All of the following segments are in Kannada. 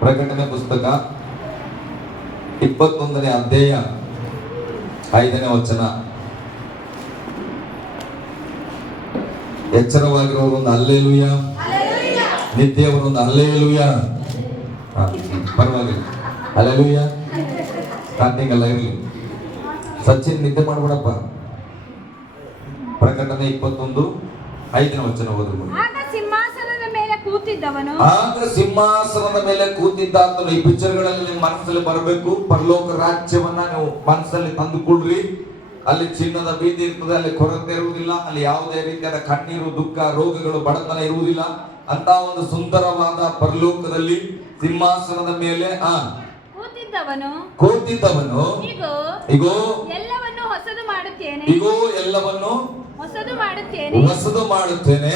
ಪ್ರಕಟಣೆ ಪುಸ್ತಕ 21ನೇ ಅಧ್ಯಾಯ 5ನೇ ವಚನ. ಎಚ್ಚರವಾಗಿರೋರು ಒಂದು ಹಲ್ಲೆಲೂಯ, ನಿದ್ದೆಯವರು ಒಂದು ಹಲ್ಲೆಲೂಯ. ಪರವಾಗಿಲ್ಲ, ಹಲ್ಲೆಲೂಯ. ಸ್ಟಾರ್ಟಿಂಗ್ ಎಲ್ಲ ಇರಲಿ. ಸಚಿನ್ ನಿದ್ದೆ ಮಾಡ್ಬೇಡಪ್ಪ. ಪ್ರಕಟಣೆ 21:5ನೇ ವಚನ ಓದಿದ್ರು. ಆಗ ಸಿಂಹಾಸನದ ಮೇಲೆ ಕೂತಿದ್ದಾತನು. ಈ ಪಿಕ್ಚರ್ಗಳಲ್ಲಿ ನಿಮ್ಮ ಮನಸ್ಸಲ್ಲಿ ಬರಬೇಕು. ಪರಲೋಕ ರಾಜ್ಯವನ್ನ ನೀವು ಮನಸ್ಸಲ್ಲಿ ತಂದುಕೊಳ್ಳ್ರಿ. ಅಲ್ಲಿ ಚಿನ್ನದ ಬೀದಿ ಇರ್ತದೆ, ಅಲ್ಲಿ ಕೊರತೆ ಇರುವುದಿಲ್ಲ, ಅಲ್ಲಿ ಯಾವುದೇ ರೀತಿಯಾದ ಕಣ್ಣೀರು, ದುಃಖ, ರೋಗಗಳು, ಬಡತನ ಇರುವುದಿಲ್ಲ. ಅಂತ ಒಂದು ಸುಂದರವಾದ ಪರಲೋಕದಲ್ಲಿ ಸಿಂಹಾಸನದ ಮೇಲೆ ಕೂತಿದ್ದವನು ಇಗೋ ಎಲ್ಲವನ್ನು ಹೊಸದು ಮಾಡುತ್ತೇನೆ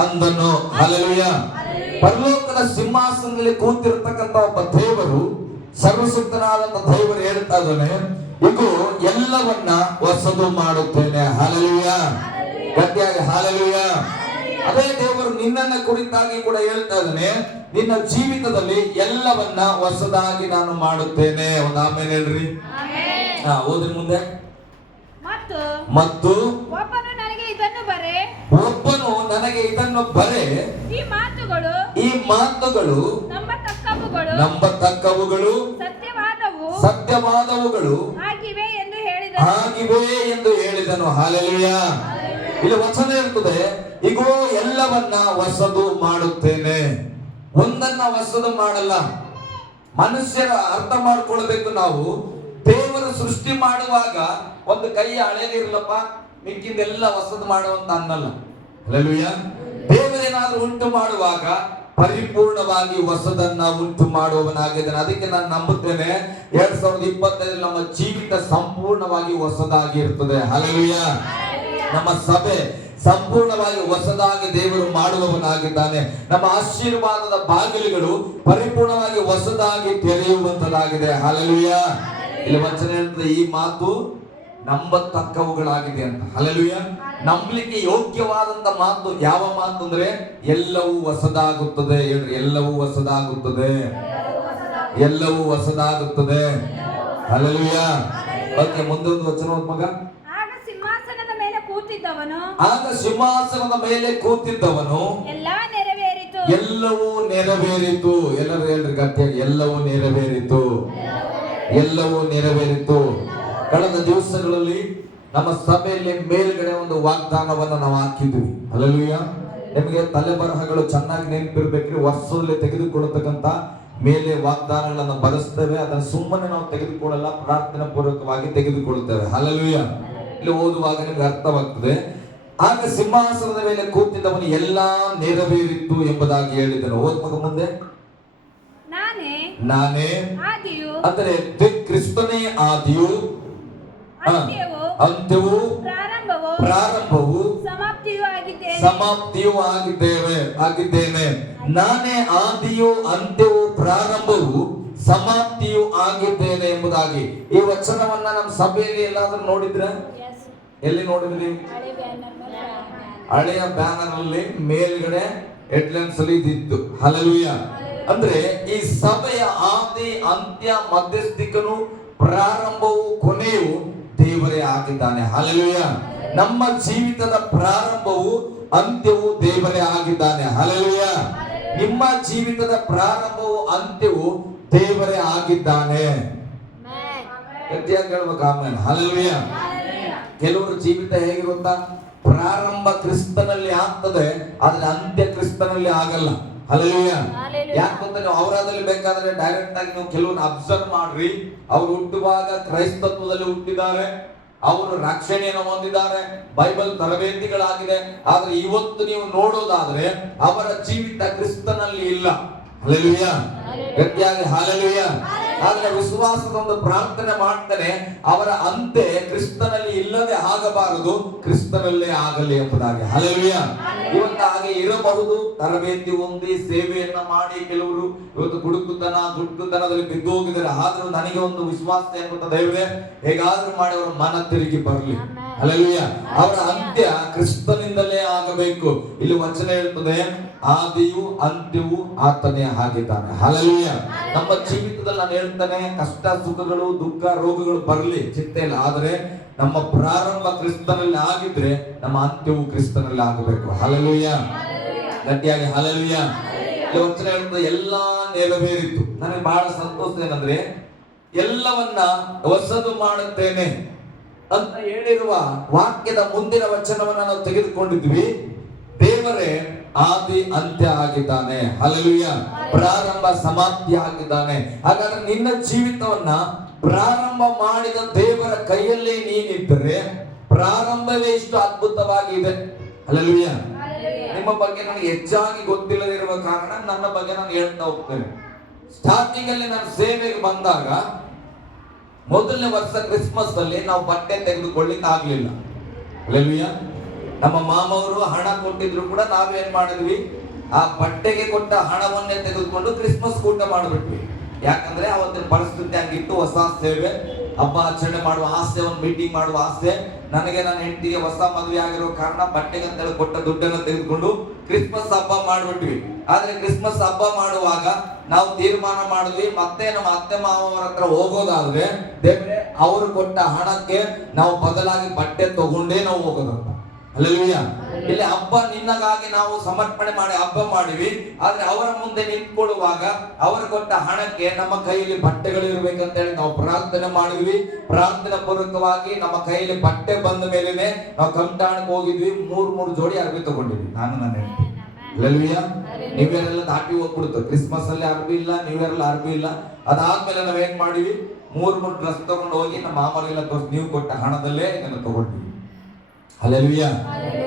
ಅಂದನು. ಹಲ್ಲೆಲೂಯ. ಪರಲೋಕದ ಸಿಂಹಾಸನದಲ್ಲಿ ಕೂತಿರ್ತಕ್ಕಂಥ ಒಬ್ಬ ದೇವರು, ಸರ್ವಶಕ್ತನಾದಂತ ದೇವರು ಹೇಳ್ತಾ ಇದ್ದಾನೆ, ಇಗೋ ಎಲ್ಲವನ್ನ ಹೊಸದು ಮಾಡುತ್ತೇನೆ. ಹಲ್ಲೆಲೂಯ. ಗಟ್ಟಿಯಾಗಿ ಹಲ್ಲೆಲೂಯ. ಅದೇ ದೇವರು ನಿನ್ನನ್ನ ಕುರಿತಾಗಿ ಕೂಡ ಹೇಳ್ತಾ ಇದ್ದಾನೆ, ನಿನ್ನ ಜೀವಿತದಲ್ಲಿ ಎಲ್ಲವನ್ನ ಹೊಸದಾಗಿ ನಾನು ಮಾಡುತ್ತೇನೆ. ಒಂದು ಆಮೇಲೆ ಹೇಳ್ರಿ. ಓದ್ರಿ ಮುಂದೆ. ಮತ್ತು ಒಬ್ಬನು ನನಗೆ ಇದನ್ನು ಬರೆ, ಈ ಮಾತುಗಳು ನಂಬತಕ್ಕವುಗಳು ಸತ್ಯವಾದವುಗಳು ಆಗಿವೆ ಎಂದು ಹೇಳಿದನು. ಹಲ್ಲೆಲೂಯ. ಇಲ್ಲಿ ವಚನ ಇರ್ತದೆ, ಇಗೋ ಎಲ್ಲವನ್ನ ಹೊಸದು ಮಾಡುತ್ತೇನೆ. ಒಂದನ್ನ ಹೊಸದು ಮಾಡಲ್ಲ. ಮನುಷ್ಯರ ಅರ್ಥ ಮಾಡ್ಕೊಳ್ಬೇಕು ನಾವು. ದೇವರು ಸೃಷ್ಟಿ ಮಾಡುವಾಗ ಒಂದು ಕೈ ಹಳೇದಿರ್ಲಪ್ಪ, ಮಿಕ್ಕಿಂದೆಲ್ಲ ಹೊಸದು ಮಾಡುವಂತ ಅನ್ನಲ್ಲ. ಹಲ್ಲೆಲೂಯ. ದೇವರೇನಾದ್ರೂ ಉಂಟು ಮಾಡುವಾಗ ಪರಿಪೂರ್ಣವಾಗಿ ಹೊಸದನ್ನ ಉಂಟು ಮಾಡುವವನಾಗಿದ್ದಾನೆ. ಅದಕ್ಕೆ ನಾನು ನಂಬುತ್ತೇನೆ 2025 ನಮ್ಮ ಜೀವಿತ ಸಂಪೂರ್ಣವಾಗಿ ಹೊಸದಾಗಿ ಇರ್ತದೆ. ಹಲ್ಲೆಲೂಯ. ನಮ್ಮ ಸಭೆ ಸಂಪೂರ್ಣವಾಗಿ ಹೊಸದಾಗಿ ದೇವರು ಮಾಡುವವನಾಗಿದ್ದಾನೆ. ನಮ್ಮ ಆಶೀರ್ವಾದದ ಬಾಗಿಲುಗಳು ಪರಿಪೂರ್ಣವಾಗಿ ಹೊಸದಾಗಿ ತೆರೆಯುವಂತದಾಗಿದೆ. ಹಲ್ಲೆಲೂಯ. ಇಲ್ಲಿ ವಚನ ಹೇಳ್ತದೆ, ಈ ಮಾತು ನಂಬತಕ್ಕವುಗಳಾಗಿದೆ ಅಂತ. ಹಲ್ಲೆಲೂಯ. ನಂಬಲಿಕ್ಕೆ ಯೋಗ್ಯವಾದಂತ ಮಾತು ಯಾವ ಮಾತು ಅಂದ್ರೆ, ಎಲ್ಲವೂ ಹೊಸದಾಗುತ್ತದೆ. ಹೇಳ್ರಿ, ಎಲ್ಲವೂ ಹೊಸದಾಗುತ್ತದೆ. ಎಲ್ಲವೂ ಹೊಸದಾಗುತ್ತದೆ. ಹಲ್ಲೆಲೂಯ. ಮತ್ತೆ ಮುಂದೊಂದು ವಚನ ಮಗ. ಆಗ ಸಿಂಹಾಸನದ ಮೇಲೆ ಕೂತಿದ್ದವನು ಎಲ್ಲವೂ ನೆರವೇರಿತು. ಎಲ್ಲರೂ ಹೇಳ್ರಿ ಗಟ್ಟಿಯಾಗಿ, ಎಲ್ಲವೂ ನೆರವೇರಿತು. ಎಲ್ಲವೂ ನೆರವೇರಿತು. ಕಳೆದ ದಿವಸಗಳಲ್ಲಿ ನಮ್ಮ ಸಭೆಯಲ್ಲಿ ಮೇಲ್ಗಡೆ ಒಂದು ವಾಗ್ದಾನವನ್ನು ನಾವು ಹಾಕಿದ್ವಿ. ಹಲ್ಲೆಲೂಯ. ನಿಮಗೆ ತಲೆಬರಹಗಳು ಚೆನ್ನಾಗಿ ನೆನಪಿರ್ಬೇಕ್ರಿ. ವರ್ಷದಲ್ಲಿ ತೆಗೆದುಕೊಳ್ಳತಕ್ಕಂತ ಮೇಲೆ ವಾಗ್ದಾನಗಳನ್ನು ಬರೆಸ್ತೇವೆ. ಅದನ್ನು ಸುಮ್ಮನೆ ನಾವು ತೆಗೆದುಕೊಳ್ಳಲ್ಲ, ಪ್ರಾರ್ಥನಾ ಪೂರ್ವಕವಾಗಿ ತೆಗೆದುಕೊಳ್ಳುತ್ತೇವೆ. ಹಲ್ಲೆಲೂಯ. ಇಲ್ಲಿ ಓದುವಾಗ ನಿಮ್ಗೆ ಅರ್ಥವಾಗ್ತದೆ. ಆಗ ಸಿಂಹಾಸನದ ಮೇಲೆ ಕೂತಿದ್ದವನು ಎಲ್ಲಾ ನೆರವೇರಿತು ಎಂಬುದಾಗಿ ಹೇಳಿದನು. ಓದ್ಮಗ ಮುಂದೆ. ನಾನೇ ಅಂದರೆ ಕ್ರಿಸ್ತನೇ ಆದಿಯು, ಅಂತ್ಯವೂ ಪ್ರಾರಂಭವು ಸಮಾಪ್ತಿಯೂ ಆಗಿದ್ದೇನೆ. ನಾನೇ ಆದಿಯು, ಅಂತ್ಯವೂ ಪ್ರಾರಂಭವು ಸಮಾಪ್ತಿಯೂ ಆಗಿದ್ದೇನೆ ಎಂಬುದಾಗಿ. ಈ ವಚನವನ್ನ ನಮ್ಮ ಸಭೆಯಲ್ಲಿ ಎಲ್ಲಾದ್ರೂ ನೋಡಿದ್ರೆ, ಎಲ್ಲಿ ನೋಡಿದ್ರಿ? ಹಳೆಯ ಬ್ಯಾನರ್ ಅಲ್ಲಿ ಮೇಲ್ಗಡೆ ಹೆಡ್ಲೈನ್ಸ್ ಅಲ್ಲಿ ಇದಿತ್ತು. ಹಲ್ಲೆಲೂಯ. ಅಂದ್ರೆ ಈ ಸಭೆಯ ಆದಿ, ಅಂತ್ಯ, ಮಧ್ಯಸ್ಥಿಕನು, ಪ್ರಾರಂಭವು, ಕೊನೆಯು ದೇವರೇ ಆಗಿದ್ದಾನೆ. ಹಲ್ಲೆಲೂಯ. ನಮ್ಮ ಜೀವಿತದ ಪ್ರಾರಂಭವು, ಅಂತ್ಯವು ದೇವರೇ ಆಗಿದ್ದಾನೆ. ಹಲ್ಲೆಲೂಯ. ನಿಮ್ಮ ಜೀವಿತದ ಪ್ರಾರಂಭವು, ಅಂತ್ಯವು ದೇವರೇ ಆಗಿದ್ದಾನೆ. ಗಟ್ಟಿಯಾಗಿ ಹೇಳ್ಬೇಕು ಆಮೇಲೆ. ಹಲ್ಲೆಲೂಯ. ಕೆಲವರು ಜೀವಿತ ಹೇಗೆ ಗೊತ್ತಾ? ಪ್ರಾರಂಭ ಕ್ರಿಸ್ತನಲ್ಲಿ ಆಗ್ತದೆ, ಆದ್ರೆ ಅಂತ್ಯ ಕ್ರಿಸ್ತನಲ್ಲಿ ಆಗಲ್ಲ. ಹಲ್ಲೆಲೂಯ. ಯಾಕೆ ಗೊತ್ತಾ? ನೀವು ಅವರಾದಲ್ಲಿ ಬೇಕಾದ್ರೆ ಡೈರೆಕ್ಟ್ ಆಗಿ ನೀವು ಕೆಲವನ್ನ ಅಬ್ಸರ್ವ್ ಮಾಡ್ರಿ. ಅವರು ಹುಟ್ಟುವಾಗ ಕ್ರೈಸ್ತತ್ವದಲ್ಲಿ ಹುಟ್ಟಿದ್ದಾರೆ, ಅವರು ರಕ್ಷಣೆಯನ್ನು ಹೊಂದಿದ್ದಾರೆ, ಬೈಬಲ್ ತರಬೇತಿಗಳಾಗಿದೆ. ಆದ್ರೆ ಇವತ್ತು ನೀವು ನೋಡೋದಾದ್ರೆ ಅವರ ಜೀವಿತ ಕ್ರಿಸ್ತನಲ್ಲಿ ಇಲ್ಲ. ಹಲ್ಲೆಲೂಯ. ಗಟ್ಟಿಯಾಗಿ ಹಲ್ಲೆಲೂಯ. ಆದ್ರೆ ವಿಶ್ವಾಸದ ಒಂದು ಪ್ರಾರ್ಥನೆ ಮಾಡ್ತಾನೆ, ಅವರ ಅಂತ್ಯ ಕ್ರಿಸ್ತನಲ್ಲಿ ಇಲ್ಲದೆ ಆಗಬಾರದು, ಕ್ರಿಸ್ತನಲ್ಲೇ ಆಗಲಿ ಎಂಬುದಾಗಿ. ಹಲ್ಲೆಲೂಯ. ಇವತ್ತು ಹಾಗೆ ಇರಬಹುದು. ತರಬೇತಿ ಹೊಂದಿ ಸೇವೆಯನ್ನ ಮಾಡಿ ಕೆಲವರು ಇವತ್ತು ಕುಡುಕುತನ, ದುಡ್ಡುತನದಲ್ಲಿ ಬಿದ್ದು ಹೋಗಿದ್ದಾರೆ. ಆದ್ರೂ ನನಗೆ ಒಂದು ವಿಶ್ವಾಸ ಎಂಬುತ್ತ, ದೇವರೇ ಹೇಗಾದ್ರೂ ಮಾಡಿ ಅವರ ಮನ ತಿರುಗಿ ಬರಲಿ. ಹಲ್ಲೆಲೂಯ. ಅವರ ಅಂತ್ಯ ಕ್ರಿಸ್ತನಿಂದಲೇ ಆಗಬೇಕು. ಇಲ್ಲಿ ವಚನ ಹೇಳ್ತದೆ, ಆದಿಯು ಅಂತ್ಯವು ಆತನೇ ಆಗಿದ್ದಾನೆ. ಹಲ್ಲೆಲೂಯ. ನಮ್ಮ ಜೀವಿತದಲ್ಲಿ ನಾನು ಹೇಳ್ತಾನೆ, ಕಷ್ಟ ಸುಖಗಳು ದುಃಖ ರೋಗಗಳು ಬರಲಿ ಚಿಂತೆ ಇಲ್ಲ, ಆದರೆ ನಮ್ಮ ಪ್ರಾರಂಭ ಕ್ರಿಸ್ತನಲ್ಲಿ ಆಗಿದ್ರೆ ನಮ್ಮ ಅಂತ್ಯವು ಕ್ರಿಸ್ತನಲ್ಲಿ ಆಗಬೇಕು. ಹಲ್ಲೆಲೂಯ. ಗಟ್ಟಿಯಾಗಿ ಹಲ್ಲೆಲೂಯ. ಇಲ್ಲಿ ವಚನ ಹೇಳ್ತದೆ, ಎಲ್ಲಾ ನೆರವೇರಿತು. ನನಗೆ ಬಹಳ ಸಂತೋಷ ಏನಂದ್ರೆ, ಎಲ್ಲವನ್ನ ಹೊಸದು ಮಾಡುತ್ತೇನೆ ಅಂತ ಹೇಳಿರುವ ವಾಕ್ಯದ ಮುಂದಿನ ವಚನವನ್ನ ನಾವು ತೆಗೆದುಕೊಂಡಿದ್ವಿ. ದೇವರೇ ಆದಿ ಅಂತ್ಯ ಆಗಿದ್ದಾನೆ. ಹಲ್ಲೆಲೂಯ. ಪ್ರಾರಂಭ ಸಮಾಪ್ತಿ ಆಗಿದ್ದಾನೆ. ಹಾಗಾದ್ರೆ ನಿನ್ನ ಜೀವಿತವನ್ನ ಪ್ರಾರಂಭ ಮಾಡಿದ ದೇವರ ಕೈಯಲ್ಲೇ ನೀನಿದ್ದರೆ ಪ್ರಾರಂಭವೇ ಇಷ್ಟು ಅದ್ಭುತವಾಗಿದೆ. ಹಲ್ಲೆಲೂಯ. ನಿಮ್ಮ ಬಗ್ಗೆ ನನಗೆ ಹೆಚ್ಚಾಗಿ ಗೊತ್ತಿಲ್ಲದಿರುವ ಕಾರಣ ನನ್ನ ಬಗ್ಗೆ ನಾನು ಹೇಳ್ತಾ ಹೋಗ್ತೇನೆ. ಸ್ಟಾರ್ಟಿಂಗ್ ಅಲ್ಲಿ ನಾನು ಸೇವೆಗೆ ಬಂದಾಗ ಮೊದಲನೇ ವರ್ಷ ಕ್ರಿಸ್ಮಸ್ ಅಲ್ಲಿ ನಾವು ಬಟ್ಟೆ ತೆಗೆದುಕೊಳ್ಳಿಕ್ಕೆ ಆಗ್ಲಿಲ್ಲ. ಹಲ್ಲೆಲೂಯ. ನಮ್ಮ ಮಾಮವರು ಹಣ ಕೊಟ್ಟಿದ್ರು ಕೂಡ ನಾವೇನ್ ಮಾಡಿದ್ವಿ, ಆ ಬಟ್ಟೆಗೆ ಕೊಟ್ಟ ಹಣವನ್ನೇ ತೆಗೆದುಕೊಂಡು ಕ್ರಿಸ್ಮಸ್ ಊಟ ಮಾಡಿಬಿಟ್ವಿ. ಯಾಕಂದ್ರೆ ಅವತ್ತಿನ ಪರಿಸ್ಥಿತಿ ಹಂಗಿತ್ತು. ಹೊಸ ಸೇವೆ, ಹಬ್ಬ ಆಚರಣೆ ಮಾಡುವ ಆಸೆ, ಒಂದು ಮೀಟಿಂಗ್ ಮಾಡುವ ಆಸೆ. ನನಗೆ ನನ್ನ ಹೆಂಡತಿಗೆ ಹೊಸ ಮದುವೆ ಆಗಿರೋ ಕಾರಣ ಬಟ್ಟೆಗೆ ಅಂತೇಳಿ ಕೊಟ್ಟ ದುಡ್ಡನ್ನು ತೆಗೆದುಕೊಂಡು ಕ್ರಿಸ್ಮಸ್ ಹಬ್ಬ ಮಾಡಿಬಿಟ್ವಿ. ಆದ್ರೆ ಕ್ರಿಸ್ಮಸ್ ಹಬ್ಬ ಮಾಡುವಾಗ ನಾವು ತೀರ್ಮಾನ ಮಾಡಿದ್ವಿ, ಮತ್ತೆ ನಮ್ಮ ಅತ್ತೆ ಮಾವರ ಹತ್ರ ಹೋಗೋದಾದ್ರೆ ದೇವ್ರೆ ಅವರು ಕೊಟ್ಟ ಹಣಕ್ಕೆ ನಾವು ಬದಲಾಗಿ ಬಟ್ಟೆ ತಗೊಂಡೇ ನಾವು ಹೋಗೋದಂತ. ಹಲ್ಲೆಲೂಯ. ಇಲ್ಲಿ ಹಬ್ಬ ನಿನ್ನಗಾಗಿ ನಾವು ಸಮರ್ಪಣೆ ಮಾಡಿ ಹಬ್ಬ ಮಾಡಿವಿ, ಆದ್ರೆ ಅವರ ಮುಂದೆ ನಿಂತ್ಕೊಳ್ಳುವಾಗ ಅವರು ಕೊಟ್ಟ ಹಣಕ್ಕೆ ನಮ್ಮ ಕೈಯಲ್ಲಿ ಬಟ್ಟೆಗಳು ಇರ್ಬೇಕಂತ ಹೇಳಿ ನಾವು ಪ್ರಾರ್ಥನೆ ಮಾಡಿದ್ವಿ. ಪ್ರಾರ್ಥನೆ ಪೂರ್ವಕವಾಗಿ ನಮ್ಮ ಕೈಯಲ್ಲಿ ಬಟ್ಟೆ ಬಂದ ಮೇಲೆನೆ ನಾವು ಕಂಟಾಣಕ್ಕೆ ಹೋಗಿದ್ವಿ. ಮೂರು ಜೋಡಿ ಅರ್ಬಿ ತಗೊಂಡಿದ್ವಿ, ನಾನು ನನ್ನ ಹೆಂಡತಿ. ಹಲ್ಲೆಲೂಯ. ನ್ಯೂ ಇಯರ್ ಎಲ್ಲ ದಾಟಿ ಹೋಗ್ಬಿಡ್ತು. ಕ್ರಿಸ್ಮಸ್ ಅಲ್ಲಿ ಅರ್ಬಿ ಇಲ್ಲ, ನ್ಯೂ ಇಯರ್ ಅಲ್ಲಿ ಅರ್ಬಿ ಇಲ್ಲ. ಅದಾದ್ಮೇಲೆ ನಾವೇನ್ ಮಾಡಿವಿ, ಮೂರು ಡ್ರೆಸ್ ತಗೊಂಡು ಹೋಗಿ ನಮ್ಮ ಮಾಮರಿಗೆಲ್ಲ ತೋರಿಸಿ ನೀವು ಕೊಟ್ಟ ಹಣದಲ್ಲೇ ಇದನ್ನು ತಗೊಂಡ್ವಿ. ಹಲ್ಲೆಲೂಯ.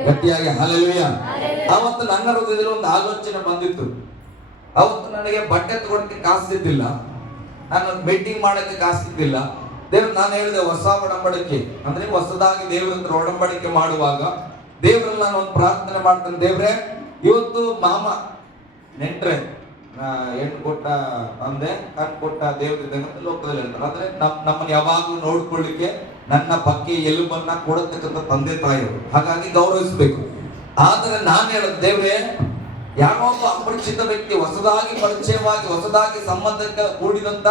ಗಟ್ಟಿಯಾಗಿ ಹಲ್ಲೆಲೂಯ. ಅವತ್ತು ನನ್ನ ಹೃದಯದಲ್ಲಿ ಒಂದು ಆಲೋಚನೆ ಬಂದಿತ್ತು. ಅವತ್ತು ನನಗೆ ಬಟ್ಟೆ ತಗೊಳಕ್ಕೆ ಕಾಸಿದ್ದಿಲ್ಲ, ನಾನು ಮೀಟಿಂಗ್ ಮಾಡಕ್ಕೆ ಕಾಸಿದ್ದಿಲ್ಲ. ದೇವ್ರು, ನಾನು ಹೇಳಿದೆ ಹೊಸ ಒಡಂಬಡಿಕೆ ಅಂದ್ರೆ ಹೊಸದಾಗಿ ದೇವ್ರ ಹತ್ರ ಒಡಂಬಡಿಕೆ ಮಾಡುವಾಗ ದೇವ್ರಲ್ಲಿ ನಾನು ಒಂದು ಪ್ರಾರ್ಥನೆ ಮಾಡ್ತೇನೆ. ದೇವ್ರೆ, ಇವತ್ತು ಮಾಮ ನೆಂಟ್ರೆ ಹೆಣ್ಣು ಕೊಟ್ಟ ತಂದೆ, ಕಣ್ಣು ಕೊಟ್ಟ ದೇವ್ರ ಲೋಕದಲ್ಲಿ ಹೇಳ್ತಾರೆ. ಅಂದ್ರೆ ನಮ್ಮನ್ನು ಯಾವಾಗ್ಲೂ ನೋಡ್ಕೊಳ್ಳಿಕ್ಕೆ ನನ್ನ ಬಗ್ಗೆ ಎಲುಬನ್ನ ಕೊಡತಕ್ಕಂಥ ತಂದೆ ತಾಯಿಯವರು, ಹಾಗಾಗಿ ಗೌರವಿಸಬೇಕು. ಆದ್ರೆ ನಾನು ಹೇಳೋದು, ದೇವ್ರೆ, ಯಾರೋ ಒಬ್ಬ ಅಪರಿಚಿತ ವ್ಯಕ್ತಿ ಹೊಸದಾಗಿ ಪರಿಚಯವಾಗಿ ಹೊಸದಾಗಿ ಸಂಬಂಧಕ್ಕೆ ಕೂಡಿದಂತ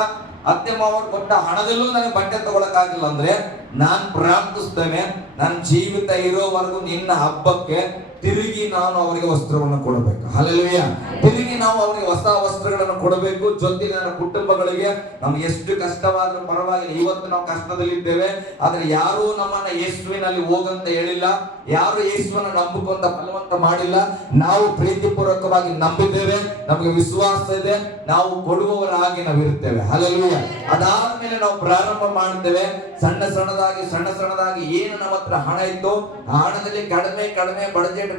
ಅತ್ತೆ ಮಾವರು ಕೊಟ್ಟ ಹಣದಲ್ಲೂ ನನಗೆ ಬಟ್ಟೆ ತಗೊಳಕ್ಕಾಗಿಲ್ಲ ಅಂದ್ರೆ ನಾನು ಪ್ರಾರ್ಥಿಸ್ತೇನೆ, ನನ್ನ ಜೀವಿತ ಇರೋವರೆಗೂ ನಿನ್ನ ಹಬ್ಬಕ್ಕೆ ತಿರುಗಿ ನಾನು ಅವರಿಗೆ ವಸ್ತ್ರವನ್ನು ಕೊಡಬೇಕು. ಹಲ್ಲೆಲೂಯ. ತಿರುಗಿ ನಾವು ಅವರಿಗೆ ಹೊಸ ವಸ್ತ್ರಗಳನ್ನು ಕೊಡಬೇಕು. ಜೊತೆಗೆ ನನ್ನ ಕುಟುಂಬಗಳಿಗೆ ನಮ್ಗೆ ಎಷ್ಟು ಕಷ್ಟವಾದ್ರೂ ಪರವಾಗಿಲ್ಲ, ಇವತ್ತು ನಾವು ಕಷ್ಟದಲ್ಲಿದ್ದೇವೆ, ಆದ್ರೆ ಯಾರೂ ನಮ್ಮನ್ನ ಯೇಸುವಿನಲ್ಲಿ ಹೋಗಂತ ಹೇಳಿಲ್ಲ, ಯಾರು ಯೇಸುವನ್ನ ನಂಬಿಕೊಂತ ಬಲವಂತ ಮಾಡಿಲ್ಲ. ನಾವು ಪ್ರೀತಿಪೂರ್ವಕವಾಗಿ ನಂಬಿದ್ದೇವೆ, ನಮಗೆ ವಿಶ್ವಾಸ ಇದೆ, ನಾವು ಕೊಡುವವರಾಗಿ ನಾವು ಇರ್ತೇವೆ. ಹಲ್ಲೆಲೂಯ. ಅದಾದ್ಮೇಲೆ ನಾವು ಪ್ರಾರಂಭ ಮಾಡ್ತೇವೆ. ಸಣ್ಣ ಸಣ್ಣದಾಗಿ ಏನು ನಮ್ಮ ಹತ್ರ ಹಣ ಇತ್ತು ಆ ಹಣದಲ್ಲಿ ಕಡಿಮೆ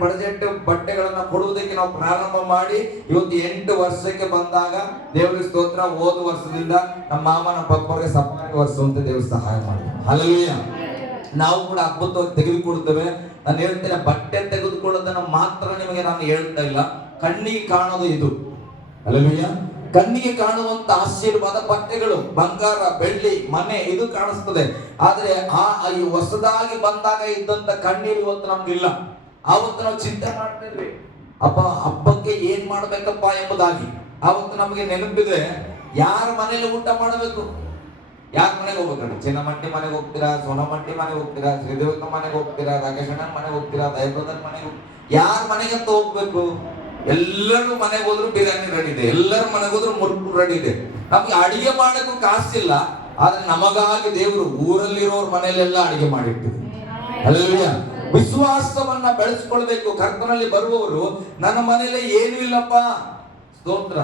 ಬಡಜೆಟ್ ಬಟ್ಟೆಗಳನ್ನ ಕೊಡುವುದಕ್ಕೆ ನಾವು ಪ್ರಾರಂಭ ಮಾಡಿ ಇವತ್ತು 8 ವರ್ಷಕ್ಕೆ ಬಂದಾಗ ದೇವರಿಗೆ ಸ್ತೋತ್ರ, ಹೋದ ವರ್ಷದಿಂದ ನಮ್ಮ ಮಾಮನ ಪಪ್ಪರಿಗೆ ಸಪ್ತಾಗಿ ವರ್ಷವಂತೆ ದೇವರು ಸಹಾಯ ಮಾಡಿ. ಹಲ್ಲೆಲೂಯ. ನಾವು ಕೂಡ ಅದ್ಭುತವಾಗಿ ತೆಗೆದುಕೊಳ್ತೇವೆ. ನಾನು ಹೇಳ್ತೇನೆ, ಬಟ್ಟೆ ತೆಗೆದುಕೊಳ್ಳೋದನ್ನ ಮಾತ್ರ ನಿಮಗೆ ನಾನು ಹೇಳ್ತಾ ಇಲ್ಲ, ಕಣ್ಣಿಗೆ ಕಾಣೋದು ಇದು. ಹಲ್ಲೆಲೂಯ. ಕಣ್ಣಿಗೆ ಕಾಣುವಂತ ಆಶೀರ್ವಾದ ಬಟ್ಟೆಗಳು, ಬಂಗಾರ, ಬೆಳ್ಳಿ, ಮನೆ, ಇದು ಕಾಣಿಸ್ತದೆ. ಆದ್ರೆ ಈ ಹೊಸದಾಗಿ ಬಂದಾಗ ಇದ್ದಂತ ಕಣ್ಣೀರು ಇವತ್ತು ನಮ್ಗಿಲ್ಲ. ಆವತ್ತು ನಾವು ಚಿಂತೆ ಮಾಡ್ತಿದ್ವಿ, ಹಬ್ಬಕ್ಕೆ ಏನ್ ಮಾಡ್ಬೇಕಪ್ಪ ಎಂಬುದಾಗಿ. ಆವತ್ತು ನಮಗೆ ನೆನಪಿದೆ, ಯಾರ ಮನೇಲಿ ಊಟ ಮಾಡಬೇಕು, ಯಾರ ಮನೆಗೆ ಹೋಗ್ಬೇಕಂದ್ರೆ, ಚಿನ್ನಮಟ್ಟಿ ಮನೆಗೆ ಹೋಗ್ತೀರಾ, ಸೋನಮಟ್ಟಿ ಮನೆಗೆ ಹೋಗ್ತೀರಾ, ಶ್ರೀದೇವಕ್ಕ ಮನೆಗೆ ಹೋಗ್ತೀರಾ, ರಾಕೇಶಣ್ಣನ ಮನೆಗೆ ಹೋಗ್ತೀರಾ, ದಯಬ್ರದರ್ ಮನೆಗೆ ಯಾರ ಮನೆಗಂತ ಹೋಗ್ಬೇಕು? ಎಲ್ಲರೂ ಮನೆಗೆ ಹೋದ್ರು ಬಿರಿಯಾನಿ ರೆಡಿ ಇದೆ, ಎಲ್ಲರ ಮನೆಗೆ ಹೋದ್ರು ಮುರುಕು ರೆಡಿ ಇದೆ. ನಮ್ಗೆ ಅಡಿಗೆ ಮಾಡಕ್ಕೂ ಕಾಸಿಲ್ಲ, ಆದ್ರೆ ನಮಗಾಗಿ ದೇವರು ಊರಲ್ಲಿರೋರ್ ಮನೆಯಲ್ಲೆಲ್ಲ ಅಡಿಗೆ ಮಾಡಿಟ್ಟಿದ್ರು. ಹಲ್ಲೆಲೂಯ. ವಿಶ್ವಾಸವನ್ನ ಬೆಳೆಸ್ಕೊಳ್ಬೇಕು. ಕರ್ತನಲ್ಲಿ ಬರುವವರು, ನನ್ನ ಮನೇಲಿ ಏನೂ ಇಲ್ಲಪ್ಪ, ಸ್ತೋತ್ರ,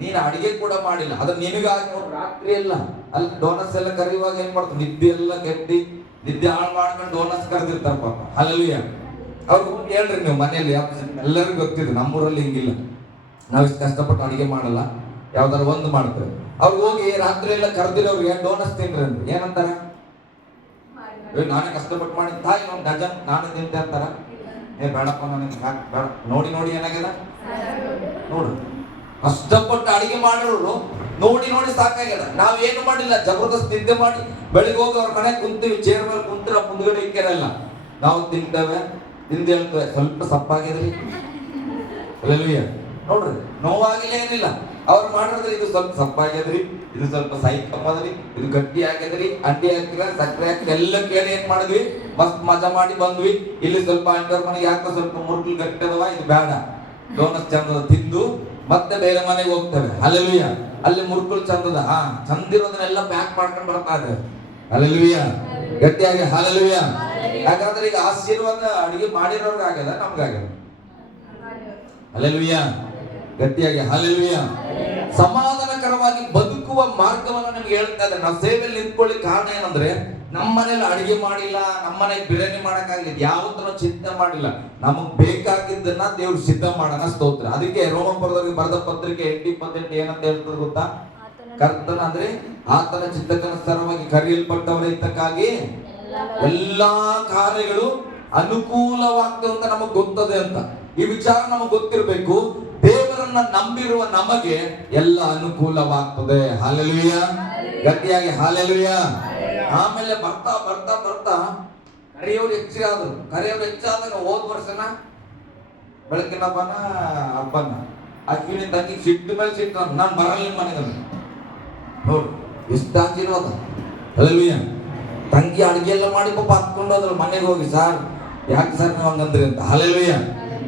ನೀನು ಅಡಿಗೆ ಕೂಡ ಮಾಡಿಲ್ಲ, ಅದು ನಿನಗಾಗಿ ರಾತ್ರಿ ಎಲ್ಲ ಅಲ್ಲಿ ಡೋನಸ್ ಎಲ್ಲ ಕರೆಯುವಾಗ ಏನ್ ಮಾಡ್ತಾರೆ, ನಿದ್ದೆ ಎಲ್ಲ ಕೆಟ್ಟಿ ನಿದ್ದೆ ಹಾಳು ಮಾಡ್ಕೊಂಡು ಡೋನಸ್ ಕರೆದಿರ್ತಾರ ಪಾಪ. ಹಲ್ಲೆಲೂಯ. ಅವ್ರಿಗೆ ಹೋಗಿ ಹೇಳ್ರಿ ನೀವು ಮನೆಯಲ್ಲಿ, ಎಲ್ಲರಿಗೂ ಗೊತ್ತಿದೆ, ನಮ್ಮೂರಲ್ಲಿ ಹಿಂಗಿಲ್ಲ, ನಾವು ಇಷ್ಟು ಕಷ್ಟಪಟ್ಟು ಅಡಿಗೆ ಮಾಡಲ್ಲ, ಯಾವ್ದಾರು ಒಂದು ಮಾಡ್ತೇವೆ. ಅವ್ರಿಗೆ ಹೋಗಿ ರಾತ್ರಿ ಎಲ್ಲ ಕರೆದಿರೋರಿಗೆ ಡೋನಸ್ ತಿನ್ರಿ ಅಂದ್ರೆ ಏನಂತಾರ, ನಾನೇ ಕಷ್ಟಪಟ್ಟು ಮಾಡಿ ತಾಯಿ ಒಂದು ಡಜನ್ ನಾನೇ ತಿಂತೆ ಅಂತಾರ. ಬೇಡಪ್ಪ, ನನಗೆ ಬೇಡ, ನೋಡಿ ಏನಾಗ್ಯದ ನೋಡು, ಕಷ್ಟಪಟ್ಟು ಅಡಿಗೆ ಮಾಡೋರು ನೋಡಿ ಸಾಕಾಗ್ಯದ. ನಾವೇನು ಮಾಡಿಲ್ಲ, ಜಬರ್ದಸ್ತ್ ನಿದ್ದೆ ಮಾಡಿ ಬೆಳಿಗ್ಗೆ ಹೋಗಿ ಅವ್ರ ಮನೆ ಕುಂತೀವಿ, ಚೇರ್ ಮೇಲೆ ಕುಂತಿರ ಮುಂದ್ಗಡೆ ಇಕ್ಕಿರಲ್ಲ, ನಾವು ತಿಂತೇವೆ, ಹಿಂದೆ ಹೇಳ್ತೇವೆ ಸ್ವಲ್ಪ ಸಪ್ಪಾಗಿದ್ರಿ. ಹಲ್ಲೆಲೂಯಾ. ನೋಡ್ರಿ, ನೋವಾಗಿಲ್ಲ ಏನಿಲ್ಲ, ಅವ್ರು ಮಾಡಿದ್ರೆ ಇದು ಸ್ವಲ್ಪ ಸಪ್ಪಾಗ್ಯದ್ರಿ, ಇದು ಸ್ವಲ್ಪ ಸೈ ಕಮ್ಮದ್ರಿ, ಇದು ಗಟ್ಟಿ ಆಗ್ಯದ್ರಿ, ಅಂಡಿ ಹಾಕಿದ್ರೆ ಸಕ್ಕರೆ ಹಾಕಿದ್ರೆ ಎಲ್ಲ ಕೇಳಿ ಏನ್ ಮಾಡಿದ್ವಿ, ಮಸ್ತ್ ಮಜಾ ಮಾಡಿ ಬಂದ್ವಿ. ಇಲ್ಲಿ ಸ್ವಲ್ಪ ಅಂಟರ್ ಮನೆಗೆ ಯಾಕೆ ಸ್ವಲ್ಪ ಮುರುಕಲ್ ಗಟ್ಟಿ ಅದಾವ, ಇದು ಬೇಡ, ಡೋನಸ್ ಚಂದದ ತಿಂದು ಮತ್ತೆ ಬೇರೆ ಮನೆಗೆ ಹೋಗ್ತೇವೆ. ಹಲ್ಲೆಲೂಯಾ. ಅಲ್ಲಿ ಮುರುಕಲ್ ಚಂದದ ಚಂದಿರೋದನ್ನೆಲ್ಲ ಪ್ಯಾಕ್ ಮಾಡ್ಕೊಂಡು ಬರ್ತಾ ಇದ್ದೇವೆ. ಹಲ್ಲೆಲೂಯಾ. ಗಟ್ಟಿಯಾಗಿ ಹಲ್ಲೆಲೂಯಾ. ಯಾಕಂದ್ರೆ ಈಗ ಆಶೀರ್ವಾದ ಅಡಿಗೆ ಮಾಡಿರೋರ್ಗೆ ಆಗ್ಯದ, ನಮ್ಗಾಗ್ಯದ. ಹಲ್ಲೆಲೂಯಾ. ಗಟ್ಟಿಯಾಗಿ ಹಲ್ಲೆಲೂಯಾ. ಸಮಾಧಾನಕರವಾಗಿ ಬದುಕುವ ಮಾರ್ಗವನ್ನು ನಿಮ್ಗೆ ಹೇಳ್ತಾ ಇದ್ದಾರೆ. ನಾವು ಸೇವೆಯಲ್ಲಿ ನಿಂತ್ಕೊಳ್ಳಿ ಕಾರಣ ಏನಂದ್ರೆ, ನಮ್ಮ ಮನೇಲಿ ಅಡಿಗೆ ಮಾಡಿಲ್ಲ, ನಮ್ಮ ಮನೆಗೆ ಬಿರಿಯಾನಿ ಮಾಡಕ್ಕಾಗಲಿಲ್ಲ, ಯಾವತ್ತೂ ಚಿಂತೆ ಮಾಡಿಲ್ಲ. ನಮಗ್ ಬೇಕಾಗಿದ್ದನ್ನ ದೇವ್ರು ಸಿದ್ಧ ಮಾಡೋಣ. ಸ್ತೋತ್ರ. ಅದಕ್ಕೆ ರೋಮಪುರದವರಿಗೆ ಬರೆದ ಪತ್ರಿಕೆ 8:28 ಏನಂತ ಹೇಳ್ತದೆ ಗೊತ್ತಾ? ಕರ್ತನ ಅಂದ್ರೆ ಆತನ ಚಿತ್ತಕ್ಕನುಸಾರವಾಗಿ ಕರೆಯಲ್ಪಟ್ಟವರ ಹಿತಕ್ಕಾಗಿ ಎಲ್ಲಾ ಕಾರ್ಯಗಳು ಅನುಕೂಲವಾಗ್ತವೆ ಅಂತ ನಮಗ್ ಗೊತ್ತದೆ ಅಂತ. ಈ ವಿಚಾರ ನಮಗ್ ಗೊತ್ತಿರಬೇಕು. ದೇವರನ್ನ ನಂಬಿರುವ ನಮಗೆ ಎಲ್ಲ ಅನುಕೂಲವಾಗ್ತದೆ. ಹಲ್ಲೆಲೂಯಾ. ಗಟ್ಟಿಯಾಗಿ ಹಲ್ಲೆಲೂಯಾ. ಆಮೇಲೆ ಬರ್ತಾ ಬರ್ತಾ ಬರ್ತಾ ಕರೆಯವರು ಹೆಚ್ಚಾದ್ರು. ಕರೆಯವರು ಹೆಚ್ಚಾದಾಗ ಹೋದ್ ವರ್ಷನ ಬೆಳಕಿನ ಹಬ್ಬನ ಅಕ್ಕಿನ ತಂಗಿ ಸಿಟ್ಟು ಮೇಲೆ ಸಿಟ್ಟು, ನಾನು ಬರಲ್ಲ ನಿಮ್ಮ ಮನೆಗೆ. ನೋಡು ಎಷ್ಟು ಆಶೀರ್ವಾದ. ಹಲ್ಲೆಲೂಯಾ. ತಂಗಿ ಅಡಿಗೆ ಎಲ್ಲ ಮಾಡಿ ಪಾಪ ಹತ್ಕೊಂಡು ಹೋದ್ರು ಮನೆಗೆ ಹೋಗಿ, ಸಾರ್ ಯಾಕೆ ಸರ್ ನೀವು ಹಂಗಂದ್ರಿ ಅಂತ. ಹಲ್ಲೆಲೂಯಾ.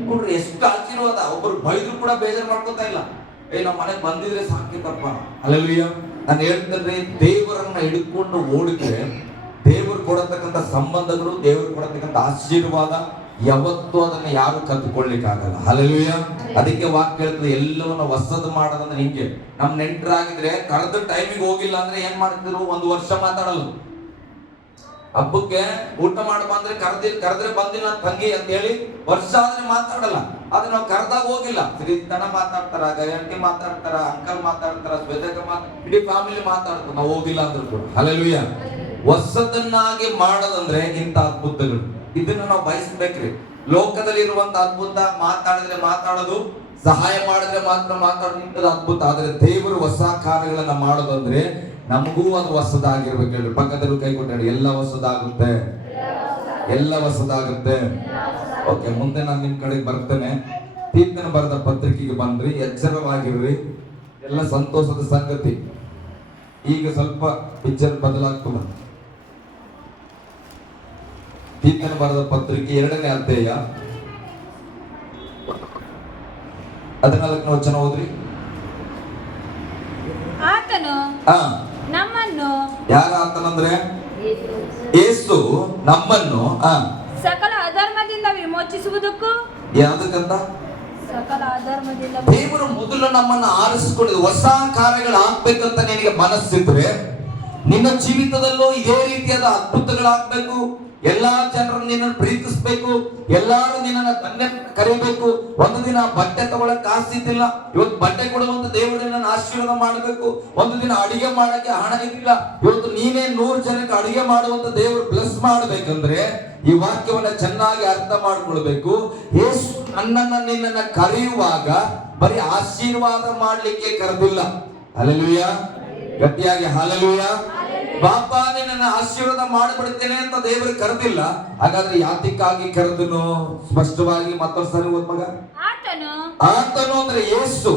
ನೋಡ್ರಿ ಎಷ್ಟು ಆಶೀರ್ವಾದ. ಒಬ್ರು ಬೈದ್ರು ಕೂಡ ಬೇಜಾರು ಮಾಡ್ಕೊತಾ ಇಲ್ಲ. ನಮ್ಮ ಮನೆಗೆ ಬಂದಿದ್ರೆ ಸಾಕಿತ್ತಪ್ಪ. ಹಲ್ಲೆಲೂಯಾ. ನಾನು ಹೇಳ್ತೇನೆ, ದೇವರನ್ನ ಹಿಡ್ಕೊಂಡು ಓಡಿದ್ರೆ ದೇವರು ಕೊಡತಕ್ಕಂಥ ಸಂಬಂಧಗಳು, ದೇವರು ಕೊಡತಕ್ಕಂಥ ಆಶೀರ್ವಾದ ಯಾವತ್ತೂ ಅದನ್ನ ಯಾರು ಕದ್ದುಕೊಳ್ಳಿಕ್ಕಾಗಲ್ಲ. ಹಲ್ಲೆಲೂಯಾ. ಅದಕ್ಕೆ ವಾಕ್ಯ ಹೇಳ್ತದೆ, ಎಲ್ಲವನ್ನ ಹೊಸದು ಮಾಡೋದಂದ್ರೆ ಹಿಂಗೆ. ನಮ್ ನೆಂಟರಾಗಿದ್ರೆ ಕರೆದ ಟೈಮಿಗೆ ಹೋಗಿಲ್ಲ ಅಂದ್ರೆ ಏನ್ ಮಾಡ್ತಿದ್ರು, ಒಂದು ವರ್ಷ ಮಾತಾಡಲ್ಲ. ಹಬ್ಬಕ್ಕೆ ಊಟ ಮಾಡಿ ಬಂದ್ರೆ ಕರೆದ್ರೆ ಬಂದಿಲ್ಲ ತಂಗಿ ಅಂತ ಹೇಳಿ ವರ್ಷ ಆದ್ರೆ ಮಾತಾಡಲ್ಲ. ಆದ್ರೆ ನಾವು ಕರೆದಾಗ ಹೋಗಿಲ್ಲ, ಶ್ರೀತನ ಮಾತಾಡ್ತಾರ, ಗಯಂಟಿ ಮಾತಾಡ್ತಾರ, ಅಂಕಲ್ ಮಾತಾಡ್ತಾರ, ಶ್ವೇತಕ ಇಡೀ ಫ್ಯಾಮಿಲಿ ಮಾತಾಡ್ತಾರ, ನಾವು ಹೋಗಿಲ್ಲ ಅಂದ್ರೂ ಕೂಡ. ಹಲ್ಲೆಲೂಯಾ. ಹೊಸದನ್ನಾಗಿ ಮಾಡೋದಂದ್ರೆ ಇಂಥ ಅದ್ಭುತಗಳು. ಇದನ್ನ ನಾವು ಬಯಸ್ಬೇಕ್ರಿ. ಲೋಕದಲ್ಲಿ ಇರುವಂತ ಅದ್ಭುತ ಮಾತಾಡಿದ್ರೆ ಮಾತಾಡೋದು, ಸಹಾಯ ಮಾಡಿದ್ರೆ ಮಾತ್ರ ಮಾತಾಡೋದು, ಇಂಥದ್ದು ಅದ್ಭುತ. ಆದ್ರೆ ದೇವರು ಹೊಸ ಕಾರ್ಯಗಳನ್ನ ಮಾಡೋದಂದ್ರೆ ನಮಗೂ ಅದು ಹೊಸದಾಗಿರ್ಬೇಕು. ಹೇಳಿ ಪಕ್ಕದಲ್ಲೂ ಕೈ ಕೊಟ್ಟಾಡಿ, ಎಲ್ಲ ಹೊಸದಾಗುತ್ತೆ, ಎಲ್ಲ ಹೊಸದಾಗುತ್ತೆ. ಓಕೆ, ಮುಂದೆ ನಾನು ನಿಮ್ ಕಡೆಗೆ ಬರ್ತೇನೆ. ತೀರ್ಥನ ಬರೆದ ಪತ್ರಿಕೆಗೆ ಬಂದ್ರಿ, ಎಚ್ಚರವಾಗಿರ್ರಿ, ಎಲ್ಲ ಸಂತೋಷದ ಸಂಗತಿ. ಈಗ ಸ್ವಲ್ಪ ಪಿಕ್ಚರ್ ಬದಲಾಗ್ತದೆ. ತೀರ್ಥನ ಬರೆದ ಪತ್ರಿಕೆ 2ನೇ ಅಧ್ಯಾಯ 14ನೇ ವಚನ ಓದ್ರಿ. ಆತನು ನಮ್ಮನ್ನು, ಯಾರ ಆತನಂದ್ರೆ ಯೇಸು ನಮ್ಮನ್ನು ಸಕಲ ಅಧರ್ಮದಿಂದ ವಿಮೋಚಿಸುವುದಕ್ಕೂ. ಯಾವ್ದಕ್ಕಂತ? ಸಕಲ ಅಧರ್ಮದಿಂದ. ದೇವರು ಮೊದಲು ನಮ್ಮನ್ನು ಆರಿಸಿಕೊಂಡಿದ್ದು ಹೊಸ ಕಾರ್ಯಗಳು ಆಗ್ಬೇಕಂತ ನಿನಗೆ ಮನಸ್ಸಿದ್ರೆ, ನಿನ್ನ ಜೀವಿತದಲ್ಲೂ ಇದೇ ರೀತಿಯಾದ ಅದ್ಭುತಗಳಾಗ್ಬೇಕು. ಎಲ್ಲಾ ಜನರು ನಿನ್ನನ್ನು ಪ್ರೀತಿಸ್ಬೇಕು, ಎಲ್ಲಾರು ನಿನ್ನನ್ನು ಧನ್ಯ ಕರೀಬೇಕು. ಒಂದು ದಿನ ಬಟ್ಟೆ ತಗೊಳಕ್ ಆಸ್ತಿದ್ದಿಲ್ಲ, ಇವತ್ತು ಬಟ್ಟೆ ಕೊಡುವಂತ ದೇವರು ನಿನ್ನನ್ನು ಆಶೀರ್ವಾದ ಮಾಡಬೇಕು. ಒಂದು ದಿನ ಅಡಿಗೆ ಮಾಡಕ್ಕೆ ಹಣ ಇದ್ದಿಲ್ಲ, ಇವತ್ತು ನೀನೇ 100 ಜನಕ್ಕೆ ಅಡಿಗೆ ಮಾಡುವಂತ ದೇವರು ಬ್ಲೆಸ್ ಮಾಡಬೇಕಂದ್ರೆ ಈ ವಾಕ್ಯವನ್ನ ಚೆನ್ನಾಗಿ ಅರ್ಥ ಮಾಡ್ಕೊಳ್ಬೇಕು. ಯೇಸು ನನ್ನನ್ನ ನಿನ್ನನ್ನ ಕರೆಯುವಾಗ ಬರೀ ಆಶೀರ್ವಾದ ಮಾಡ್ಲಿಕ್ಕೆ ಕರೆದಿಲ್ಲ. ಹಲ್ಲೆಲೂಯಾ. ಗಟ್ಟಿಯಾಗಿ ಹಲ್ಲೆಲೂಯಾ. ಬಾಪ ನಿನ್ನನ್ನು ಆಶೀರ್ವಾದ ಮಾಡಿಬಿಡ್ತೇನೆ ಅಂತ ದೇವರು ಕರೆದಿಲ್ಲ. ಹಾಗಾದ್ರೆ ಯಾತಕ್ಕಾಗಿ ಕರೆದನು? ಸ್ಪಷ್ಟವಾಗಿ ಮತ್ತೊಂದು ಸರಿ ಓದ್ ಮಗ. ಆತನು ಅಂದ್ರೆ ಯೇಸು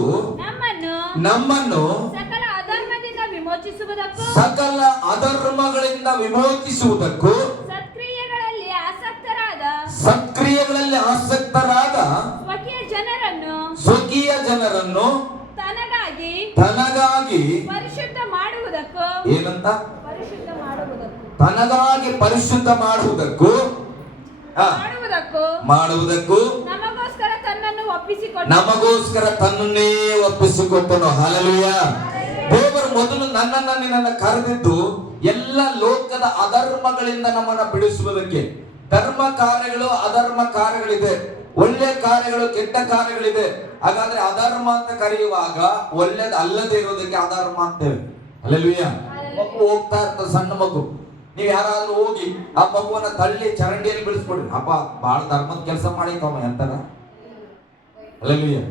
ನಮ್ಮನ್ನು ಸಕಲ ಅಧರ್ಮದಿಂದ ವಿಮೋಚಿಸುವುದಕ್ಕೂ, ಸಕಲ ಅಧರ್ಮಗಳಿಂದ ವಿಮೋಚಿಸುವುದಕ್ಕೂ, ಸತ್ಕ್ರಿಯೆಗಳಲ್ಲಿ ಆಸಕ್ತರಾದ ಸ್ವಕೀಯ ಜನರನ್ನು ತನಗಾಗಿ ಪರಿಶುದ್ಧ ಮಾಡುವುದಕ್ಕೂ. ಏನಂತ? ತನಗಾಗಿ ಪರಿಶುದ್ಧ ಮಾಡುವುದಕ್ಕೂ ನಮಗೋಸ್ಕರ ತನ್ನನ್ನೇ ಒಪ್ಪಿಸಿಕೊಟ್ಟನು. ಹಲ್ಲೆಲೂಯಾ. ದೇವರು ಮೊದಲು ನನ್ನನ್ನ ನಿನ್ನನ್ನ ಕರೆದಿದ್ದು ಎಲ್ಲ ಲೋಕದ ಅಧರ್ಮಗಳಿಂದ ನಮ್ಮನ್ನ ಬಿಡಿಸುವುದಕ್ಕೆ. ಧರ್ಮ ಕಾರ್ಯಗಳು, ಅಧರ್ಮ ಕಾರ್ಯಗಳಿದೆ, ಒಳ್ಳೆ ಕಾರ್ಯಗಳು, ಕೆಟ್ಟ ಕಾರ್ಯಗಳಿದೆ. ಹಾಗಾದ್ರೆ ಅಧರ್ಮ ಅಂತ ಕರೆಯುವಾಗ ಒಳ್ಳೇದು ಅಲ್ಲದೆ ಇರೋದಕ್ಕೆ ಅಧರ್ಮ ಅಂತೇವೆ. ಹಲ್ಲೆಲೂಯಾ. ಮಗು ಹೋಗ್ತಾ ಇರ್ತದೆ, ಸಣ್ಣ ಮಗು, ನೀವ್ ಯಾರಾದ್ರೂ ಹೋಗಿ ಆ ಮಗುವನ್ನ ತಳ್ಳಿ ಚರಂಡಿಯಲ್ಲಿ ಬಿಡಿಸ್ಬಿಡ್ರಿ, ಅಪ್ಪ ಬಹಳ ಧರ್ಮದ ಕೆಲಸ ಮಾಡಿಕಮ್ಮ ಅಂತಾರ. ಹಲ್ಲೆಲೂಯಾ.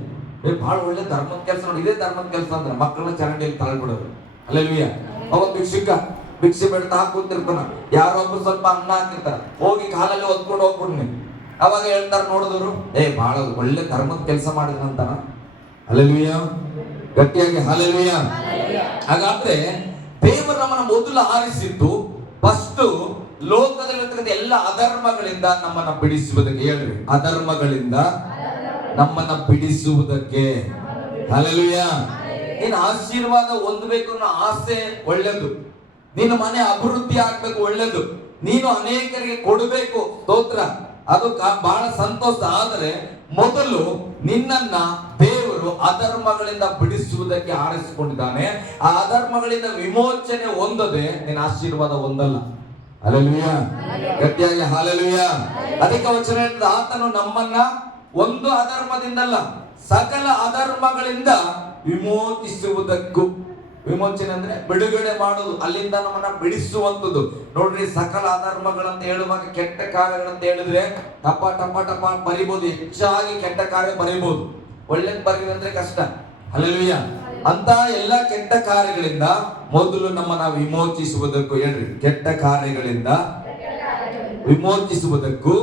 ಬಹಳ ಒಳ್ಳೆ ಧರ್ಮದ ಕೆಲಸ ನೋಡಿ, ಇದೇ ಧರ್ಮದ ಕೆಲಸ ಅಂದ್ರೆ ಮಕ್ಕಳನ್ನ ಚರಂಡಿಯಲ್ಲಿ ತಳ್ಳಿಬಿಡೋದು. ಹಲ್ಲೆಲೂಯಾ. ಅವ ಭಿಕ್ಷೆ ಬೇಡ್ತಾ ಕೂತಿರ್ತಾನ, ಯಾರೊಬ್ರು ಸ್ವಲ್ಪ ಅನ್ನ ಹಾಕಿರ್ತಾರ, ಹೋಗಿ ಕಾಲಲ್ಲಿ ಒದ್ಕೊಂಡು ಹೋಗ್ಬಿಡ್ನಿ, ಅವಾಗ ಹೇಳ್ತಾರ ನೋಡಿದವರು, ಬಹಳ ಒಳ್ಳೆ ಧರ್ಮದ ಕೆಲಸ ಮಾಡಿದ್ರಂತಾನ. ಹಲ್ಲೆಲೂಯ, ಗಟ್ಟಿಯಾಗಿ ಹಲ್ಲೆಲೂಯ. ಹಾಗಾದ್ರೆ ದೇವರು ನಮ್ಮನ್ನ ಮೊದಲು ಆರಿಸಿದ್ದು ಫಸ್ಟ್ ಲೋಕದಲ್ಲಿರ್ತಕ್ಕಂಥ ಎಲ್ಲ ಅಧರ್ಮಗಳಿಂದ ನಮ್ಮನ್ನ ಬಿಡಿಸುವುದಕ್ಕೆ. ಹೇಳ್ರಿ, ಅಧರ್ಮಗಳಿಂದ ನಮ್ಮನ್ನ ಬಿಡಿಸುವುದಕ್ಕೆ. ಹಲ್ಲೆಲೂಯ. ನೀನು ಆಶೀರ್ವಾದ ಹೊಂದಬೇಕು ಅನ್ನೋ ಆಸೆ ಒಳ್ಳೆದು, ನಿನ್ನ ಮನೆ ಅಭಿವೃದ್ಧಿ ಆಗ್ಬೇಕು ಒಳ್ಳೆದು, ನೀನು ಅನೇಕರಿಗೆ ಕೊಡಬೇಕು ಸ್ತೋತ್ರ, ಅದು ಬಹಳ ಸಂತೋಷ. ಆದರೆ ಮೊದಲು ನಿನ್ನನ್ನ ದೇವರು ಅಧರ್ಮಗಳಿಂದ ಬಿಡಿಸುವುದಕ್ಕೆ ಆರಿಸಿಕೊಂಡಿದ್ದಾನೆ. ಆ ಅಧರ್ಮಗಳಿಂದ ವಿಮೋಚನೆ ಹೊಂದದೆ ನಿನ್ನ ಆಶೀರ್ವಾದ ಹೊಂದಲ್ಲ. ಹಲ್ಲೆಲೂಯ, ಗಟ್ಟಿಯಾಗಿ ಹಲ್ಲೆಲೂಯ. ಅದಕ್ಕೆ ವಚನ ಹೇಳಿದ, ಆತನು ನಮ್ಮನ್ನ ಒಂದು ಅಧರ್ಮದಿಂದಲ್ಲ ಸಕಲ ಅಧರ್ಮಗಳಿಂದ ವಿಮೋಚಿಸುವುದಕ್ಕೂ. ವಿಮೋಚನೆ ಅಂದ್ರೆ ಬಿಡುಗಡೆ ಮಾಡುವುದು, ಅಲ್ಲಿಂದ ನಮ್ಮನ್ನ ಬಿಡಿಸುವಂಥದ್ದು. ನೋಡ್ರಿ, ಸಕಲ ಅಧರ್ಮಗಳಂತ ಹೇಳುವಾಗ ಕೆಟ್ಟ ಕಾರ್ಯಗಳಂತ ಹೇಳಿದ್ರೆ ಟಪ ಟಪ ಟಪ ಬರಿಬಹುದು, ಹೆಚ್ಚಾಗಿ ಕೆಟ್ಟ ಕಾರ್ಯ ಬರಿಬಹುದು, ಒಳ್ಳೆದ್ ಬರೀ ಅಂದ್ರೆ ಕಷ್ಟ. ಹಲ್ಲೆಲೂಯ. ಅಂತ ಎಲ್ಲ ಕೆಟ್ಟ ಕಾರ್ಯಗಳಿಂದ ಮೊದಲು ನಮ್ಮನ್ನ ವಿಮೋಚಿಸುವುದಕ್ಕೂ. ಹೇಳ್ರಿ, ಕೆಟ್ಟ ಕಾರ್ಯಗಳಿಂದ ವಿಮೋಚಿಸುವುದಕ್ಕೂ.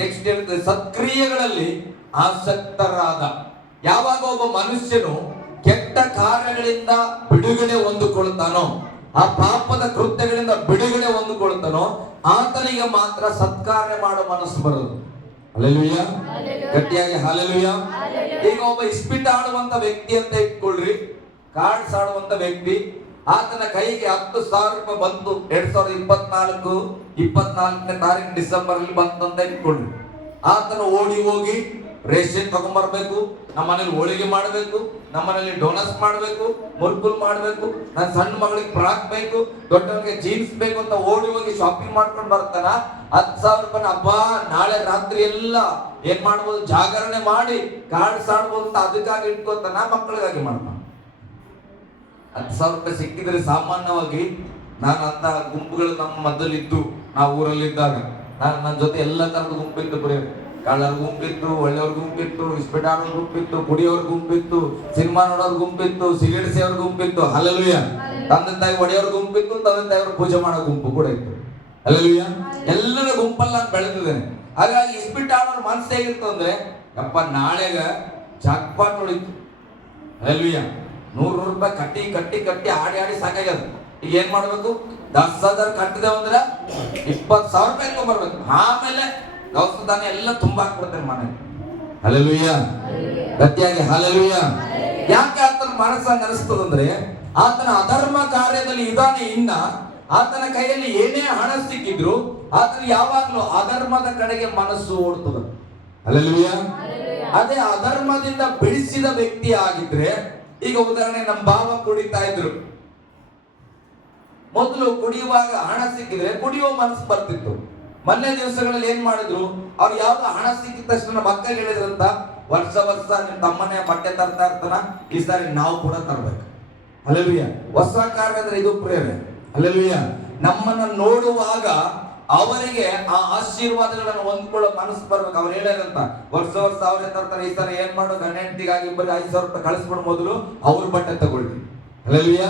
ನೆಕ್ಸ್ಟ್ ಹೇಳ್ತದೆ, ಸತ್ಕ್ರಿಯೆಗಳಲ್ಲಿ ಆಸಕ್ತರಾದ. ಯಾವಾಗ ಒಬ್ಬ ಮನುಷ್ಯನು ಕೆಟ್ಟ ಕಾರ್ಯಗಳಿಂದ ಬಿಡುಗಡೆ ಹೊಂದಿಕೊಳ್ಳುತ್ತಾನೋ, ಆ ಪಾಪದ ಕೃತ್ಯಗಳಿಂದ ಬಿಡುಗಡೆ ಹೊಂದಿಕೊಳ್ಳುತ್ತಾನೋ, ಆತನಿಗೆ ಮಾತ್ರ ಸತ್ಕಾರ್ಯ ಮಾಡೋ ಮನಸ್ಸು ಬರೋದು. ಹಲ್ಲೆಲೂಯ, ಗಟ್ಟಿಯಾಗಿ ಹಲ್ಲೆಲೂಯ. ಈಗ ಒಬ್ಬ ಇಸ್ಪಿಟ್ ಆಡುವಂತ ವ್ಯಕ್ತಿ ಅಂತ ಇಟ್ಕೊಳ್ರಿ, ಕಾರ್ಡ್ಸ್ ಆಡುವಂತ ವ್ಯಕ್ತಿ, ಆತನ ಕೈಗೆ 10,000 ರೂಪಾಯಿ ಬಂತು 2024ನೇ ತಾರೀಕು ಡಿಸೆಂಬರ್ ಅಲ್ಲಿ ಬಂತು ಅಂತ ಇಟ್ಕೊಳ್ರಿ. ಆತನು ಓಡಿ ಹೋಗಿ ರೇಷನ್ ತಗೊಂಡ್ಬರ್ಬೇಕು, ನಮ್ಮ ಮನೇಲಿ ಹೋಳಿಗೆ ಮಾಡಬೇಕು, ನಮ್ಮ ಮನೇಲಿ ಡೋನಸ್ ಮಾಡಬೇಕು, ಮುರ್ಕುಲ್ ಮಾಡಬೇಕು, ನನ್ನ ಸಣ್ಣ ಮಗಳಿಗೆ ಫ್ರಾಕ್ ಬೇಕು, ದೊಡ್ಡವರಿಗೆ ಜೀನ್ಸ್ ಬೇಕು ಅಂತ ಓಡಿ ಹೋಗಿ ಶಾಪಿಂಗ್ ಮಾಡ್ಕೊಂಡು ಬರ್ತಾನ. 10,000 ರೂಪಾಯಿ ಹಬ್ಬ, ನಾಳೆ ರಾತ್ರಿ ಎಲ್ಲ ಏನ್ ಮಾಡ್ಬೋದು, ಜಾಗರಣೆ ಮಾಡಿ ಕಾರ್ಡ್ಸ್ ಆಡ್ಬೋದು ಅಂತ ಅದಕ್ಕಾಗಿ ಇಟ್ಕೋತಾನ, ಮಕ್ಕಳಿಗಾಗಿ ಮಾಡ್ತಾನ. 10,000 ರೂಪಾಯಿ ಸಿಕ್ಕಿದ್ರೆ ಸಾಮಾನ್ಯವಾಗಿ, ನಾನು ಅಂತ ಗುಂಪುಗಳು ನಮ್ಮ ಮಧ್ಯದಲ್ಲಿದ್ದು, ನಾವು ಊರಲ್ಲಿದ್ದಾಗ ನನ್ನ ಜೊತೆ ಎಲ್ಲ ತರದ ಗುಂಪಿತ್ತು. ಬರೀ ಕಳ್ಳರ ಗುಂಪಿತ್ತು, ಒಳ್ಳೆಯವ್ರ ಗುಂಪಿತ್ತು, ಇಸ್ಪಿಟ್ ಆಡೋರ್ ಗುಂಪಿತ್ತು, ಕುಡಿಯೋರ್ ಗುಂಪಿತ್ತು, ಸಿನಿಮಾ ನೋಡೋರ್ ಗುಂಪಿತ್ತು, ಸಿಗರೇಟ್ ಸೇವರ್ ಗುಂಪಿತ್ತು. ಹಲ್ಲೆಲೂಯ. ತಂದೆ ತಾಯಿ ಒಡೆಯೋರ್ ಗುಂಪಿತ್ತು, ತಂದೆ ತಾಯಿಯವ್ರ ಪೂಜೆ ಮಾಡೋ ಗುಂಪು ಕೂಡ ಇತ್ತು. ಹಲ್ಲೆಲೂಯ. ಎಲ್ಲರ ಗುಂಪಲ್ಲಿ ನಾನು ಬೆಳೆದಿದ್ದೇನೆ. ಹಾಗಾಗಿ ಇಸ್ಪಿಟ್ ಆಡೋರ್ ಮನಸ್ಸು ಹೇಗಿತ್ತು ಅಂದ್ರೆ, ಯಪ್ಪ ನಾಳೆಗ ಜಾಕ್ಪಾಟ್ ಹೊಡಿತು. ಹಲ್ಲೆಲೂಯ. 100 ರೂಪಾಯಿ ಕಟ್ಟಿ ಕಟ್ಟಿ ಕಟ್ಟಿ ಆಡಿ ಆಡಿ ಸಾಕಾಗ್ಯದ. ಈಗ ಏನ್ ಮಾಡ್ಬೇಕು, 10,000 ಕಟ್ಟಿದೇವು ಅಂದ್ರೆ 20,000 ರೂಪಾಯಿ ಬರ್ಬೇಕು. ಆಮೇಲೆ ದವಸದಾನ ಎಲ್ಲ ತುಂಬಾ ಹಾಕ್ಬಿಡ್ತಾರೆ ಮನೆಗೆ. ಹಲ್ಲೆಲೂಯ, ಗಟ್ಟಿಯಾಗಿ ಹಲ್ಲೆಲೂಯ. ಯಾಕೆ ಆತನ ಮನಸ್ಸಂಗ ಅನಿಸ್ತದಂದ್ರೆ, ಆತನ ಅಧರ್ಮ ಕಾರ್ಯದಲ್ಲಿ ಇದಾನೆ. ಇನ್ನ ಆತನ ಕೈಯಲ್ಲಿ ಏನೇ ಹಣ ಸಿಕ್ಕಿದ್ರು ಆತನ ಯಾವಾಗ್ಲೂ ಅಧರ್ಮದ ಕಡೆಗೆ ಮನಸ್ಸು ಓಡ್ತದ. ಹಲ್ಲೆಲೂಯ. ಅದೇ ಅಧರ್ಮದಿಂದ ಬಿಡಿಸಿದ ವ್ಯಕ್ತಿ ಆಗಿದ್ರೆ, ಈಗ ಉದಾಹರಣೆ ನಮ್ಮ ಬಾಬಾ ಕುಡಿತಾ ಇದ್ರು, ಮೊದಲು ಕುಡಿಯುವಾಗ ಹಣ ಸಿಕ್ಕಿದ್ರೆ ಕುಡಿಯುವ ಮನಸ್ಸು ಬರ್ತಿತ್ತು. ಮೊನ್ನೆ ದಿವಸಗಳಲ್ಲಿ ಏನ್ ಮಾಡಿದ್ರು, ಅವ್ರು ಯಾವ್ದು ಹಣ ಸಿಕ್ಕಿದ ತಕ್ಷಣ ಮಕ್ಕಳಿಗೆ ಹೇಳಿದ್ರಂತ, ವರ್ಷ ನಿಮ್ ತಮ್ಮನೇ ಬಟ್ಟೆ ತರ್ತಾ ಇರ್ತಾನ, ಈ ಸಾರಿ ನಾವು ಕೂಡ ತರ್ಬೇಕು. ಹಲ್ಲೆಲೂಯ. ಹೊಸ ಕಾರ್ಯ ಅಂದ್ರೆ ಇದು ಪ್ರೇರಣೆ. ಹಲ್ಲೆಲೂಯ. ನಮ್ಮನ್ನ ನೋಡುವಾಗ ಅವರಿಗೆ ಆ ಆಶೀರ್ವಾದಗಳನ್ನು ಹೊಂದ್ಕೊಳ್ಳೋ ಮನಸ್ಸು ಬರ್ಬೇಕು. ಅವ್ರು ಹೇಳ್ಯಾರಂತ, ವರ್ಷ ಅವರೇ ತರ್ತಾರೆ, ಈ ಸಾರಿ ಏನ್ ಮಾಡೋ, ಗಂಡ ಹೆಂಡತಿಗಾಗಿ ಬರೀ 5,000 ರೂಪಾಯಿ ಕಳಿಸ್ಬಿಡು, ಮೊದಲು ಅವ್ರ ಬಟ್ಟೆ ತಗೊಳ್ಳಿ. ಹಲ್ಲೆಲೂಯ.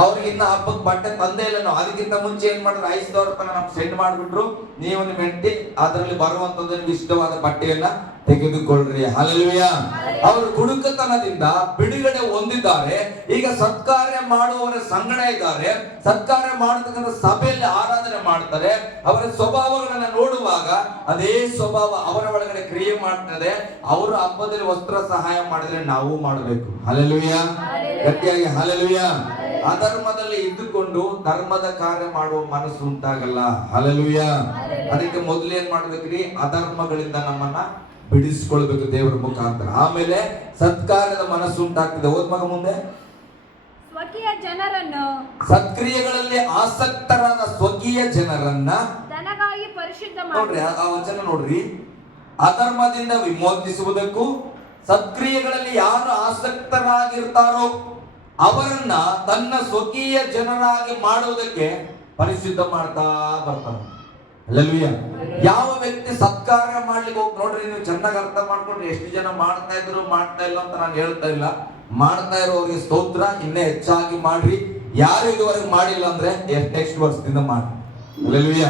ಅವ್ರಿಗೆ ಇನ್ನ ಹಬ್ಬಕ್ಕೆ ಬಟ್ಟೆ ತಂದೆ ಇಲ್ಲ, ನಾವು ಅದಕ್ಕಿಂತ ಮುಂಚೆ ಏನ್ ಮಾಡಿದ್ರು, 5,000 ರೂಪಾಯಿ ನಮ್ಗೆ ಸೆಂಡ್ ಮಾಡ್ಬಿಟ್ರು, ನೀವು ನಿಮ್ಮ ಹೆಂಡತಿ ಅದರಲ್ಲಿ ಬರುವಂತದ್ದು ನಿಮ್ಗೆ ಇಷ್ಟವಾದ ಬಟ್ಟೆಯನ್ನ ತೆಗೆದುಕೊಳ್ಳ್ರಿ. ಹಲ್ಲೆಲೂಯ. ಅವರು ಕುಡುಕತನದಿಂದ ಬಿಡುಗಡೆ ಹೊಂದಿದ್ದಾರೆ. ಈಗ ಸತ್ಕಾರ್ಯ ಮಾಡುವವರ ಸಂಗಡ ಇದ್ದಾರೆ, ಸತ್ಕಾರ್ಯ ಮಾಡತಕ್ಕಂಥ ಸಭೆಯಲ್ಲಿ ಆರಾಧನೆ ಮಾಡ್ತಾರೆ. ಅವರ ಸ್ವಭಾವಗಳನ್ನ ನೋಡುವಾಗ ಅದೇ ಸ್ವಭಾವ ಅವರ ಒಳಗಡೆ ಕ್ರಿಯೆ ಮಾಡ್ತದೆ. ಅವರು ಹಬ್ಬದಲ್ಲಿ ವಸ್ತ್ರ ಸಹಾಯ ಮಾಡಿದ್ರೆ ನಾವು ಮಾಡಬೇಕು. ಹಲ್ಲೆಲೂಯ, ಗಟ್ಟಿಯಾಗಿ ಹಲ್ಲೆಲೂಯ. ಅಧರ್ಮದಲ್ಲಿ ಇದ್ದುಕೊಂಡು ಧರ್ಮದ ಕಾರ್ಯ ಮಾಡುವ ಮನಸ್ಸು ಉಂಟಾಗಲ್ಲ. ಹಲ್ಲೆಲೂಯ. ಅದಕ್ಕೆ ಮೊದಲು ಏನ್ ಮಾಡ್ಬೇಕ್ರಿ, ಅಧರ್ಮಗಳಿಂದ ನಮ್ಮನ್ನ ಬಿಡಿಸ್ಕೊಳ್ಬೇಕು ದೇವರ ಮುಖಾಂತರ. ಆಮೇಲೆ ಸತ್ಕಾರ್ಯದ ಮನಸ್ಸು ಉಂಟಾಗ್ತದೆ. ಓದ್ ಮಗ ಮುಂದೆ. ಸ್ವಕೀಯ ಜನರನ್ನು, ಸತ್ಕ್ರಿಯೆಗಳಲ್ಲಿ ಆಸಕ್ತರಾದ ಸ್ವಕೀಯ ಜನರನ್ನ ತನಗಾಗಿ ಪರಿಶುದ್ಧ ನೋಡ್ರಿ, ಆ ವಚನ ನೋಡ್ರಿ. ಅಧರ್ಮದಿಂದ ವಿಮೋಚಿಸುವುದಕ್ಕೂ, ಸತ್ಕ್ರಿಯೆಗಳಲ್ಲಿ ಯಾರು ಆಸಕ್ತರಾಗಿರ್ತಾರೋ ಅವರನ್ನ ತನ್ನ ಸ್ವಕೀಯ ಜನರಾಗಿ ಮಾಡುವುದಕ್ಕೆ ಪರಿಶುದ್ಧ ಮಾಡ್ತಾ ಬರ್ತಾನೆ. ಹಲ್ಲೆಲೂಯ. ಯಾವ ವ್ಯಕ್ತಿ ಸತ್ಕಾರ್ಯ ಮಾಡ್ಲಿಕ್ಕೆ ಹೋಗಿ, ನೋಡ್ರಿ ನೀವು ಚೆನ್ನಾಗಿ ಅರ್ಥ ಮಾಡ್ಕೊಂಡ್ರೆ, ಎಷ್ಟು ಜನ ಮಾಡ್ತಾ ಇದ್ರು ಮಾಡ್ತಾ ಇಲ್ಲ ಅಂತ ನಾನು ಹೇಳ್ತಾ ಇಲ್ಲ. ಮಾಡ್ತಾ ಇರೋರಿಗೆ ಸ್ತೋತ್ರ, ಇನ್ನೇ ಹೆಚ್ಚಾಗಿ ಮಾಡ್ರಿ. ಯಾರು ಇದುವರೆಗೆ ಮಾಡಿಲ್ಲ ಅಂದ್ರೆ ನೆಕ್ಸ್ಟ್ ವರ್ಷದಿಂದ ಮಾಡಿ. ಹಲ್ಲೆಲೂಯ.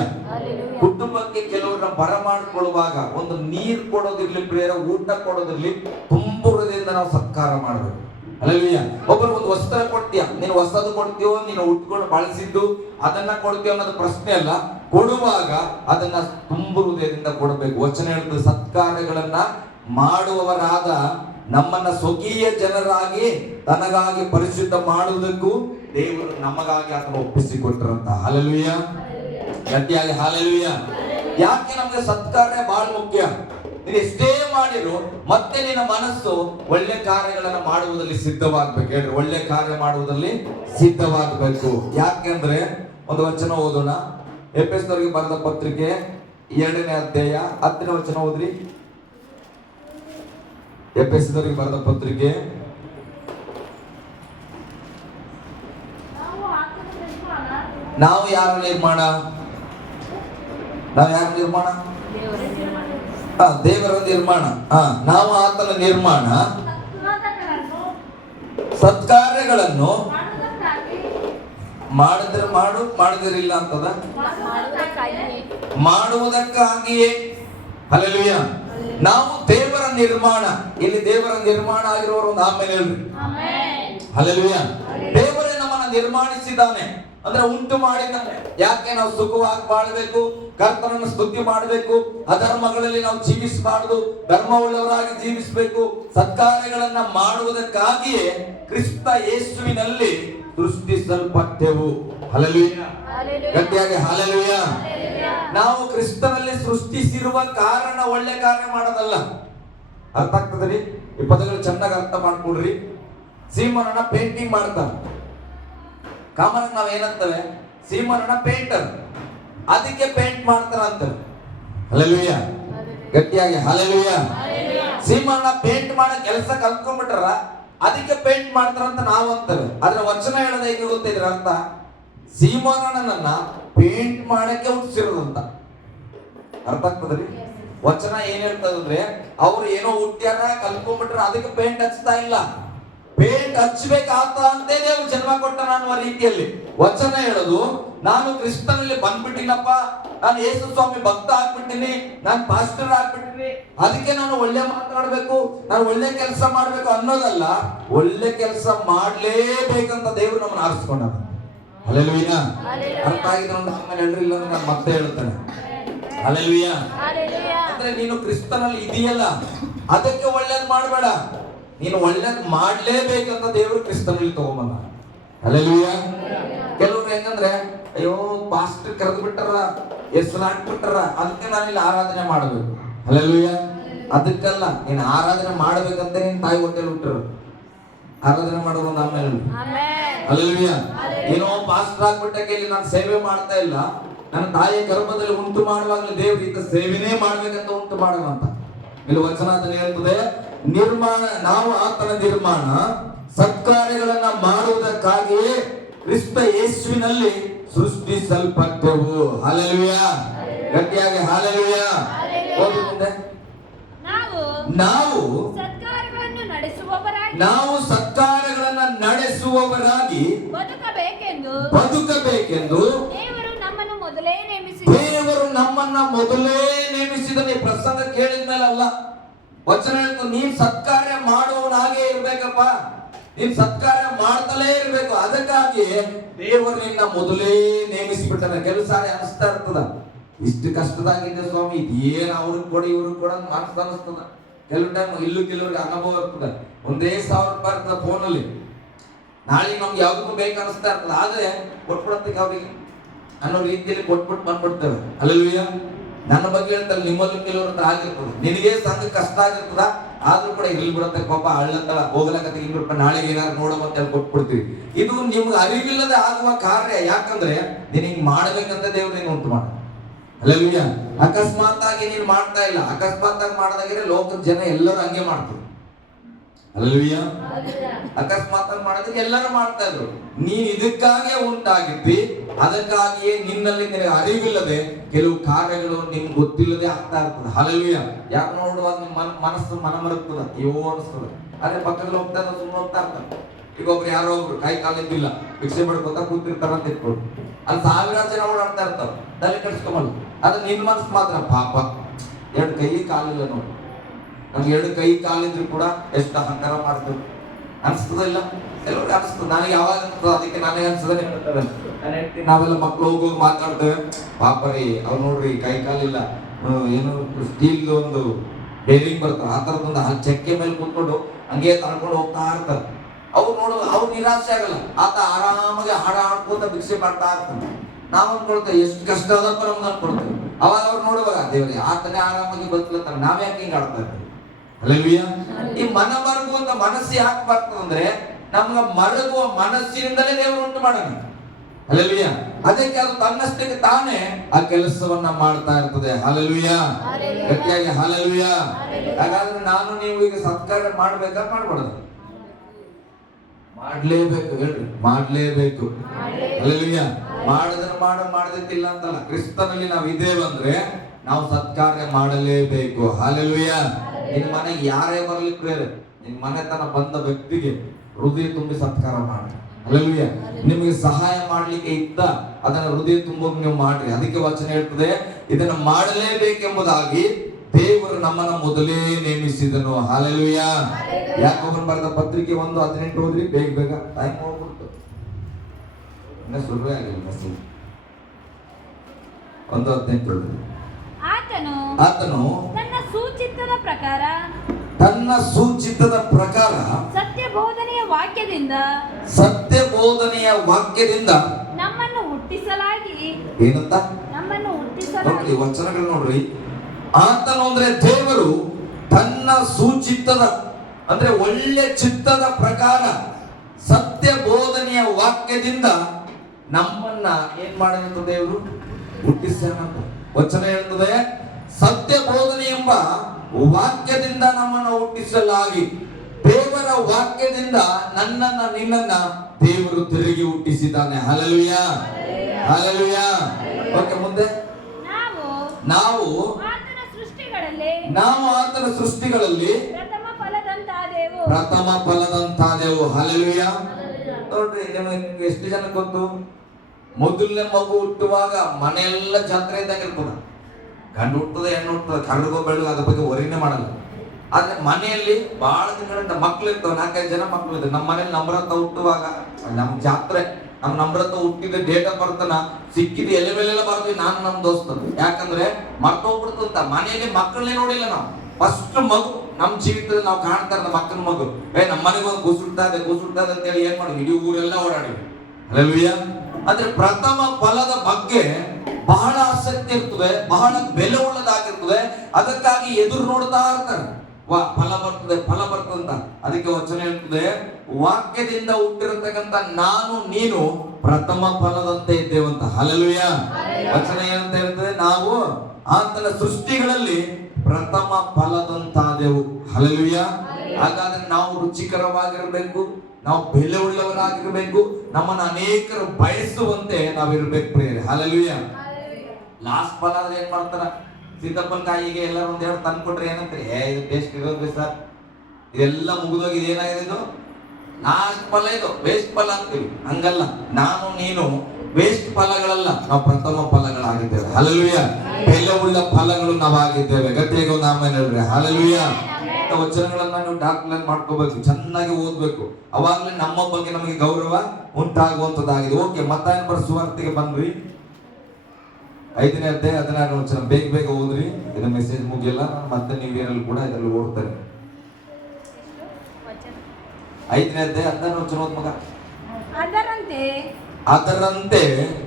ಕುಟುಂಬಕ್ಕೆ ಕೆಲವರನ್ನ ಬರಮಾಡಿಕೊಳ್ಳುವಾಗ ಒಂದು ನೀರು ಕೊಡೋದಿರ್ಲಿ, ಪ್ರಿಯರ ಊಟ ಕೊಡೋದಿರ್ಲಿ, ತುಂಬ ಹೃದಯದಿಂದ ನಾವು ಸತ್ಕಾರ ಮಾಡಬೇಕು. ಹಲ್ಲೆಲೂಯಾ. ಒಬ್ಬರು ಒಂದು ವಸ್ತ್ರ ಕೊಡ್ತೀಯ, ನೀನು ಹೊಸದು ಕೊಡ್ತೀವೋ ನೀನು ಉಟ್ಕೊಂಡು ಬಳಸಿದ್ದು ಅದನ್ನ ಕೊಡ್ತೀವೋ ಅನ್ನೋದು ಪ್ರಶ್ನೆ ಅಲ್ಲ. ಕೊಡುವಾಗ ಅದನ್ನ ತುಂಬ ಹೃದಯದಿಂದ ಕೊಡಬೇಕು. ವಚನ ಹೇಳ್ತದೆ, ಸತ್ಕಾರ್ಯಗಳನ್ನ ಮಾಡುವವರಾದ ನಮ್ಮನ್ನ ಸ್ವಕೀಯ ಜನರಾಗಿ ತನಗಾಗಿ ಪರಿಶುದ್ಧ ಮಾಡುವುದಕ್ಕೂ ದೇವರು ನಮಗಾಗಿ ಅದನ್ನು ಒಪ್ಪಿಸಿಕೊಟ್ರಂತ. ಹಲ್ಲೆಲೂಯಾ. ಗಟ್ಟಿಯಾಗಿ ಹಲ್ಲೆಲೂಯಾ. ಯಾಕೆ ನಮ್ಗೆ ಸತ್ಕಾರ್ಯ ಬಹಳ ಮುಖ್ಯ? ನೀನು ಎಷ್ಟೇ ಮಾಡಿರು ಮತ್ತೆ ನಿನ್ನ ಮನಸ್ಸು ಒಳ್ಳೆ ಕಾರ್ಯಗಳನ್ನ ಮಾಡುವುದರಲ್ಲಿ ಸಿದ್ಧವಾಗ್ಬೇಕು. ಹೇಳ್ರಿ, ಒಳ್ಳೆ ಕಾರ್ಯ ಮಾಡುವುದರಲ್ಲಿ ಸಿದ್ಧವಾಗಬೇಕು. ಯಾಕೆಂದ್ರೆ ಒಂದು ವಚನ ಓದೋಣ. ಎಫೆಸದವರಿಗೆ ಬರೆದ ಪತ್ರಿಕೆ 2ನೇ ಅಧ್ಯಾಯ 10ನೇ ವಚನ ಓದ್ರಿ. ಎಫೆಸದವರಿಗೆ ಬರೆದ ಪತ್ರಿಕೆ ನಾವು ಯಾರ ನಿರ್ಮಾಣ? ನಾವು ಯಾರ ನಿರ್ಮಾಣ? ದೇವರ ನಿರ್ಮಾಣ. ನಾವು ಆತನ ನಿರ್ಮಾಣ, ಸತ್ಕಾರ್ಯಗಳನ್ನು ಮಾಡಿದ್ರೆ ಮಾಡು, ಮಾಡದಿರಿಲ್ಲ ಅಂತದ ಮಾಡುವುದಕ್ಕಾಗಿಯೇ. ಹಲ್ಲೆಲೂಯಾ. ನಾವು ದೇವರ ನಿರ್ಮಾಣ. ಇಲ್ಲಿ ದೇವರ ನಿರ್ಮಾಣ ಆಗಿರೋರು ಒಂದು ಆಮೇಲೆ ಹೇಳ್ರಿ. ಹಲ್ಲೆಲೂಯಾ. ದೇವರೇ ನಮ್ಮನ್ನ ನಿರ್ಮಾಣಿಸಿದ್ದಾನೆ ಅಂದ್ರೆ ಉಂಟು ಮಾಡಿದ್ದಾನೆ. ಯಾಕೆ? ನಾವು ಸುಖವಾಗಿ ಬಾಳಬೇಕು, ಕರ್ತನನ್ನು ಸ್ತುತಿ ಮಾಡಬೇಕು, ಅಧರ್ಮಗಳಲ್ಲಿ ನಾವು ಜೀವಿಸಬಾರದು, ಧರ್ಮವುಳ್ಳವರಾಗಿ ಜೀವಿಸಬೇಕು. ಸತ್ಕಾರ್ಯಗಳನ್ನ ಮಾಡುವುದಕ್ಕಾಗಿಯೇ ಕ್ರಿಸ್ತ ಯೇಸುವಿನಲ್ಲಿ ಸೃಷ್ಟಿಸಲ್ಪಟ್ಟೆವು. ಹಲ್ಲೆಲೂಯಾ. ಗಟ್ಟಿಯಾಗಿ ಹಲ್ಲೆಲೂಯಾ. ನಾವು ಕ್ರಿಸ್ತನಲ್ಲಿ ಸೃಷ್ಟಿಸಿರುವ ಕಾರಣ ಒಳ್ಳೆ ಕಾರ್ಯ ಮಾಡೋದಲ್ಲ. ಅರ್ಥ ಆಗ್ತದ್ರಿ? ಈ ಪದಗಳು ಚೆನ್ನಾಗಿ ಅರ್ಥ ಮಾಡ್ಕೊಡ್ರಿ. ಸೀಮನನ್ನ ಪೇಂಟಿಂಗ್ ಮಾಡ್ತಾರೆ. ಕಾಮನ್ ನಾವ್ ಏನಂತವೆ? ಸೀಮನನ್ನ ಪೇಂಟರ್, ಅದಕ್ಕೆ ಪೇಂಟ್ ಮಾಡ್ತಾರ ಅಂತ. ಹಲ್ಲೆಲೂಯಾ. ಗಟ್ಟಿಯಾಗಿ ಹಲ್ಲೆಲೂಯಾ. ಸೀಮನನ್ನ ಪೇಂಟ್ ಮಾಡೋ ಕೆಲಸ ಕಲ್ತ್ಕೊಂಡ್ಬಿಟ್ರ ಅದಕ್ಕೆ ಪೇಂಟ್ ಮಾಡ್ತಾರಂತ ನಾವು ಅಂತೇವೆ. ಆದ್ರೆ ವಚನ ಹೇಳೋದು ಹೇಗೆ ಗೊತ್ತಿದ್ರೆ ಅರ್ಥ? ಸೀಮೋನನನ್ನ ಪೇಂಟ್ ಮಾಡಕ್ಕೆ ಹುಟ್ಟಿಸಿರೋದಂತ. ಅರ್ಥ ಆಗ್ತದ್ರಿ? ವಚನ ಏನ್ ಹೇಳ್ತದಂದ್ರೆ, ಅವ್ರು ಏನೋ ಹುಟ್ಟ್ಯಾರ ಕಲ್ತ್ಕೊಂಡ್ಬಿಟ್ರ ಅದಕ್ಕೆ ಪೇಂಟ್ ಹಚ್ತಾ ಇಲ್ಲ, ಪೇಂಟ್ ಹಚ್ಬೇಕಾತ ಅಂತೇ ದೇವ್ರು ಜನ್ಮ ಕೊಟ್ಟ ಅನ್ನುವ ರೀತಿಯಲ್ಲಿ ವಚನ ಹೇಳೋದು. ನಾನು ಕ್ರಿಸ್ತನಲ್ಲಿ ಬಂದ್ಬಿಟ್ಟಿನಪ್ಪ, ನಾನು ಯೇಸು ಸ್ವಾಮಿ ಭಕ್ತ ಆಗ್ಬಿಟ್ಟಿನಿ, ನಾನು ಪಾಸ್ಟರ್ ಆಗ್ಬಿಟ್ಟಿನಿ, ಅದಕ್ಕೆ ನಾನು ಒಳ್ಳೆ ಮಾತಾಡ್ಬೇಕು, ನಾನು ಒಳ್ಳೆ ಕೆಲಸ ಮಾಡ್ಬೇಕು ಅನ್ನೋದಲ್ಲ. ಒಳ್ಳೆ ಕೆಲಸ ಮಾಡ್ಲೇಬೇಕಂತ ದೇವ್ರು ನಮ್ಮನ್ನ ಆರಿಸ್ಕೊಂಡ. ಹಲ್ಲೆಲೂಯಾ. ಅರ್ಥ ಆಗಿದ್ರೆ ಆಮೇಲೆ ಹೇಳ್ರಿ, ಇಲ್ಲ ನಾನು ಮತ್ತೆ ಹೇಳ್ತೇನೆ. ಹಲ್ಲೆಲೂಯಾ. ಅಂದ್ರೆ ನೀನು ಕ್ರಿಸ್ತನಲ್ಲಿ ಇದೆಯಲ್ಲ, ಅದಕ್ಕೆ ಒಳ್ಳೇದ್ ಮಾಡಬೇಡ, ನೀನು ಒಳ್ಳೇದ್ ಮಾಡ್ಲೇಬೇಕಂತ ದೇವರು ಕ್ರಿಸ್ತನಲ್ಲಿ ತಗೊಂಬಂದ. ಹಲ್ಲೆಲೂಯಾ. ಕೆಲವ್ರು ಹೆಂಗಂದ್ರೆ, ಅಯ್ಯೋ ಪಾಸ್ಟರ್ ಕರೆದು ಬಿಟ್ಟಾರ, ಹೆಸರು ಹಾಕ್ಬಿಟ್ಟಾರ, ಅದಕ್ಕೆ ನಾನಿಲ್ಲಿ ಆರಾಧನೆ ಮಾಡಬೇಕು. ಹಲ್ಲೆಲೂಯಾ. ಅದಕ್ಕಲ್ಲ, ನೀನು ಆರಾಧನೆ ಮಾಡ್ಬೇಕಂತ ನಿನ್ ತಾಯಿ ಹೊಟ್ಟೆಲಿ ಬಿಟ್ಟರು ಆರಾಧನೆ ಮಾಡೋದು ಆಮೇಲೆ. ಹಲ್ಲೆಲೂಯಾ. ಏನೋ ಪಾಸ್ಟರ್ ಆಗ್ಬಿಟ್ಟಕ್ಕೆ ಇಲ್ಲಿ ನಾನು ಸೇವೆ ಮಾಡ್ತಾ ಇಲ್ಲ, ನನ್ನ ತಾಯಿಯ ಗರ್ಭದಲ್ಲಿ ಉಂಟು ಮಾಡುವಾಗಲೇ ದೇವ್ರು ಇಂಥ ಸೇವೆನೇ ಮಾಡ್ಬೇಕಂತ ಉಂಟು ಮಾಡುವಂತ. ಇಲ್ಲಿ ವಚನ ಅದನ್ನ ಹೇಳ್ತದೆ, ನಿರ್ಮಾಣ, ನಾವು ಆತನ ನಿರ್ಮಾಣ, ಸತ್ಕಾರ್ಯಗಳನ್ನ ಮಾಡುವುದಕ್ಕಾಗಿಯೇ ಕ್ರಿಸ್ತ ಯೇಸುವಿನಲ್ಲಿ ಸೃಷ್ಟಿಸಲ್ಪಟ್ಟೆವು. ಹಲ್ಲೆಲೂಯಾ. ಗಟ್ಟಿಯಾಗಿ ಹಲ್ಲೆಲೂಯಾ. ಓದಿ ಮುಂದೆ. ನಾವು ಸತ್ಕಾರ್ಯಗಳನ್ನ ನಡೆಸುವವರಾಗಿ ಬದುಕಬೇಕೆಂದು ದೇವರು ನಮ್ಮನ್ನ ಮೊದಲೇ ನೇಮಿಸಿದನೆ. ಪ್ರಸಂಗ ಕೇಳಿದ್ಮೇಲೆ ಅಲ್ಲ, ವಚನ ಹೇಳ್ತು, ನೀನ್ ಸತ್ಕಾರ್ಯ ಮಾಡುವವನಾಗೇ ಇರ್ಬೇಕಪ್ಪ, ನೀನ್ ಸತ್ಕಾರ್ಯ ಮಾಡ್ತಲೇ ಇರ್ಬೇಕು. ಅದಕ್ಕಾಗಿ ದೇವರು ನಿನ್ನ ಮೊದಲೇ ನೇಮಿಸಿಬಿಟ್ಟಾನೆ. ಕೆಲವು ಸಾರಿ ಅನಿಸ್ತಾ ಇರ್ತದ, ಇಷ್ಟು ಕಷ್ಟದಾಗಿದೆ ಸ್ವಾಮಿ, ಇದೇನ್ ಅವ್ರಿಗೆ ಕೊಡಿ ಇವ್ರಿಗೆ ಕೊಡ ಮನಸ್ಸು ಅನಿಸ್ತದ. ಕೆಲವು ಟೈಮ್ ಇಲ್ಲೂ ಕೆಲವ್ರಿಗೆ ಅನುಭವ ಇರ್ತದೆ. ಒಂದೇ 1000 ರೂಪಾಯಿ ಇರ್ತದೆ ಫೋನಲ್ಲಿ, ನಾಳೆ ನಮ್ಗೆ ಯಾವ್ದಕ್ಕೂ ಬೇಕು ಅನಿಸ್ತಾ ಇರ್ತದೆ, ಆದ್ರೆ ಕೊಟ್ಬಿಡತ್ತಕ್ಕೆ ಅವ್ರಿಗೆ ಅನ್ನೋ ರೀತಿಯಲ್ಲಿ ಕೊಟ್ಬಿಟ್ಟು ಬಂದ್ಬಿಡ್ತೇವೆ. ಹಲ್ಲೆಲೂಯಾ. ನನ್ನ ಬಗ್ಗೆ ಹೇಳ್ತಾರೆ, ನಿಮ್ಮಲ್ಲಿ ಕೆಲವ್ರ ಹತ್ರ ಆಗಿರ್ತದೆ, ನಿನಗೆ ಸಂಘ ಕಷ್ಟ ಆಗಿರ್ತದ, ಆದ್ರೂ ಕೂಡ ಇರ್ಲಿ ಬಿಡತ್ತೆ ಪಾಪ, ಹಳ್ಳತ್ತಲ್ಲ ಹೋಗ್ಲಕ್ಕ 200 ರೂಪಾಯಿ ನಾಳೆಗೆ ಏನಾದ್ರು ನೋಡೋವಂತ ಹೇಳಿ ಕೊಟ್ಬಿಡ್ತೀವಿ. ಇದು ನಿಮ್ಗೆ ಅರಿವಿಲ್ಲದೆ ಆಗುವ ಕಾರ್ಯ. ಯಾಕಂದ್ರೆ ನೀನ್ ಹಿಂಗ್ ಮಾಡ್ಬೇಕಂತ ದೇವ್ರು ನೀನು ಉಂಟು ಮಾಡ. ಹಲ್ಲೆಲೂಯಾ. ಅಕಸ್ಮಾತ್ ಆಗಿ ನೀನ್ ಮಾಡ್ತಾ ಇಲ್ಲ, ಅಕಸ್ಮಾತ್ ಆಗಿ ಮಾಡದಾಗಿದ್ರೆ ಲೋಕದ ಜನ ಎಲ್ಲರೂ ಹಂಗೆ ಮಾಡ್ತಾರೆ. ಹಲ್ಲೆಲೂಯಾ. ಅಕಸ್ಮಾತ್ ಆಗಿ ಮಾಡಿದ್ರೆ ಎಲ್ಲರೂ ಮಾಡ್ತಾ ಇದ್ರು. ನೀನ್ ಇದಕ್ಕಾಗೆ ಉಂಟಾಗಿದ್ದಿ, ಅದಕ್ಕಾಗಿಯೇ ನಿನ್ನಲ್ಲಿ ನಿನಗೆ ಅರಿವಿಲ್ಲದೆ ಕೆಲವು ಕಾರ್ಯಗಳು ನಿಮ್ಗೆ ಗೊತ್ತಿಲ್ಲದೆ ಆಗ್ತಾ ಇರ್ತದೆ. ಹಲ್ಲೆಲೂಯಾ. ಯಾರು ನೋಡುವಾಗ ನಿಮ್ಮ ಮನಸ್ಸು ಮನಮರುತ್ತದೆ, ಅಯ್ಯೋ ಅನಿಸ್ತದೆ. ಆದ್ರೆ ಪಕ್ಕದಲ್ಲಿ ಹೋಗ್ತಾ ಸುಮ್ಮನೆ ಹೋಗ್ತಾ ಇರ್ತಾರೆ. ಈಗ ಒಬ್ರು ಯಾರೋ ಒಬ್ರು ಕೈ ಕಾಲಿದ್ದಿಲ್ಲ, ಭಿಕ್ಷೆ ಬಿಡ್ಕೋತಾ ಕೂತಿರ್ತಾರ ಅಂತ ಇಟ್ಕೊಂಡು ಅಲ್ಲಿ 1000 ಜನ ಓಡಾಡ್ತಾ ಇರ್ತಾವ, ತಲೆ ಕೆಡಿಸ್ಕೊಂಬಲ್ಲ. ಆದ್ರೆ ನಿನ್ ಮನಸ್ಸು ಮಾತ್ರ ಪಾಪ ಎರಡು ಕೈ ಕಾಲಿಲ್ಲ ನೋಡಿ. ನಮ್ಗೆ ಎರಡು ಕೈ ಕಾಲಿದ್ರು ಕೂಡ ಎಷ್ಟು ಅಹಂಕಾರ ಮಾಡ್ತೀವಿ ಅನ್ಸ್ತದ ಇಲ್ಲ? ಕೆಲವ್ರಿಗೆ ಅನಿಸ್ತದೆ, ನನಗೆ ಯಾವಾಗ ಅನ್ಸ್ತದ, ಅದಕ್ಕೆ ನನಗೆ ಅನ್ಸ್ತದೆ. ನಾವೆಲ್ಲ ಮಕ್ಳು ಹೋಗೋಗಿ ಮಾತಾಡ್ತೇವೆ, ಪಾಪ ರೀ ಅವ್ರು ನೋಡ್ರಿ ಕೈ ಕಾಲಿಲ್ಲ, ಏನು ಸ್ಟೀಲ್ ಒಂದು ಬೇರಿಂಗ್ ಬರ್ತಾರೆ, ಆ ಥರದೊಂದು ಚಕ್ಕೆ ಮೇಲೆ ಕೂತ್ಕೊಂಡು ಹಂಗೆ ತಳ್ಕೊಂಡು ಹೋಗ್ತಾ ಇರ್ತಾರೆ. ಅವ್ರು ನೋಡುವ ಅವ್ರು ನಿರಾಶೆ ಆಗಲ್ಲ, ಆತ ಆರಾಮಾಗಿ ಹಾಡ ಹಾಡ್ಕೋತ ಭಿಕ್ಷೆ ಮಾಡ್ತಾ ಇರ್ತಾನೆ. ನಾವು ಅನ್ಕೊಳ್ತೇವೆ ಎಷ್ಟು ಕಷ್ಟ ಅದಪ್ಪ ನಮ್ದು ಅನ್ಕೊಳ್ತೇವೆ. ಅವಾಗ ಅವ್ರು ನೋಡುವಾಗ ದೇವರೇ ಆತನೇ ಆರಾಮಾಗಿ ಬದುಕಲತ್ತಾನೆ, ನಾವ್ಯಾಕೆ ಹಿಂಗೆ ಆಡ್ತಾ ಇರ್ತೇವೆ? ಅಲ್ಲಲ್ವಿಯ? ಈ ಮನ ಮರಗುವಂತ ಮನಸ್ಸು ಯಾಕೆ ಬರ್ತದಂದ್ರೆ ನಮ್ಗ ಮರಗುವ ಮನಸ್ಸಿನಿಂದಲೇ ದೇವರು ಉಂಟು ಮಾಡೋಣ. ಅಲ್ಲಲ್ವಿಯ? ಅದಕ್ಕೆ ಅದು ತನ್ನಷ್ಟಕ್ಕೆ ತಾನೇ ಆ ಕೆಲಸವನ್ನ ಮಾಡ್ತಾ ಇರ್ತದೆ. ಹಲ್ಲೆಲೂಯಾ, ಗಟ್ಟಿಯಾಗಿ ಹಲ್ಲೆಲೂಯಾ. ಹಾಗಾದ್ರೆ ನಾನು ನೀವು ಈಗ ಸತ್ಕಾರ ಮಾಡ್ಬೇಕಾ ಮಾಡ್ಬಾರ್ದು? ಮಾಡ್ಲೇಬೇಕು, ಹೇಳ್ರಿ, ಮಾಡ್ಲೇಬೇಕು. ಹಲ್ಲೆಲೂಯಾ. ಮಾಡದಿತ್ತಿಲ್ಲ ಅಂತಲ್ಲ, ಕ್ರಿಸ್ತನಲ್ಲಿ ನಾವು ಇದ್ದೇವೆ ಅಂದ್ರೆ ನಾವು ಸತ್ಕಾರ್ಯ ಮಾಡಲೇಬೇಕು. ಹಲ್ಲೆಲೂಯಾ. ನಿನ್ ಮನೆಗೆ ಯಾರೇ ಬರ್ಲಿ ಪ್ರೇರೆ, ನಿನ್ ಮನೆತನ ಬಂದ ವ್ಯಕ್ತಿಗೆ ಹೃದಯ ತುಂಬಿ ಸತ್ಕಾರ ಮಾಡಿ. ಹಲ್ಲೆಲೂಯಾ. ನಿಮಗೆ ಸಹಾಯ ಮಾಡ್ಲಿಕ್ಕೆ ಇದ್ದ ಅದನ್ನ ಹೃದಯ ತುಂಬ ನೀವು ಮಾಡ್ರಿ. ಅದಕ್ಕೆ ವಚನ ಹೇಳ್ತದೆ, ಇದನ್ನ ಮಾಡಲೇಬೇಕೆಂಬುದಾಗಿ ದೇವರು ನಮ್ಮನ್ನ ಮೊದಲೇ ನೇಮಿಸಿದನು. ಹಲ್ಲೆಲೂಯಾ. ಯಾಕೋಬನ ಬರೆದ ಪತ್ರಿಕೆ 1:18 ಓದ್ರಿ, ಬೇಗ ಬೇಗ, ಟೈಮ್ ಹೋಗ್ಬಿಡ್ತು, ಇನ್ನ ಶುರುವೇ ಆಗಿಲ್ಲ ಮೆಸೇಜ್. 1:18 ಓದ್ರಿ. ಆತನು ತನ್ನ ಸೂಚಿತದ ಪ್ರಕಾರ ಸತ್ಯ ಬೋಧನೆಯ ವಾಕ್ಯದಿಂದ ನಮ್ಮನ್ನು ಹುಟ್ಟಿಸಲಾಗಿ, ಏನಂತ ನಮ್ಮನ್ನು ಹುಟ್ಟಿಸಲಾಗಿ, ನೋಡ್ರಿ ವಚನಗಳು ನೋಡ್ರಿ. ಆತನು ಅಂದ್ರೆ ದೇವರು ತನ್ನ ಸೂಚಿತದ ಅಂದ್ರೆ ಒಳ್ಳೆ ಚಿತ್ತದ ಪ್ರಕಾರ ಸತ್ಯ ಬೋಧನೆಯ ವಾಕ್ಯದಿಂದ ನಮ್ಮನ್ನ ಏನ್ ಮಾಡಿದಂತ ದೇವರು ಹುಟ್ಟಿಸ್ಯಾನಂತ. ವಚನ ಹೇಳ್ತದೆ, ಸತ್ಯ ಬೋಧನೆ ಎಂಬ ವಾಕ್ಯದಿಂದ ನಮ್ಮನ್ನು ಹುಟ್ಟಿಸಲಾಗಿ, ದೇವರ ವಾಕ್ಯದಿಂದ ನನ್ನನ್ನ ನಿನ್ನನ್ನ ದೇವರು ತಿರುಗಿ ಹುಟ್ಟಿಸಿದ್ದಾನೆ. Hallelujah, hallelujah. ಓಕೆ, ಮುಂದೆ ನಾವು ಆತನ ಸೃಷ್ಟಿಗಳಲ್ಲಿ ಪ್ರಥಮ ಫಲದಂತಾದೆವು. ಹಲ್ಲೆಲೂಯಾ. ನೋಡ್ರಿ, ನಿಮ್ಗೆ ಎಷ್ಟು ಜನ ಗೊತ್ತು, ಮೊದಲನೇ ಮಗು ಹುಟ್ಟುವಾಗ ಮನೆಯೆಲ್ಲ ಜಾತ್ರೆ ಇದ್ದಾಗ ಇರ್ತದ. ಗಂಡು ಹುಟ್ಟದೆ ಹೆಣ್ಣು ಹುಟ್ಟದ, ಕರ್ಗೋ ಬೆಳಗು ಅದ್ರ ಬಗ್ಗೆ ವರಿನೇ ಮಾಡಲ್ಲ. ಆದ್ರೆ ಮನೆಯಲ್ಲಿ ಬಹಳ ದಿನಗಳಿಂದ ಮಕ್ಳು ಇರ್ತವೆ, 4-5 ಜನ ಮಕ್ಳು ಇರ್ತವೆ. ನಮ್ಮ ಮನೇಲಿ ನಮ್ರತ ಹುಟ್ಟುವಾಗ ನಮ್ ಜಾತ್ರೆ, ನಮ್ ನಮ್ರತ ಹುಟ್ಟಿದ ಡೇಟ್ ಆಫ್ ಬರ್ತನ ಸಿಕ್ಕಿದ ಎಲೆ ಮೇಲೆಲ್ಲ ಬರ್ತೀವಿ ನಾನು ನಮ್ಮ ದೋಸ್ತರು. ಯಾಕಂದ್ರೆ ಮರ್ತೋಗ್ಬಿಡ್ತಂತ. ಮನೆಯಲ್ಲಿ ಮಕ್ಕಳನ್ನೇ ನೋಡಿಲ್ಲ ನಾವು. ಫಸ್ಟ್ ಮಗು ನಮ್ ಜೀವಿತದಲ್ಲಿ ನಾವು ಕಾಣ್ತಾ ಇರೋದು ಮಕ್ಕಳ ಮಗು. ನಮ್ಮ ಮನೆಗೆ ಒಂದು ಕೂಸುಡ್ತಾ ಇದೆ ಅಂತ ಹೇಳಿ ಏನ್ ಮಾಡಿ ಇಡೀ ಊರೆಲ್ಲ ಓಡಾಡಿ. ಹಲ್ಲೆಲೂಯಾ. ಅಂದ್ರೆ ಪ್ರಥಮ ಫಲದ ಬಗ್ಗೆ ಬಹಳ ಆಸಕ್ತಿ ಇರ್ತದೆ, ಬಹಳ ಬೆಲೆ ಉಳ್ಳದಾಗಿರ್ತದೆ. ಅದಕ್ಕಾಗಿ ಎದುರು ನೋಡ್ತಾ ಇರ್ತಾರೆ, ಫಲ ಬರ್ತದೆ ಅಂತ. ಅದಕ್ಕೆ ವಚನ ಹೇಳ್ತದೆ, ವಾಕ್ಯದಿಂದ ಹುಟ್ಟಿರತಕ್ಕಂತ ನಾನು ನೀನು ಪ್ರಥಮ ಫಲದಂತೆ ಇದ್ದೇವಂತ. ಹಲ್ಲೆಲೂಯಾ. ವಚನ ಏನಂತ ಹೇಳ್ತದೆ, ನಾವು ಆತನ ಸೃಷ್ಟಿಗಳಲ್ಲಿ ಪ್ರಥಮ ಫಲದಂತಾದೆವು. ಹಲ್ಲೆಲೂಯಾ. ಹಾಗಾದ್ರೆ ನಾವು ರುಚಿಕರವಾಗಿರಬೇಕು, ನಾವು ಬೆಲೆ ಉಳ್ಳವರಾಗಿರ್ಬೇಕು, ನಮ್ಮನ್ನ ಅನೇಕರು ಬಯಸುವಂತೆ ನಾವಿರ್ಬೇಕು ಪ್ರಿಯರೇ. ಹಲ್ಲೆಲೂಯಾ. ಲಾಸ್ಟ್ ಫಲ ಆದ್ರೆ ಏನ್ ಮಾಡ್ತಾರ, ಸೀತಾಫಲ ಕಾಯಿಗೆ ಎಲ್ಲರೂ ಒಂದೆರಡು ತಂದು ಕೊಟ್ರೆ ಏನಂತಾರೆ, ಇದು ಟೇಸ್ಟ್ ಇರೋದು ಸರ್, ಇದೆಲ್ಲ ಮುಗಿದೋಗಿ ಏನಾಗಿದೆ, ಇದು ಲಾಸ್ಟ್ ಫಲ, ಇದು ವೇಸ್ಟ್ ಫಲ ಅಂತೀವಿ. ಹಂಗಲ್ಲ, ನಾನು ನೀನು ವೇಸ್ಟ್ ಫಲಗಳಲ್ಲ, ನಾವು ಪ್ರಥಮ ಫಲಗಳಾಗಿದ್ದೇವೆ. ಹಲ್ಲೆಲೂಯಾ. ಬೆಲೆ ಉಳ್ಳ ಫಲಗಳು ನಾವಾಗಿದ್ದೇವೆ. ಗಟ್ಟಿಯಾಗಿ ಒಂದು ಆಮೇಲೆ ಹೇಳ್ರಿ. ಹಲ್ಲೆಲೂಯಾ. ವಚನಗಳನ್ನ ನೀವು ಡಾಕ್ಯುಮೆಂಟ್ ಮಾಡ್ಕೋಬೇಕು, ಚೆನ್ನಾಗಿ ಓದ್ಬೇಕು. ಅವಾಗಲೇ ನಮ್ಮ ಬಗ್ಗೆ ನಮಗೆ ಗೌರವ ಉಂಟಾಗುವಂತದ್ದಾಗಿದೆ. ಓಕೆ, ಮತ್ತಾಯನ ಬರೆದ ಸುವಾರ್ತೆಗೆ ಬಂದ್ರಿ, 5ನೇ ಅಧ್ಯಾಯ 16ನೇ ವಚನ. ಬೇಗ ಓದ್ರಿ, ಇದು ಮೆಸೇಜ್ ಮುಗಿಯಲ್ಲ, ಮತ್ತೆ ನೀವೇನಲ್ಲಿ ಕೂಡ ಇದರಲ್ಲಿ ಓದ್ತಾರೆ. 5ನೇ ಅಧ್ಯಾಯ 16ನೇ ವಚನ ಓದ್ ಮಗ. ಅದರಂತೆ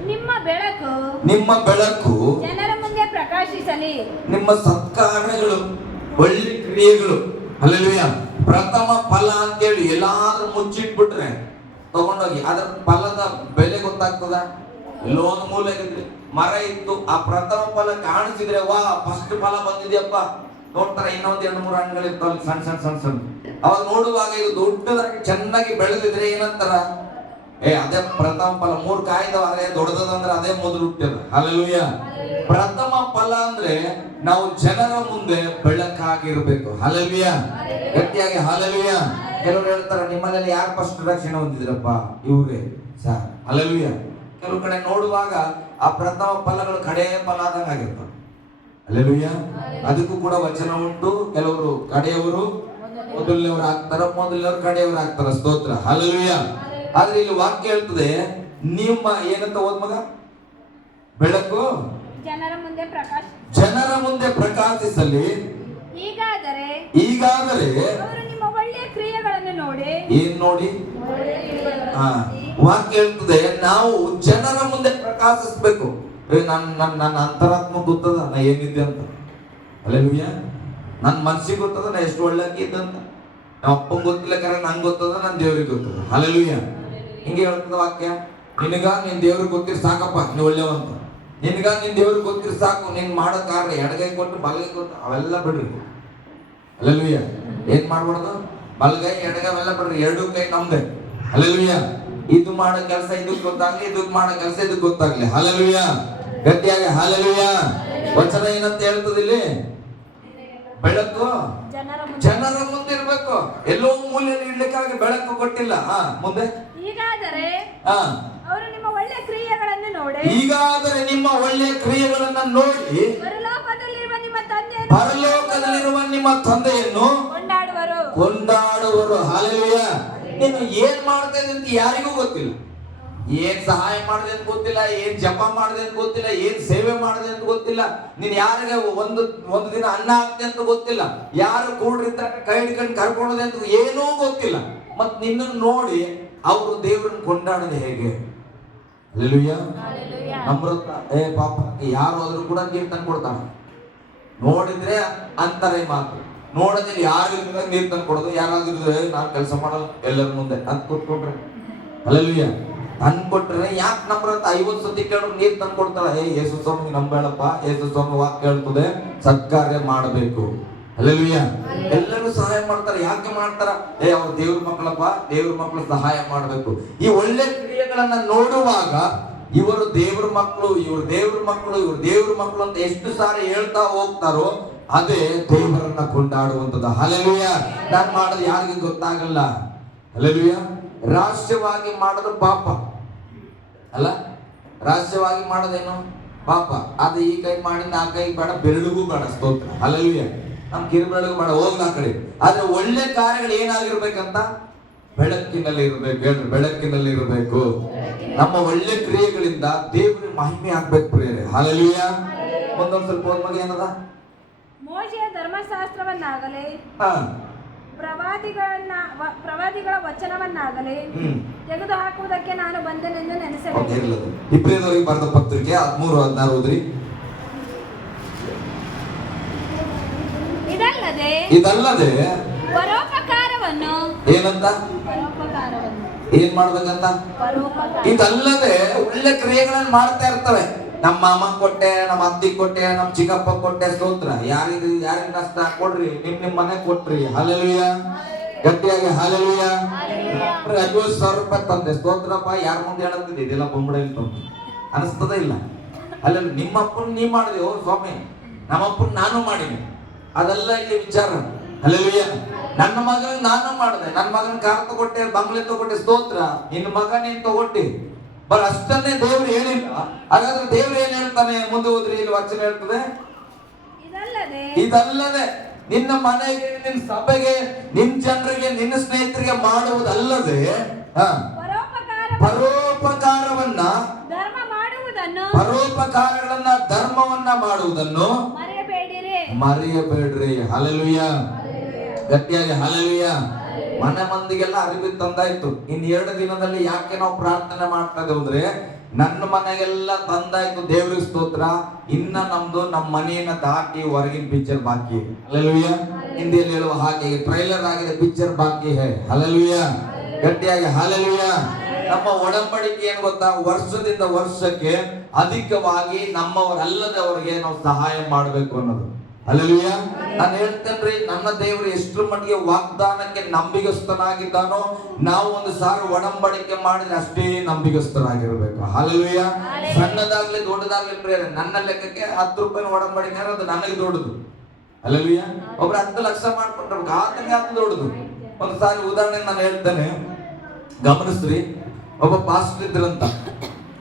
ನಿಮ್ಮ ಬೆಳಕು ಜನರ ಮುಂದೆ ಪ್ರಕಾಶಿಸಲಿ. ನಿಮ್ಮ ಸತ್ಕಾರ್ಯಗಳು, ಒಳ್ಳೆ ಕ್ರಿಯೆಗಳು. ಹಲ್ಲೆಲೂಯಾ. ಪ್ರಥಮ ಫಲ ಅಂತೇಳಿ ಎಲ್ಲಾದ್ರೂ ಮುಚ್ಚಿಟ್ಬಿಟ್ರೆ ತಗೊಂಡೋಗಿ ಅದರ ಫಲದ ಬೆಲೆ ಗೊತ್ತಾಗ್ತದ? ಎಲ್ಲೋ ಒಂದು ಮೂಲೆಗಿದ್ರಿ ಮರ ಇತ್ತು, ಆ ಪ್ರಥಮ ಫಲ ಕಾಣಿಸಿದ್ರೆ ವಾ ಫಸ್ಟ್ ಫಲ ಬಂದಿದೆಯಪ್ಪ ನೋಡ್ತಾರ. ಇನ್ನೊಂದ್ 2-3 ಹಣ್ಣುಗಳಿರ್ತಾವ ಸಣ್ಣ. ಅವಾಗ ನೋಡುವಾಗ ಇದು ದೊಡ್ಡದಾಗಿ ಚೆನ್ನಾಗಿ ಬೆಳೆದಿದ್ರೆ ಏನಂತಾರ, ಅದೇ ಪ್ರಥಮ ಫಲ. 3 ಕಾಯ್ದವ, ಅದೇ ದೊಡ್ಡದಂದ್ರೆ ಅದೇ ಮೊದಲು ಹುಟ್ಟಿದ. ಹಲ್ಲೆಲೂಯಾ. ಪ್ರಥಮ ಫಲ ಅಂದ್ರೆ ನಾವು ಜನರ ಮುಂದೆ ಬೆಳಕಾಗಿರ್ಬೇಕು. ಹಲ್ಲೆಲೂಯಾ. ಗಟ್ಟಿಯಾಗಿ ಹಲ್ಲೆಲೂಯಾ. ಕೆಲವರು ಹೇಳ್ತಾರೆ, ನಿಮ್ಮಲ್ಲಿ ಯಾರು ಫಸ್ಟ್ ರಕ್ಷಣೆ ಹೊಂದಿದ್ರಪ್ಪ? ಇವ್ರೆ ಸರ್. ಹಲ್ಲೆಲೂಯಾ. ಕೆಲವು ಕಡೆ ನೋಡುವಾಗ ಆ ಪ್ರಥಮ ಫಲಗಳು ಕಡೆ ಫಲ ಆದಂಗ ಆಗಿರ್ತಾವ. ಹಲ್ಲೆಲೂಯಾ. ಅದಕ್ಕೂ ಕೂಡ ವಚನ ಉಂಟು. ಕೆಲವರು ಕಡೆಯವರು ಮೊದಲನೇವರು ಆಗ್ತಾರ, ಮೊದಲನೇವರು ಕಡೆಯವರು ಆಗ್ತಾರ. ಸ್ತೋತ್ರ. ಹಲ್ಲೆಲೂಯಾ. ಆದ್ರೆ ಇಲ್ಲಿ ವಾಕ್ಯ ಹೇಳ್ತದೆ, ನಿಮ್ಮ ಏನಂತ ಓದ್ ಮಗ, ಬೆಳಕು ಜನರ ಮುಂದೆ ಪ್ರಕಾಶ ಜನರ ಮುಂದೆ ಪ್ರಕಾಶಿಸಲಿ. ಹೀಗಾದರೆ ಅವರು ನಿಮ್ಮ ಒಳ್ಳೆಯ ಕ್ರಿಯೆಗಳನ್ನು ನೋಡಿ. ಏನ್ ನೋಡಿ? ವಾಕ್ಯ ಹೇಳ್ತದೆ, ನಾವು ಜನರ ಮುಂದೆ ಪ್ರಕಾಶಿಸ್ಬೇಕು. ನನ್ನ ಅಂತರಾತ್ಮ ಗೊತ್ತದ ನಾ ಏನಿದ್ದೆ ಅಂತ. ಹಲ್ಲೆಲೂಯಾ. ನನ್ನ ಮನಸ್ಸಿಗೆ ಗೊತ್ತದ ನಾ ಎಷ್ಟು ಒಳ್ಳೆಕಿ ಇದ್ದಂತ. ನಮ್ಮ ಅಪ್ಪಂಗೆ ಗೊತ್ತಿಲ್ಲ, ಕರೆ ನಂಗೆ ಗೊತ್ತದ, ನನ್ನ ದೇವ್ರಿಗೆ ಗೊತ್ತದ. ಹಲ್ಲೆಲೂಯಾ. ಹಿಂಗೆ ಹೇಳ್ತದ ವಾಕ್ಯ. ನಿನಗ ನಿನ್ ದೇವ್ರಿಗೆ ಗೊತ್ತಿರ್ ಸಾಕಪ್ಪ, ನೀ ಒಳ್ಳೆವಂತ. ನಿನ್ಗ ನಿನ್ ದೇವ್ರಿಗೆ ಗೊತ್ತಿರ್ ಸಾಕು. ನೀನ್ ಮಾಡೋ ಕಾರಣ ಎಡಗೈ ಕೊಟ್ಟು ಬಲಗೈ ಕೊಟ್ಟು ಅವೆಲ್ಲ ಬಿಡ್ರಿ. ಹಲ್ಲೆಲೂಯಾ. ಏನ್ ಮಾಡ್ಬಾರ್ದು? ಬಲಗೈ ಎಡಗೈ ಅವೆಲ್ಲ ಬಿಡ್ರಿ. ಎರಡೂ ಕೈ ನಮ್ದೆ. ಹಲ್ಲೆಲೂಯಾ. ಇದು ಮಾಡೋ ಕೆಲಸ ಇದಕ್ಕೆ ಗೊತ್ತಾಗ್ಲಿ, ಇದಕ್ ಮಾಡೋ ಕೆಲಸ ಇದಕ್ಕೆ ಗೊತ್ತಾಗ್ಲಿ. ಹಲ್ಲೆಲೂಯಾ. ಗಟ್ಟಿಯಾಗಿ ಹಲ್ಲೆಲೂಯಾ. ವಚನ ಏನಂತ ಹೇಳ್ತದ ಇಲ್ಲಿ? ಬೆಳಕು ಜನರ ಮುಂದೆ ಇರ್ಬೇಕು. ಎಲ್ಲೋ ಮೂಲೆಯಲ್ಲಿ ಇಡ್ಲಿಕ್ಕಾಗಿ ಬೆಳಕು ಕೊಟ್ಟಿಲ್ಲ. ಮುಂದೆ ಹೀಗಾದರೆ ಅವರು ನಿಮ್ಮ ಒಳ್ಳೆಯ ಕ್ರಿಯೆಗಳನ್ನು ನೋಡಿ. ಹೀಗಾದರೆ ನಿಮ್ಮ ಒಳ್ಳೆಯ ಕ್ರಿಯೆಗಳನ್ನ ನೋಡಿ ಪರಲೋಕದಲ್ಲಿರುವ ನಿಮ್ಮ ತಂದೆಯನ್ನು ಕೊಂಡಾಡುವರು. ಹಲ್ಲೆಲೂಯಾ. ನೀನು ಏನ್ ಮಾಡ್ತಾ ಇದ್ದೆ ಅಂತ ಯಾರಿಗೂ ಗೊತ್ತಿಲ್ಲ. ಏನ್ ಸಹಾಯ ಮಾಡಿದೆ ಅಂತ ಗೊತ್ತಿಲ್ಲ, ಏನ್ ಜಪ ಮಾಡಿದೆ ಅಂತ ಗೊತ್ತಿಲ್ಲ, ಏನ್ ಸೇವೆ ಮಾಡಿದೆ ಅಂತ ಗೊತ್ತಿಲ್ಲ. ನೀನ್ ಯಾರಿಗೆ ಒಂದು ದಿನ ಅನ್ನ ಹಾಕ್ತೆ ಅಂತ ಗೊತ್ತಿಲ್ಲ, ಯಾರು ಕೂಡ್ರಿದ್ದಾಗ ಕೈ ಹಿಡ್ಕೊಂಡು ಕರ್ಕೊಂಡದೆ ಅಂತ ಏನೂ ಗೊತ್ತಿಲ್ಲ. ಮತ್ ನಿನ್ನನ್ನು ನೋಡಿ ಅವರು ದೇವರನ್ನು ಕೊಂಡಾಡದೆ ಹೇಗೆ? ಹಲ್ಲೆಲೂಯಾ. ನಮ್ರತ ಪಾಪ ಯಾರು ಆದ್ರೂ ಕೂಡ ನೀರು ತಂದು ಕೊಡ್ತಾನ. ನೋಡಿದ್ರೆ ಅಂತಾರೆ ಮಾತು, ನೋಡೋದಿಲ್ಲ ಯಾರು ನೀರು ತಂದು ಕೊಡೋದು. ಯಾರಾದ್ರೂ ನಾನು ಕೆಲಸ ಮಾಡಲ್ಲ ಎಲ್ಲರ ಮುಂದೆ ಅಂತ ಕೊಟ್ಕೊಟ್ರೆ. ಹಲ್ಲೆಲೂಯಾ. ತಂದು ಕೊಟ್ರೆ ಯಾಕೆ ನಮ್ರತ 50 ಸತಿ ಕೇಳಿದ್ರು ನೀರು ತಂದು ಕೊಡ್ತಾಳ. ಯೇಸು ಸ್ವಾಮಿ ನಂಬೇಳಪ್ಪ, ಯೇಸು ಸ್ವಾಮಿ ವಾಕ್ಯ ಹೇಳ್ತದೆ ಸತ್ಕಾರ್ಯ ಮಾಡಬೇಕು. ಹಲ್ಲೆಲೂಯಾ. ಎಲ್ಲರೂ ಸಹಾಯ ಮಾಡ್ತಾರೆ. ಯಾಕೆ ಮಾಡ್ತಾರ? ಅವ್ರ ದೇವ್ರ ಮಕ್ಕಳಪ್ಪ, ದೇವ್ರ ಮಕ್ಕಳು ಸಹಾಯ ಮಾಡಬೇಕು. ಈ ಒಳ್ಳೆ ಕ್ರಿಯೆಗಳನ್ನ ನೋಡುವಾಗ ಇವರು ದೇವ್ರ ಮಕ್ಕಳು, ಇವ್ರು ದೇವ್ರ ಮಕ್ಕಳು, ಇವ್ರು ದೇವ್ರ ಮಕ್ಕಳು ಅಂತ ಎಷ್ಟು ಸಾರಿ ಹೇಳ್ತಾ ಹೋಗ್ತಾರೋ ಅದೇ ದೇವರನ್ನ ಕೊಂಡಾಡುವಂಥದ್ದು. ಹಲ್ಲೆಲೂಯಾ. ನಾನ್ ಮಾಡೋದು ಯಾರಿಗೂ ಗೊತ್ತಾಗಲ್ಲ. ಹಲ್ಲೆಲೂಯಾ. ರಹಸ್ಯವಾಗಿ ಮಾಡೋದು ಪಾಪ ಅಲ್ಲ. ರಹಸ್ಯವಾಗಿ ಮಾಡೋದೇನು? ಪಾಪ. ಅದು ಈ ಕೈ ಮಾಡಿದ ಆ ಕೈ ಬೇಡ, ಬೆರಳಿಗೂ ಬೇಡ. ಸ್ತೋತ್ರ. ಹಲ್ಲೆಲೂಯಾ. ನಮ್ ಕಿರುಬೆರಳಿಗೂ ಬೇಡ, ಹೋಗ್ಲಾ ಕಡೆ. ಆದ್ರೆ ಒಳ್ಳೆ ಕಾರ್ಯಗಳು ಏನಾಗಿರ್ಬೇಕಂತ? ಬೆಳಕಿನಲ್ಲಿ ಇರ್ಬೇಕು. ಹೇಳ್ರಿ, ಬೆಳಕಿನಲ್ಲಿ ಇರಬೇಕು. ನಮ್ಮ ಒಳ್ಳೆ ಕ್ರಿಯೆಗಳಿಂದ ದೇವರ ಮಹಿಮೆ ಆಗ್ಬೇಕು ಪ್ರಿಯರೇ. ಹಲ್ಲೆಲೂಯಾ. ಒಂದೊಂದ್ ಸ್ವಲ್ಪ ಹೋದ್ಮಾಗ ಏನದ? ಮೋಶೆಯ ಧರ್ಮಶಾಸ್ತ್ರವನ್ನಾಗಲಿ ಪ್ರವಾದಿಗಳ ವಚನವನ್ನಾಗಲಿ ತೆಗೆದು ಹಾಕುವುದಕ್ಕೆ ನಾನು ಬಂದೆನೆಂದು ನೆನೆಸಬೇಕು. ಇಬ್ರಿಯದವರಿಗೆ ಬರೆದ ಪತ್ರಿಕೆ 13:16 ಓದ್ರಿ. ಇದಲ್ಲದೆ ಪರೋಪಕಾರವನ್ನು ಏನಂತ? ಏನ್ ಮಾಡ್ಬೇಕಂತ? ಇದಲ್ಲದೆ ಒಳ್ಳೆ ಕ್ರಿಯೆಗಳನ್ನ ಮಾಡ್ತಾ ಇರ್ತವೆ. ನಮ್ಮ ಮಾಮ ಕೊಟ್ಟೆ, ನಮ್ಮ ಅತ್ತಿ ಕೊಟ್ಟೆ, ನಮ್ಮ ಚಿಕ್ಕಪ್ಪ ಕೊಟ್ಟೆ. ಸ್ತೋತ್ರ. ಯಾರಿಗ ನಷ್ಟ ಕೊಡ್ರಿ, ನಿಮ್ ಮನೆ ಕೊಟ್ರಿ. ಹಲ್ಲೆಲೂಯಾ. ಗಟ್ಟಿಯಾಗಿ ಹಲ್ಲೆಲೂಯಾ. 50,000 ರೂಪಾಯಿ ತಂದೆ. ಸ್ತೋತ್ರಪ್ಪ. ಯಾರ ಮುಂದೆ ಹೇಳತ್ತಿದ್ದೆ ಇದೆಲ್ಲ ಬೊಂಬಡ ಇಲ್ತ ಅನಿಸ್ತದ ಇಲ್ಲ? ಅಲ್ಲ, ನಿಮ್ಮ ಅಪ್ಪನ ನೀ ಮಾಡಿದೆ. ಓ ಸ್ವಾಮಿ, ನಮ್ಮಪ್ಪನ ನಾನು ಮಾಡೀನಿ. ಅದೆಲ್ಲ ಇಲ್ಲಿ ವಿಚಾರ. ಹಲ್ಲೆಲೂಯಾ. ನನ್ನ ಮಗನ ನಾನು ಮಾಡಿದೆ. ನನ್ನ ಮಗನ ಕಾರ್ ತಗೊಟ್ಟೆ, ಬಂಗ್ಲೆ ತಗೊಟ್ಟೆ. ಸ್ತೋತ್ರ. ನಿನ್ನ ಮಗ ನೀನ್ ತಗೊಟ್ಟಿ. ಬಟ್ ಅಷ್ಟನ್ನೇ ದೇವ್ರು ಹೇಳಿಲ್ಲ. ಹಾಗಾದ್ರೆ ದೇವ್ರು ಏನ್ ಹೇಳ್ತಾನೆ? ಮುಂದೆ ಹೋದ್ರಿ, ಇಲ್ಲಿ ವಚನ ಹೇಳ್ತದೆ, ಇದಲ್ಲದೆ ನಿನ್ನ ಮನೆಗೆ, ನಿನ್ನ ಸಭೆಗೆ, ನಿನ್ನ ಜನರಿಗೆ, ನಿನ್ನ ಸ್ನೇಹಿತರಿಗೆ ಮಾಡುವುದಲ್ಲದೆ ಪರೋಪಕಾರವನ್ನ, ಪರೋಪಕಾರಗಳನ್ನ, ಧರ್ಮವನ್ನ ಮಾಡುವುದನ್ನು ಮರೆಯಬೇಡ್ರಿ. ಹಲ್ಲೆಲೂಯಾ. ಗಟ್ಟಿಯಾಗಿ ಹಲ್ಲೆಲೂಯಾ. ಮನೆ ಮಂದಿಗೆಲ್ಲ ಅರಿವಿ ತಂದಾಯ್ತು. ಇನ್ 2 ದಿನದಲ್ಲಿ ಯಾಕೆ ನಾವು ಪ್ರಾರ್ಥನೆ ಮಾಡ್ತಾ ಇದ್ದೇವೆ ಅಂದ್ರೆ, ನನ್ನ ಮನೆಗೆಲ್ಲ ತಂದಾಯ್ತು. ದೇವ್ರಿಗೆ ಸ್ತೋತ್ರ. ಇನ್ನ ನಮ್ದು ನಮ್ಮ ಮನೆಯನ್ನ ದಾಟಿ ಹೊರಗಿನ ಪಿಕ್ಚರ್ ಬಾಕಿ. ಹಲ್ಲೆಲೂಯಾ. ಹಿಂದಿಯಲ್ಲಿ ಹೇಳುವ ಹಾಗೆ ಟ್ರೈಲರ್ ಆಗಿದೆ, ಪಿಕ್ಚರ್ ಬಾಕಿ ಹೇ. ಹಲ್ಲೆಲೂಯಾ. ಗಟ್ಟಿಯಾಗಿ ಹಲ್ಲೆಲೂಯಾ. ನಮ್ಮ ಒಡಂಬಡಿಕೆ ಏನ್ ಗೊತ್ತಾ? ವರ್ಷದಿಂದ ವರ್ಷಕ್ಕೆ ಅಧಿಕವಾಗಿ ನಮ್ಮವರಲ್ಲದವರಿಗೆ ನಾವು ಸಹಾಯ ಮಾಡಬೇಕು ಅನ್ನೋದು. ಹಲ್ಲೆಲೂಯಾ. ನಾನು ಹೇಳ್ತೇನ್ರಿ, ನನ್ನ ದೇವರು ಎಷ್ಟರ ಮಟ್ಟಿಗೆ ವಾಗ್ದಾನಕ್ಕೆ ನಂಬಿಗಸ್ತನಾಗಿದ್ದಾನೋ, ನಾವು ಒಂದು ಸಾರಿ ಒಡಂಬಡಿಕೆ ಮಾಡಿದ್ರೆ ಅಷ್ಟೇ ನಂಬಿಗಸ್ತರಾಗಿರ್ಬೇಕು. ಹಲ್ಲೆಲೂಯಾ. ಸಣ್ಣದಾಗ್ಲಿ ದೊಡ್ಡದಾಗ್ಲಿ ಪ್ರೇರೆ, ನನ್ನ ಲೆಕ್ಕಕ್ಕೆ 10 ರೂಪಾಯಿ ಒಡಂಬಡಿಕೆ ಅದು ನನಗೆ ದೊಡ್ಡದು. ಹಲ್ಲೆಲೂಯಾ. ಒಬ್ರು 10 ಲಕ್ಷ ಮಾಡ್ಕೊಂಡ್ರೆ ಆತನಿಗೆ ಅದು ದೊಡ್ಡದು. ಒಂದು ಸಾರಿ ಉದಾಹರಣೆ ನಾನು ಹೇಳ್ತೇನೆ, ಗಮನಿಸ್ರಿ. ಒಬ್ಬ ಪಾಸ್ಟರ್ ಇದ್ರಂತ.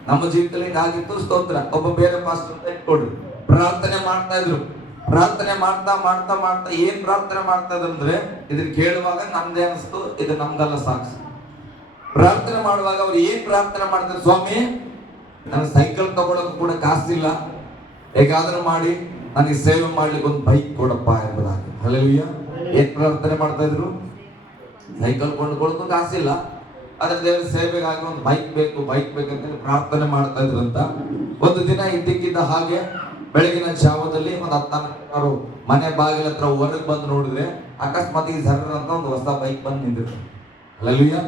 ನಮ್ಮ ಜೀವಿತದಲ್ಲಿ ಹಿಂಗಾಗಿತ್ತು, ಸ್ತೋತ್ರ. ಒಬ್ಬ ಬೇರೆ ಪಾಸ್ಟರ್ ಅಂತ ಇಟ್ಕೊಡ್ರಿ, ಪ್ರಾರ್ಥನೆ ಮಾಡ್ತಾ ಇದ್ರು. ಪ್ರಾರ್ಥನೆ ಮಾಡ್ತಾ ಮಾಡ್ತಾ ಮಾಡ್ತಾ ಏನ್ ಪ್ರಾರ್ಥನೆ ಮಾಡ್ತಾ ಇದ್ರು ಅಂದ್ರೆ, ಇದನ್ನ ಕೇಳುವಾಗ ನಮ್ದೇ ಅನಿಸ್ತು, ಇದು ನಮ್ದಲ್ಲ ಸಾಕ್ಷಿ. ಪ್ರಾರ್ಥನೆ ಮಾಡುವಾಗ ಅವ್ರು ಏನ್ ಪ್ರಾರ್ಥನೆ ಮಾಡ್ತಾರೆ, ಸ್ವಾಮಿ ನನ್ನ ಸೈಕಲ್ ತಗೊಳಕ್ ಕೂಡ ಕಾಸಿಲ್ಲ, ಹೇಗಾದ್ರೂ ಮಾಡಿ ನನಗೆ ಸೇವೆ ಮಾಡ್ಲಿಕ್ಕೆ ಒಂದು ಬೈಕ್ ಕೊಡಪ್ಪ ಎಂಬುದಾಗಿ. ಹಲ್ಲೆಲೂಯಾ. ಏನ್ ಪ್ರಾರ್ಥನೆ ಮಾಡ್ತಾ ಇದ್ರು? ಸೈಕಲ್ ಕೊಂಡ್ಕೊಳ್ಳೋದು ಕಾಸಿಲ್ಲ, ಅದ್ರ ದೇವರ ಸೇವೆಗಾಗಿ ಒಂದು ಬೈಕ್ ಬೇಕು ಬೇಕಂತ ಪ್ರಾರ್ಥನೆ ಮಾಡ್ತಾ ಇದ್ರಂತ. ಒಂದು ದಿನ ಇದ್ದಕ್ಕಿದ್ದ ಹಾಗೆ ಬೆಳಗಿನ ಜಾವದಲ್ಲಿ ಒಂದು 10 ಮನೆ ಬಾಗಿಲ ಹತ್ರ ಹೊರಗೆ ಬಂದು ನೋಡಿದ್ರೆ ಅಕಸ್ಮಾತ್ ಈ ಸರ್ರ ಅಂತ ಒಂದು ಹೊಸ ಬೈಕ್ ಬಂದು ನಿಂತಿದ್ರು. ಹಲ್ಲೆಲೂಯಾ.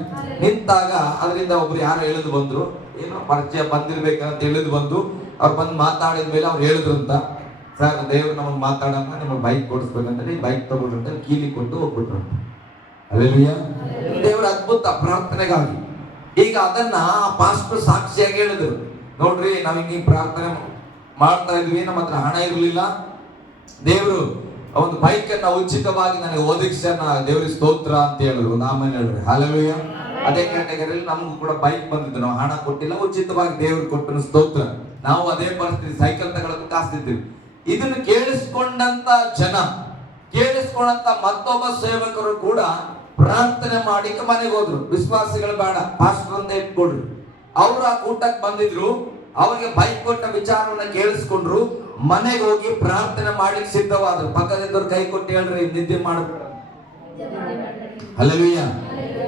ನಿಂತಾಗ ಅದರಿಂದ ಒಬ್ರು ಯಾರು ಎಳೆದು ಬಂದ್ರು, ಏನೋ ಪರಿಚಯ ಬಂದಿರ್ಬೇಕಂತ ಎಳೆದು ಬಂದು ಅವ್ರು ಬಂದು ಮಾತಾಡಿದ ಮೇಲೆ ಅವ್ರು ಹೇಳಿದ್ರಂತ, ಸರ್ ದೇವ್ರು ನಮಗೆ ಮಾತಾಡೋಣ, ನಿಮಗೆ ಬೈಕ್ ಕೊಡಿಸ್ಬೇಕಂತ ಬೈಕ್ ತಗೊಂಡ್ರು ಅಂತ ಕೀಲಿ ಕೊಟ್ಟು ಹೋಗ್ಬಿಟ್ರು. ಹಲ್ಲೆಲೂಯಾ. ದೇವರ ಅದ್ಭುತ ಪ್ರಾರ್ಥನೆಗಾಗಿ. ಈಗ ಅದನ್ನ ಪಾಸ್ಟರ್ ಸಾಕ್ಷಿಯಾಗಿ ಹೇಳಿದ್ರು, ನೋಡ್ರಿ ನಾವ್ ಹಿಂಗೆ ಪ್ರಾರ್ಥನೆ ಮಾಡ್ತಾ ಇದ್ವಿ, ನಮ್ಮ ಹತ್ರ ಹಣ ಇರಲಿಲ್ಲ, ದೇವರು ಒಂದು ಬೈಕ್ ಅನ್ನ ಉಚಿತವಾಗಿ ನನಗೆ ಒದಗಿಸ್ಯಾನ, ದೇವ್ರಿಗೆ ಸ್ತೋತ್ರ ಅಂತ ಹೇಳಿದ್ರು. ಆಮೇಲೆ ಹೇಳ್ರಿ ಹಲ್ಲೆಲೂಯಾ. ಅದೇ ಕ್ಯಾಟಗರಿಯಲ್ಲಿ ನಮಗೂ ಕೂಡ ಬೈಕ್ ಬಂದಿದ್ದು, ನಾವು ಹಣ ಕೊಟ್ಟಿಲ್ಲ, ಉಚಿತವಾಗಿ ದೇವ್ರು ಕೊಟ್ಟನು, ಸ್ತೋತ್ರ. ನಾವು ಅದೇ ಪರಿಸ್ಥಿತಿ, ಸೈಕಲ್ ತಗೊಳಕ್ಕೆ ಕಾಸ್ತಿದ್ದೀವಿ. ಇದನ್ನು ಕೇಳಿಸ್ಕೊಂಡಂತ ಜನ, ಕೇಳಿಸ್ಕೊಂಡಂತ ಮತ್ತೊಬ್ಬ ಸೇವಕರು ಕೂಡ ಪ್ರಾರ್ಥನೆ ಮಾಡಿ ಮನೆಗೆ ಹೋದ್ರು. ವಿಶ್ವಾಸಿಗಳು ಬೇಡ, ಪಾಸ್ಟರ್ ಅಂತ ಇಟ್ಕೊಡ್ರಿ. ಅವ್ರು ಆ ಕೂಟಕ್ಕೆ ಬಂದಿದ್ರು, ಅವರಿಗೆ ಬೈಕ್ ಕೊಟ್ಟ ವಿಚಾರವನ್ನ ಕೇಳಿಸ್ಕೊಂಡ್ರು, ಮನೆಗೆ ಹೋಗಿ ಪ್ರಾರ್ಥನೆ ಮಾಡ್ಲಿಕ್ಕೆ ಸಿದ್ಧವಾದ್ರು. ಪಕ್ಕದಿಂದವ್ರು ಕೈ ಕೊಟ್ಟು ಹೇಳ್ರಿ, ನಿದ್ದೆ ಮಾಡಬೇಡ. ಹಲ್ಲೆಲೂಯಾ.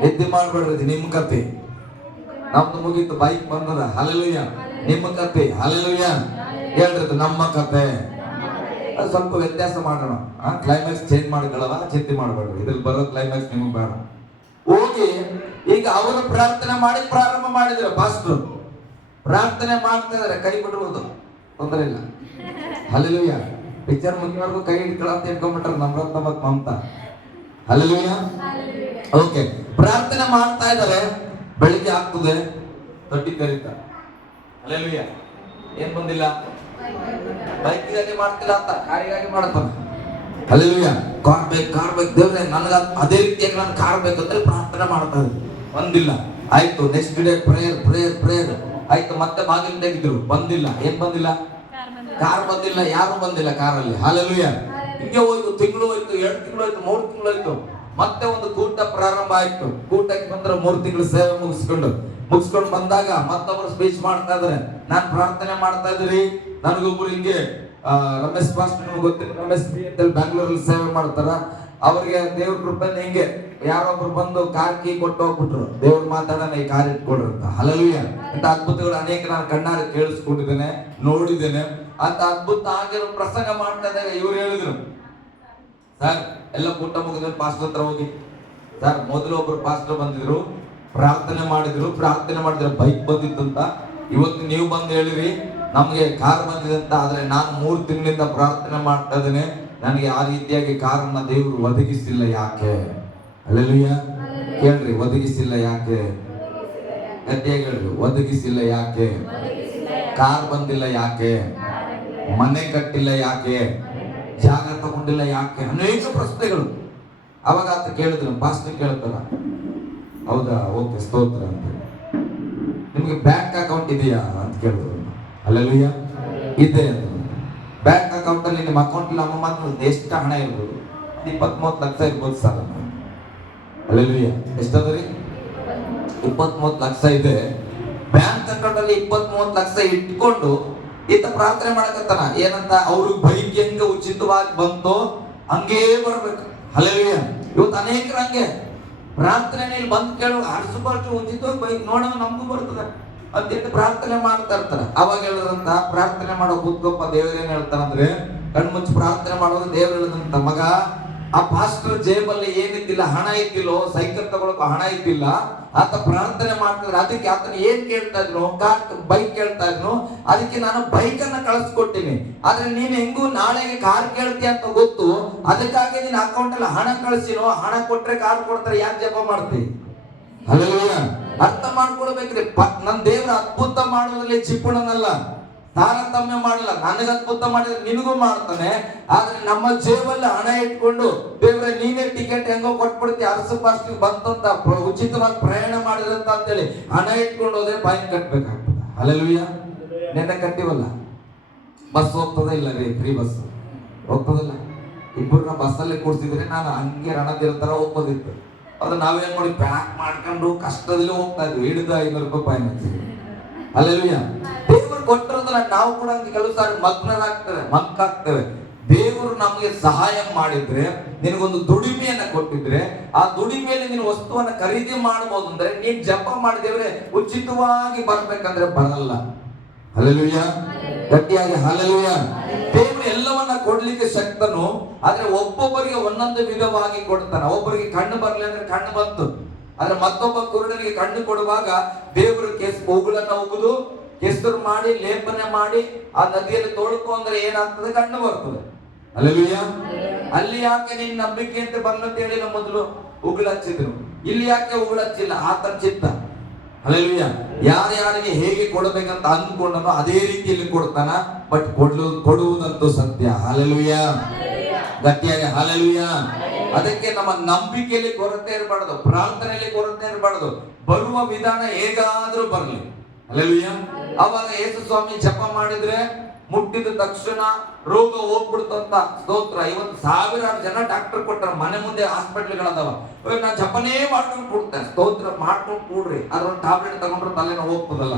ನಿದ್ದೆ ಮಾಡ್ಬೇಡ್ರಿ, ನಿಮ್ಮ ಕತೆ. ನಮ್ದು ಮುಗೀತು, ಬೈಕ್ ಬಂದದ. ಹಲ್ಲೆಲೂಯಾ. ನಿಮ್ಮ ಕತೆ. ಹಲ್ಲೆಲೂಯಾ. ಹೇಳ್ರಿ, ನಮ್ಮ ಕತೆ. ಸ್ವಲ್ಪ ವ್ಯತ್ಯಾಸ ಮಾಡೋಣ, ಕ್ಲೈಮ್ಯಾಕ್ಸ್ ಚೇಂಜ್ ಮಾಡ್ಕೊಳ್ಳಲ್ಲ, ಚಿಂತೆ ಮಾಡಬೇಡ್ರಿ. ಇದ್ರಲ್ಲಿ ಬರೋ ಕ್ಲೈಮ್ಯಾಕ್ಸ್ ನಿಮಗೆ ಬೇಡ. ಹೋಗಿ ಈಗ ಅವರು ಪ್ರಾರ್ಥನೆ ಮಾಡಿ ಪ್ರಾರಂಭ ಮಾಡಿದ್ರು. ಪಾಸ್ಟರ್ ಪ್ರಾರ್ಥನೆ ಮಾಡ್ತಾ ಇದಾರೆ, ಕೈ ಬಿಡುವುದು ತೊಂದರೆ ಇಲ್ಲ. ಹಲ್ಲೆಲೂಯಾ. ಪಿಕ್ಚರ್ ಮುಗಿವರೆಗೂ ಕೈ ಹಿಡ್ಕೊಳ್ಳ ಅಂತ ಇಟ್ಕೊಂಡ್ಬಿಟ್ರೆ ನಮ್ರತ್ನ ಮತ್ತು ಮಮತಾ. ಹಲ್ಲೆಲೂಯಾ. ಓಕೆ, ಪ್ರಾರ್ಥನೆ ಮಾಡ್ತಾ ಇದ್ದಾರೆ. ಬೆಳಿಗ್ಗೆ ಆಗ್ತದೆ, ತೊಟ್ಟಿ ತೆರೀತಾರೆ. ಹಲ್ಲೆಲೂಯಾ. ಏನ್ ಬಂದಿಲ್ಲ, ಬೈಕಿಗಾಗಿ ಮಾಡ್ತಿಲ್ಲ ಅಂತ ಕಾರಿಗಾಗಿ ಮಾಡ್ತಾನೆ. ಹಲ್ಲೆಲೂಯಾ. ಕಾರ್ ಬೇಕು ದೇವ್ರೆ ನನಗ ಅದೇ ರೀತಿಯಾಗಿ ನಾನು ಕಾರ್ ಬೇಕು ಅಂತ ಪ್ರಾರ್ಥನೆ ಮಾಡ್ತಾ ಇದ್ರು. ಬಂದಿಲ್ಲ, ಆಯ್ತು. ನೆಕ್ಸ್ಟ್ ಡೇ ಪ್ರೇಯರ್ ಆಯ್ತು. ಮತ್ತೆ ಬಾಗಿಲು ತೆಗಿದ್ರು, ಬಂದಿಲ್ಲ. ಏನ್ ಬಂದಿಲ್ಲ, ಕಾರ್ ಬಂದಿಲ್ಲ, ಯಾರು ಬಂದಿಲ್ಲ ಕಾರಲ್ಲಿ. ಹಲ್ಲೆಲೂಯಾ. ಹಿಂಗೆ ಹೋಯ್ತು, ತಿಂಗಳು ಹೋಯ್ತು, 2 ತಿಂಗಳು ಹೋಯ್ತು, 3 ತಿಂಗಳು ಹೋಯ್ತು. ಮತ್ತೆ ಒಂದು ಕೂಟ ಪ್ರಾರಂಭ ಆಯ್ತು. ಕೂಟಕ್ಕೆ ಬಂದ್ರೆ 3 ತಿಂಗಳು ಸೇವೆ ಮುಗಿಸ್ಕೊಂಡು ಬಂದಾಗ ಮತ್ತೊಬ್ರು ಸ್ಪೀಚ್ ಮಾಡ್ತಾ ಇದಾರೆ. ನಾನ್ ಪ್ರಾರ್ಥನೆ ಮಾಡ್ತಾ ಇದ್ರಿ, ನನಗೊಬ್ರು ಹಿಂಗೆ ರಮೇಶ್ ಪಾಸ್ಟರ್, ನಿಮ್ಗೆ ಗೊತ್ತಿಲ್ಲ, ರಮೇಶ್ ಬಿ ಅಂತ ಬ್ಯಾಂಗ್ಳೂರಲ್ಲಿ ಸೇವೆ ಮಾಡ್ತಾರ. ಅವ್ರಿಗೆ ದೇವ್ರ ಕೃಪೆನ ಹಿಂಗೆ ಯಾರೊಬ್ರು ಬಂದು ಕಾರ್ ಕೀ ಕೊಟ್ಟು ಹೋಗ್ಬಿಟ್ರು, ದೇವ್ರ ಮಾತಾಡೋಣ, ಈ ಕಾರ್ ಇಟ್ಕೊಡ್ರಿ ಅಂತ. ಹಲ್ಲೆಲೂಯಾ. ಅಂತ ಅದ್ಭುತಗಳು ಅನೇಕ ನಾನು ಕಣ್ಣಾರೆ ಕೇಳಿಸ್ಕೊಂಡಿದ್ದೇನೆ, ನೋಡಿದ್ದೇನೆ. ಅಂತ ಅದ್ಭುತ ಆಗಿರೋ ಪ್ರಸಂಗ ಮಾಡ್ತಾ ಇದ್ದಾಗ ಇವ್ರು ಹೇಳಿದ್ರು, ಸರ್ ಎಲ್ಲ ಕೂಟ ಮುಗಿದ್ರೆ ಪಾಸ್ಟರ್ ಹತ್ರ ಹೋಗಿ. ಸರ್ ಮೊದಲು ಒಬ್ರು ಪಾಸ್ಟರ್ ಬಂದಿದ್ರು, ಪ್ರಾರ್ಥನೆ ಮಾಡಿದ್ರೆ ಬೈಕ್ ಬಂದಿತ್ತಂತ. ಇವತ್ತು ನೀವು ಬಂದು ಹೇಳಿರಿ ನಮ್ಗೆ ಕಾರ್ ಬಂದಿದೆ ಅಂತ. ಆದ್ರೆ ನಾನು 3 ತಿಂಗಳಿಂದ ಪ್ರಾರ್ಥನೆ ಮಾಡ್ತಾ ಇದ್ದೇನೆ, ನನಗೆ ಆ ರೀತಿಯಾಗಿ ಕಾರನ್ನ ದೇವರು ಒದಗಿಸಿಲ್ಲ, ಯಾಕೆ? ಹಲ್ಲೆಲೂಯಾ. ಕೇಳ್ರಿ, ಒದಗಿಸಿಲ್ಲ ಯಾಕೆ? ಗಟ್ಟಿಯಾಗಿ ಹೇಳ್ರಿ, ಒದಗಿಸಿಲ್ಲ ಯಾಕೆ? ಕಾರ್ ಬಂದಿಲ್ಲ ಯಾಕೆ? ಮನೆ ಕಟ್ಟಿಲ್ಲ ಯಾಕೆ? ಜಾಗ ತಗೊಂಡಿಲ್ಲ ಯಾಕೆ? ಅನೇಕ ಪ್ರಶ್ನೆಗಳು. ಅವಾಗ ಆತ ಕೇಳಿದ್ರು, ಪಾಸ್ಟರ್ ಕೇಳ್ತಾರ, ಹೌದಾ, ಓಕೆ, ಸ್ತೋತ್ರ ಅಂತ. ನಿಮ್ಗೆ ಬ್ಯಾಂಕ್ ಅಕೌಂಟ್ ಇದೆಯಾ ಅಂತ ಕೇಳಿದ್ರು. ಹಲ್ಲೆಲೂಯಾ. ಇದೆ ಅಂತ. ಬ್ಯಾಂಕ್ ಅಕೌಂಟ್ ಅಲ್ಲಿ ನಿಮ್ಮ ಅಕೌಂಟ್ ನಮ್ಮ ಮಾತ್ರ ಎಷ್ಟು ಹಣ ಇರ್ಬೋದು? 20-30 ಲಕ್ಷ ಇರ್ಬೋದು ಸರ್. ಹಲ್ಲೆಲೂಯಾ. ಎಷ್ಟದ್ರಿ? 20-30 ಲಕ್ಷ ಇದೆ. ಬ್ಯಾಂಕ್ ಅಕೌಂಟ್ ಅಲ್ಲಿ 20-30 ಲಕ್ಷ ಇಟ್ಕೊಂಡು ಈತ ಪ್ರಾರ್ಥನೆ ಮಾಡಕತ್ತಾನ. ಏನಂತ? ಅವ್ರಿಗೆ ಬೈಕ್ ಹೆಂಗ ಉಚಿತವಾಗಿ ಬಂತು ಹಂಗೇ ಬರ್ಬೇಕು. ಹಲ್ಲೆಲೂಯಾ. ಇವತ್ತು ಅನೇಕರು ಹಂಗೆ ಪ್ರಾರ್ಥನೆಯಲ್ಲಿ ಬಂದು ಕೇಳುವ ಅರ್ಸು ಉಚಿತವಾಗಿ ಬೈಕ್ ನೋಡೋ ನಮಗೂ ಬರ್ತದೆ ಅಂತ ಪ್ರಾರ್ಥನೆ ಮಾಡ್ತಾ ಇರ್ತಾರೆ. ಅವಾಗ ಹೇಳಿದ್ರಂತ, ಪ್ರಾರ್ಥನೆ ಮಾಡೋ ಕೂತ್ಕೊಪ್ಪ, ದೇವ್ರೇನ್ ಹೇಳ್ತಾರಂದ್ರೆ, ಕಣ್ಮುಚ್ಚಿ ಪ್ರಾರ್ಥನೆ ಮಾಡೋದು. ದೇವ್ರು ಹೇಳಿದಂತ, ಮಗ, ಆ ಪಾಸ್ಟರ್ ಜೇಬಲ್ಲಿ ಏನಿದ್ದಿಲ್ಲ, ಹಣ ಇದ್ದಿಲ್ಲೋ, ಸೈಕಲ್ ತಗೊಳಕ್ ಹಣ ಇದ್ದಿಲ್ಲ, ಆತ ಪ್ರಾರ್ಥನೆ ಮಾಡ್ತಿದ್ರೆ ಅದಕ್ಕೆ ಆತನ ಏನ್ ಕೇಳ್ತಾ ಇದ್ರು? ಬೈಕ್ ಕೇಳ್ತಾ ಇದ್ರು. ಅದಕ್ಕೆ ನಾನು ಬೈಕ್ ಅನ್ನ ಕಳಿಸ್ಕೊಟ್ಟಿನಿ. ಆದ್ರೆ ನೀನ್ ಹೆಂಗೂ ನಾಳೆಗೆ ಕಾರ್ ಕೇಳ್ತೀಯ ಅಂತ ಗೊತ್ತು, ಅದಕ್ಕಾಗಿ ನಿನ್ನ ಅಕೌಂಟ್ ಅಲ್ಲಿ ಹಣ ಕಳಿಸಿನೋ, ಹಣ ಕೊಟ್ರೆ ಕಾರ್ ಕೊಡ್ತಾರೆ, ಯಾಕೆ ಜಪ ಮಾಡ್ತೀವಿ? ಹಲ್ಲೆಲೂಯಾ. ಅರ್ಥ ಮಾಡ್ಕೊಳ್ಬೇಕ್ರಿ. ನನ್ನ ದೇವರ ಅದ್ಭುತ ಮಾಡೋದ್ರಲ್ಲಿ ಚಿಪ್ಪಣನಲ್ಲ, ತಾರತಮ್ಯ ಮಾಡಲ್ಲ. ನನಗೆ ಅದ್ಭುತ ಮಾಡಿದ್ರೆ ನಿನಗೂ ಮಾಡ್ತಾನೆ. ಆದ್ರೆ ನಮ್ಮ ಜೇಬಲ್ಲಿ ಹಣ ಇಟ್ಕೊಂಡು, ದೇವ್ರೆ ನೀನೇ ಟಿಕೆಟ್ ಹೆಂಗೋ ಕೊಟ್ಬಿಡ್ತೀವಿ, ಅರಸು ಪಾಸ್ಟಿಗೆ ಬಂತಂತ, ಉಚಿತವಾಗಿ ಪ್ರಯಾಣ ಮಾಡಿದಂತ ಅಂತೇಳಿ ಹಣ ಇಟ್ಕೊಂಡು ಹೋದ್ರೆ ಫೈನ್ ಕಟ್ಬೇಕಾಗ್ತದೆ. ಹಲ್ಲೆಲೂಯಾ. ನೆನ್ನೆ ಕಟ್ಟಿವಲ್ಲ, ಬಸ್ ಹೋಗ್ತದ ಇಲ್ಲ ರೀ, ಫ್ರೀ ಬಸ್ ಹೋಗ್ತದಲ್ಲ. ಇಬ್ಬರನ್ನ ಬಸ್ಸಲ್ಲಿ ಕೂಡ್ಸಿದ್ರೆ ನಾನು ಹಂಗೆ ರಣದಿರ ತರ ಹೋಗ್ಬೋದಿತ್ತು. ಅದು ನಾವೇನ್ ಮಾಡಿ ಪ್ಯಾಕ್ ಮಾಡ್ಕೊಂಡು ಕಷ್ಟದಲ್ಲಿ ಹೋಗ್ತಾ ಇದ್ವಿ, ಹಿಡಿದು 500 ರೂಪಾಯಿ ಫೈನ್ ಹಚ್ಚಿದ್ವಿ. ಹಲ್ಲೆಲೂಯಾ. ದೇವರು ಕೊಟ್ಟಿರೋದನ್ನ ನಾವು ಕೂಡ ಕೆಲವು ಸಾರಿ ಮಗ್ನಾಗ್ತೇವೆ. ದೇವರು ನಮಗೆ ಸಹಾಯ ಮಾಡಿದ್ರೆ, ನಿನಗೊಂದು ದುಡಿಮೆಯನ್ನ ಕೊಟ್ಟಿದ್ರೆ, ಆ ದುಡಿಮೆಯಲ್ಲಿ ನೀನು ವಸ್ತುವನ್ನ ಖರೀದಿ ಮಾಡಬಹುದು. ಅಂದ್ರೆ ನೀನ್ ಜಪ ಮಾಡಿದೇವ್ರೆ ಉಚಿತವಾಗಿ ಬರ್ಬೇಕಂದ್ರೆ ಬರಲ್ಲ. ಹಲ್ಲೆಲೂಯಾ. ಗಟ್ಟಿಯಾಗಿ ಹಲ್ಲೆಲೂಯಾ. ದೇವರು ಎಲ್ಲವನ್ನ ಕೊಡ್ಲಿಕ್ಕೆ ಶಕ್ತನು, ಆದ್ರೆ ಒಬ್ಬೊಬ್ಬರಿಗೆ ಒಂದೊಂದು ವಿಧವಾಗಿ ಕೊಡ್ತಾನೆ. ಒಬ್ಬರಿಗೆ ಕಣ್ಣು ಬರ್ಲಿ ಅಂದ್ರೆ ಕಣ್ಣು ಬಂತು, ಆದ್ರೆ ಮತ್ತೊಬ್ಬ ಕುರುಡನಿಗೆ ಕಣ್ಣು ಕೊಡುವಾಗ ದೇವರು ಹೂಗಳನ್ನ ಉಗಿದು ಕೆಸರು ಮಾಡಿ ಲೇಪನೆ ಮಾಡಿ ಆ ನದಿಯಲ್ಲಿ ತೊಳ್ಕೊ ಅಂದ್ರೆ ಏನಾಗ್ತದೆ, ಕಣ್ಣು ಬರ್ತದೆ. ಹಲ್ಲೆಲೂಯಾ. ಅಲ್ಲಿ ಯಾಕೆ ನಿನ್ ನಂಬಿಕೆ ಅಂತ ಬಂದಂತ ಹೇಳಿಲ್ಲ, ಮೊದಲು ಉಗುಳು ಹಚ್ಚಿದ್ರು. ಇಲ್ಲಿ ಯಾಕೆ ಉಗುಳು ಹಚ್ಚಿಲ್ಲ, ಆತನ ಚಿತ್ತ. ಹಲ್ಲೆಲೂಯಾ. ಯಾರ್ಯಾರಿಗೆ ಹೇಗೆ ಕೊಡಬೇಕಂತ ಅಂದ್ಕೊಂಡನೋ ಅದೇ ರೀತಿಯಲ್ಲಿ ಕೊಡ್ತಾನ. ಬಟ್ ಕೊಡುವುದಂತೂ ಸತ್ಯ. ಹಲ್ಲೆಲೂಯಾ. ಗಟ್ಟಿಯಾಗಿ ಹಲ್ಲೆಲೂಯಾ. ಅದಕ್ಕೆ ನಮ್ಮ ನಂಬಿಕೆಯಲ್ಲಿ ಕೊರತೆ ಇರಬಾರ್ದು, ಪ್ರಾರ್ಥನೆಯಲ್ಲಿ ಕೊರತೆ ಇರಬಾರ್ದು. ಬರುವ ವಿಧಾನ ಹೇಗಾದ್ರೂ ಬರಲಿ. ಹಲ್ಲೆಲೂಯಾ. ಅವಾಗ ಯೇಸು ಸ್ವಾಮಿ ಜಪ ಮಾಡಿದ್ರೆ ಮುಟ್ಟಿದ ತಕ್ಷಣ ರೋಗ ಹೋಗ್ಬಿಡ್ತಂತ. ಸ್ತೋತ್ರ. ಇವತ್ತು ಸಾವಿರಾರು ಜನ ಡಾಕ್ಟರ್ ಕೊಟ್ಟಾರ, ಮನೆ ಮುಂದೆ ಹಾಸ್ಪಿಟ್ಲ್ಗಳದಾವ. ನಾ ಜಪನೇ ಮಾಡ್ಕೊಂಡು ಕೊಡ್ತೇನೆ. ಸ್ತೋತ್ರ, ಮಾಡ್ಕೊಂಡು ಕೂಡ್ರಿ, ಅದ್ರೊಂದು ಟ್ಯಾಬ್ಲೆಟ್ ತಗೊಂಡ್ರೆ ತಲೆನೋವು ಹೋಗ್ತದಲ್ಲ.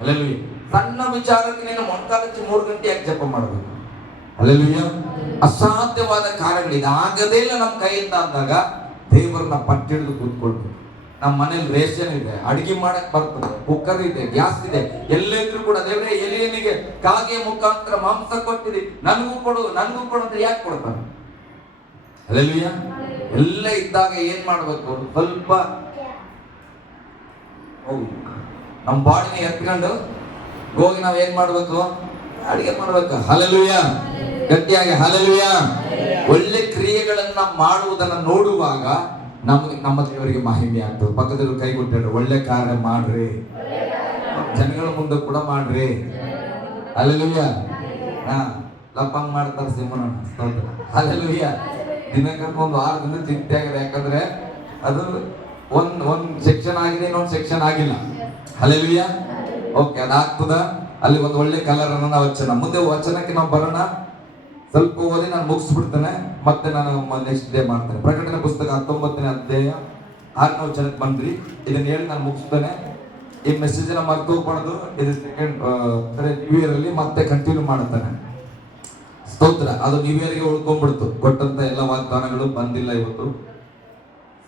ಹಲ್ಲೆಲೂಯಾ. ಸಣ್ಣ ವಿಚಾರಕ್ಕೆ ನೀನು ಮೊಣಕಾಲಕ್ಕೆ 3 ಗಂಟೆ ಯಾಕೆ ಜಪ ಮಾಡಬೇಕು? ಹಲ್ಲೆಲೂಯಾ. ಅಸಾಧ್ಯವಾದ ಕಾರ್ಯಗಳಿದೆ, ಆಗದೇ ಇಲ್ಲ ನಮ್ಮ ಕೈಯಿಂದ ಅಂದಾಗ ದೇವರನ್ನ ಪಟ್ಟಿಡಿದು ಕೂತ್ಕೊಳ್ಬೇಕು. ನಮ್ಮ ಮನೇಲಿ ರೇಷನ್ ಇದೆ, ಅಡಿಗೆ ಮಾಡಕ್ ಬರ್ತದೆ, ಕುಕ್ಕರ್ ಇದೆ, ಗ್ಯಾಸ್ ಇದೆ, ಎಲ್ಲೆದ್ರು ಕೂಡ ದೇವರೇ ಎಲಿಯನಿಗೆ ಕಾಗೆ ಮುಖಾಂತರ ಮಾಂಸ ಕೊಟ್ಟಿದೆ, ನನಗೂ ಕೊಡು ಅಂತ ಯಾಕೆ ಕೊಡ್ತಾನೆ? ಹಲ್ಲೆಲೂಯಾ. ಎಲ್ಲ ಇದ್ದಾಗ ಏನ್ ಮಾಡ್ಬೇಕು, ಸ್ವಲ್ಪ ನಮ್ಮ ಬಾಡಿನ ಎತ್ಕೊಂಡು ಹೋಗಿ ನಾವ್ ಏನ್ ಮಾಡ್ಬೇಕು, ಅಡಿಗೆ ಮಾಡ್ಬೇಕು. ಹಲ್ಲೆಲೂಯಾ. ಗಟ್ಟಿಯಾಗಿ ಹಲ್ಲೆಲೂಯಾ. ಒಳ್ಳೆ ಕ್ರಿಯೆಗಳನ್ನ ಮಾಡುವುದನ್ನ ನೋಡುವಾಗ ನಮ್ಮ ದೇವರಿಗೆ ಮಹಿಮೆ ಆಗ್ತದೆ. ಪಕ್ಕದಲ್ಲಿ ಕೈ ಕೊಟ್ಟಿದ್ರು, ಒಳ್ಳೆ ಕಾರ್ಯ ಮಾಡ್ರಿ, ಜನಗಳ ಮುಂದೆ ಕೂಡ ಮಾಡ್ರಿ. ಹಲ್ಲೆಲೂಯಾ. ಲಪ್ಪಂಗ್ ಮಾಡ್ತಾರೆ ಸಿಂಹನ. ಹಲ್ಲೆಲೂಯಾ. ದಿನಕ್ಕೆ 6 ದಿನ ಚಿಂತೆ ಆಗಿದೆ, ಯಾಕಂದ್ರೆ ಅದು ಒಂದ್ ಸೆಕ್ಷನ್ ಆಗಿದೆ, ಇನ್ನೊಂದು ಸೆಕ್ಷನ್ ಆಗಿಲ್ಲ. ಹಲ್ಲೆಲೂಯಾ. ಓಕೆ, ಅದಾಗ್ತದ. ಅಲ್ಲಿ ಒಂದು ಒಳ್ಳೆ ಕಲರ್ ಅನ್ನ ವಚನ, ಮುಂದೆ ವಚನಕ್ಕೆ ನಾವು ಬರೋಣ. ಸ್ವಲ್ಪ ಓದಿ ನಾನು ಮುಗಿಸ್ಬಿಡ್ತೇನೆ, ಮತ್ತೆ ನಾನು ನೆಕ್ಸ್ಟ್ ಡೇ ಮಾಡ್ತೇನೆ. ಪ್ರಕಟಣೆ ಪುಸ್ತಕ 19ನೇ ಅಧ್ಯಾಯ 6ನೇ ವಚನಕ್ಕೆ ಬಂದ್ರಿ. ಇದನ್ನ ಹೇಳಿ ನಾನು ಮುಗಿಸ್ತೇನೆ. ಈ ಮೆಸೇಜ್ ನ ಮರ್ತು ಹೋಗ್ಬಾರ್ದು. ಇದು ಸೆಕೆಂಡ್ ನ್ಯೂ ಇಯರ್ ಅಲ್ಲಿ ಮತ್ತೆ ಕಂಟಿನ್ಯೂ ಮಾಡ್ತಾನೆ. ಸ್ತೋತ್ರ. ಅದು ನ್ಯೂ ಇಯರ್ಗೆ ಉಳ್ಕೊಂಡ್ಬಿಡ್ತು, ಕೊಟ್ಟಂತ ಎಲ್ಲ ವಾಗ್ದಾನಗಳು ಬಂದಿಲ್ಲ ಇವತ್ತು.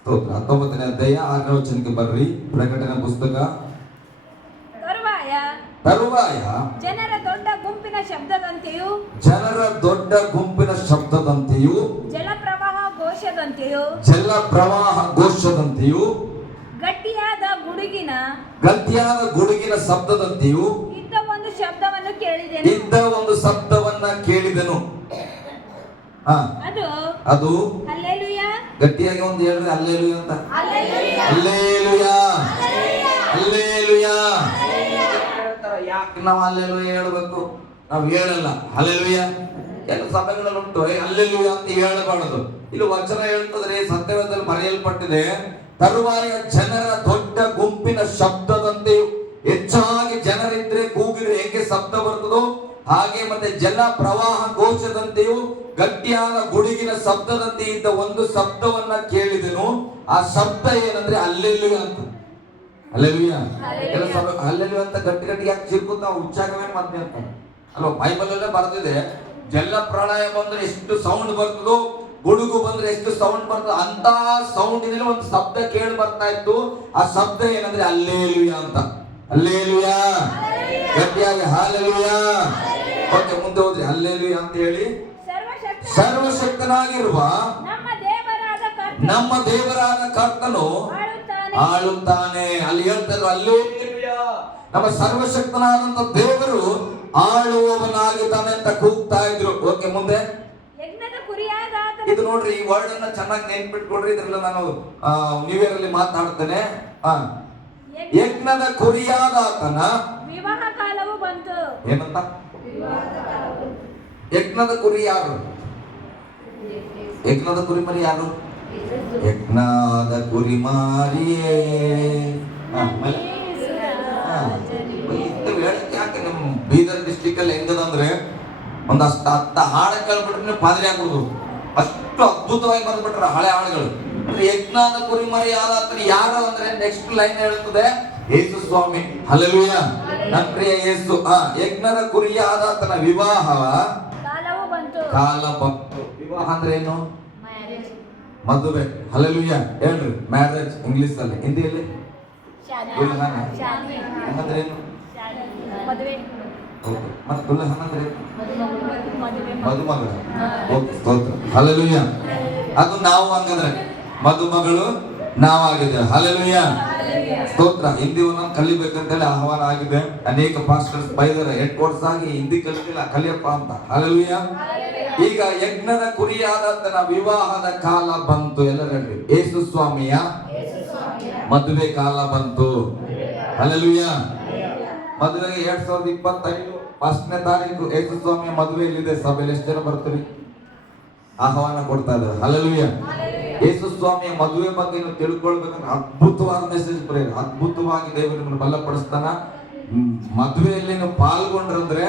ಸ್ತೋತ್ರ. 19ನೇ ಅಧ್ಯಾಯ 6ನೇ ವಚನಕ್ಕೆ ಬರ್ರಿ. ಪ್ರಕಟಣೆ ಪುಸ್ತಕ. ತರುವಾಯ ಜನರ ದೊಡ್ಡ ಗುಂಪಿನ ಶಬ್ದದಂತೆಯೂ ಜಲಪ್ರವಾಹ ಘೋಷದಂತೆಯೂ ಗಟ್ಟಿಯಾದ ಗುಡುಗಿನ ಶಬ್ದದಂತೆಯೂ ಇದ್ದ ಒಂದು ಶಬ್ದವನ್ನ ಕೇಳಿದೆನು. ಅದು ಗಟ್ಟಿಯಾಗಿ ಒಂದು ಹೇಳಿದ್ರೆ ಅಲ್ಲೇಲುಯಾ ಅಂತ. ಅಲ್ಲೇಲುಯಾ. ಅಲ್ಲೇಲುಯಾ. ಯಾಕೆ ನಾವು ಅಲ್ಲೇಲುಯಾ ಹೇಳ್ಬೇಕು? ನಾವು ಹೇಳಲ್ಲ. ಹಲ್ಲೆಲೂಯಾ. ಎಲ್ಲ ಸಭೆಗಳಲ್ಲಿ ಉಂಟು, ಹಲ್ಲೆಲೂಯಾ ಅಂತ ಹೇಳಬಾರದು. ಇಲ್ಲಿ ವಚನ ಹೇಳ್ತದ್ರೆ, ಸತ್ಯವೇದದಲ್ಲಿ ಬರೆಯಲ್ಪಟ್ಟಿದೆ, ತರುವಾಯ ಜನರ ದೊಡ್ಡ ಗುಂಪಿನ ಶಬ್ದದಂತೆಯೂ. ಹೆಚ್ಚಾಗಿ ಜನರಿದ್ರೆ ಕೂಗಿದ್ರೆ ಹೆಂಗೆ ಶಬ್ದ ಬರ್ತದೋ ಹಾಗೆ, ಮತ್ತೆ ಜಲ ಪ್ರವಾಹ ಘೋಷದಂತೆಯೂ ಗಟ್ಟಿಯಾದ ಗುಡುಗಿನ ಶಬ್ದದಂತೆ ಇದ್ದ ಒಂದು ಶಬ್ದವನ್ನ ಕೇಳಿದೆನು. ಆ ಶಬ್ದ ಏನಂದ್ರೆ ಹಲ್ಲೆಲೂಯಾ ಅಂತ. ಹಲ್ಲೆಲೂಯಾ. ಹಲ್ಲೆಲೂಯಾ ಅಂತ ಗಟ್ಟಿ ಯಾಕೆ ಚಿರ್ಕುತ್ತ ಉಚ್ಚಾರವೇ ಮಾಡ್ತೀವಿ ಅಂತ ಅಲ್ವಾ? ಬೈಬಲ್ ಅಲ್ಲೇ ಬರ್ತಿದೆ, ಜಲ ಪ್ರಳಯ ಬಂದ್ರೆ ಎಷ್ಟು ಸೌಂಡ್ ಬರ್ತದೋ, ಗುಡುಗು ಬಂದ್ರೆ ಎಷ್ಟು ಸೌಂಡ್ ಬರ್ತದೋ ಅಂತ ಸೌಂಡ್ ಇದ್ರೆ ಒಂದು ಶಬ್ದ ಕೇಳಿ ಬರ್ತಾ ಇತ್ತು. ಆ ಶಬ್ದ ಏನಂದ್ರೆ ಹಲ್ಲೆಲೂಯಾ ಅಂತ. ಹಲ್ಲೆಲೂಯಾ. ಗಟ್ಟಿಯಾಗಿ ಹಲ್ಲೆಲೂಯಾ. ಓಕೆ, ಮುಂದೆ ಹೋದ್ರಿ. ಹಲ್ಲೆಲೂಯಾ ಅಂತ ಹೇಳಿ. ಸರ್ವಶಕ್ತನಾಗಿರುವ ನಮ್ಮ ದೇವರಾದ ಕರ್ತನು ಆಳುತ್ತಾನೆ. ಅಲ್ಲಿ ಹೇಳ್ತಾರೆ ಹಲ್ಲೆಲೂಯಾ. ನಮ್ಮ ಸರ್ವಶಕ್ತನಾದಂತ ದೇವರು ಆಳುವವನಾಗಿದ್ದಾನೆ ಅಂತ ಕೂಗ್ತಾ ಇದ್ರು. ಓಕೆ, ಮುಂದೆ ಇದು ನೋಡ್ರಿ, ಈ ವರ್ಡ್ ಅನ್ನ ಚೆನ್ನಾಗಿ ನೆನ್ಪಿಟ್ಕೊಡ್ರಿ. ಇದ್ರಲ್ಲ ನಾನು ನ್ಯೂ ಇಯರ್ ಅಲ್ಲಿ ಮಾತನಾಡ್ತೇನೆ. ಯಜ್ಞದ ಕುರಿಯಾದ ಆತನ ವಿವಾಹ ಕಾಲವು ಬಂತು. ಏನಂತ? ಯಜ್ಞದ ಕುರಿ ಯಾರು? ಯಜ್ಞದ ಕುರಿಮರಿ ಯಾರು? ಯಜ್ಞದ ಕುರಿಮರಿಯೇ. ಒಂದಷ್ಟು 10 ಹಾಡು ಕೇಳ್ಬಿಟ್ರೆ ಪಾದ್ರಿ ಆಗ್ಬಿಡ್ಬೋದು. ಅಷ್ಟು ಅದ್ಭುತವಾಗಿ ಬಂದ್ಬಿಟ್ರೆ ಹಳೆ ಹಾಡುಗಳು. ಯಜ್ಞಾನ ಕುರಿಮರಿ ಆದಾತನ ಯಾರು ಅಂದ್ರೆ ನೆಕ್ಸ್ಟ್ ಲೈನ್ ಹೇಳ್ತದೆ ಯೇಸು ಸ್ವಾಮಿ. ಹಲ್ಲೆಲೂಯ. ನನ್ನ ಪ್ರಿಯ ಯೇಸು ಯಜ್ಞದ ಕುರಿಯ ಆದಾತನ ವಿವಾಹ ಕಾಲ ಬಂತು. ವಿವಾಹ ಅಂದ್ರೆ ಏನು? ಮದುವೆ. ಹಲ್ಲೆಲೂಯ. ಹೇಳ್ರಿ ಮ್ಯಾರೇಜ್ ಇಂಗ್ಲಿಷ್ ಅಲ್ಲಿ, ಹಿಂದಿಯಲ್ಲಿ ದುಲ್ಹನ ಅಂದ್ರೆ ಏನು? ಮತ್ತೆ ದುಲ್ಹನ ಅಂದ್ರೆ ಮದುಮಗಳು. ಓಕೆ, ಸ್ತೋತ್ರ. ಹಲ್ಲೆಲೂಯ. ಅದು ನಾವು ಹಂಗಂದ್ರೆ ಮದುಮಗಳು ನಾವಾಗಿದ್ದೇವೆ. ಹಲ್ಲೆಲೂಯ, ಸ್ತೋತ್ರ. ಹಿಂದಿವನ್ನ ಕಲಿಬೇಕಂತೇಳಿ ಆಹ್ವಾನ ಆಗಿದೆ. ಅನೇಕ ಪಾಸ್ಟರ್ಸ್ ಬೈದರೆ 8 ವರ್ಷ ಆಗಿ ಹಿಂದಿ ಕಲಿತಿಲ್ಲ, ಕಲಿಯಪ್ಪ ಅಂತ. ಹಲ್ಲೆಲೂಯ. ಈಗ ಯಜ್ಞದ ಕುರಿಯಾದಂತಹ ವಿವಾಹದ ಕಾಲ ಬಂತು. ಎಲ್ಲರೂ ಯೇಸು ಸ್ವಾಮಿಯ ಮದುವೆ ಕಾಲ ಬಂತು. ಹಲ್ಲೆಲೂಯ. ಮದುವೆಗೆ 2025 1ನೇ ತಾರೀಕು ಯೇಸು ಸ್ವಾಮಿಯ ಮದುವೆಯಲ್ಲಿದೆ. ಸಭೆಯಲ್ಲಿ ಎಷ್ಟು ಜನ ಬರ್ತೀರಿ? ಆಹ್ವಾನ ಕೊಡ್ತಾ ಇದ್ದಾರೆ. ಹಲ್ಲೆಲೂಯ. ಯೇಸು ಸ್ವಾಮಿಯ ಮದುವೆ ಬಗ್ಗೆ ನೀವು ತಿಳ್ಕೊಳ್ಬೇಕಂದ್ರೆ ಅದ್ಭುತವಾದ ಮೆಸೇಜ್ ಪ್ರೇಯರ್, ಅದ್ಭುತವಾಗಿ ದೇವರು ನಿಮ್ಮನ್ನು ಬಲಪಡಿಸ್ತಾನ. ಮದುವೆಯಲ್ಲಿ ನೀವು ಪಾಲ್ಗೊಂಡ್ರಂದ್ರೆ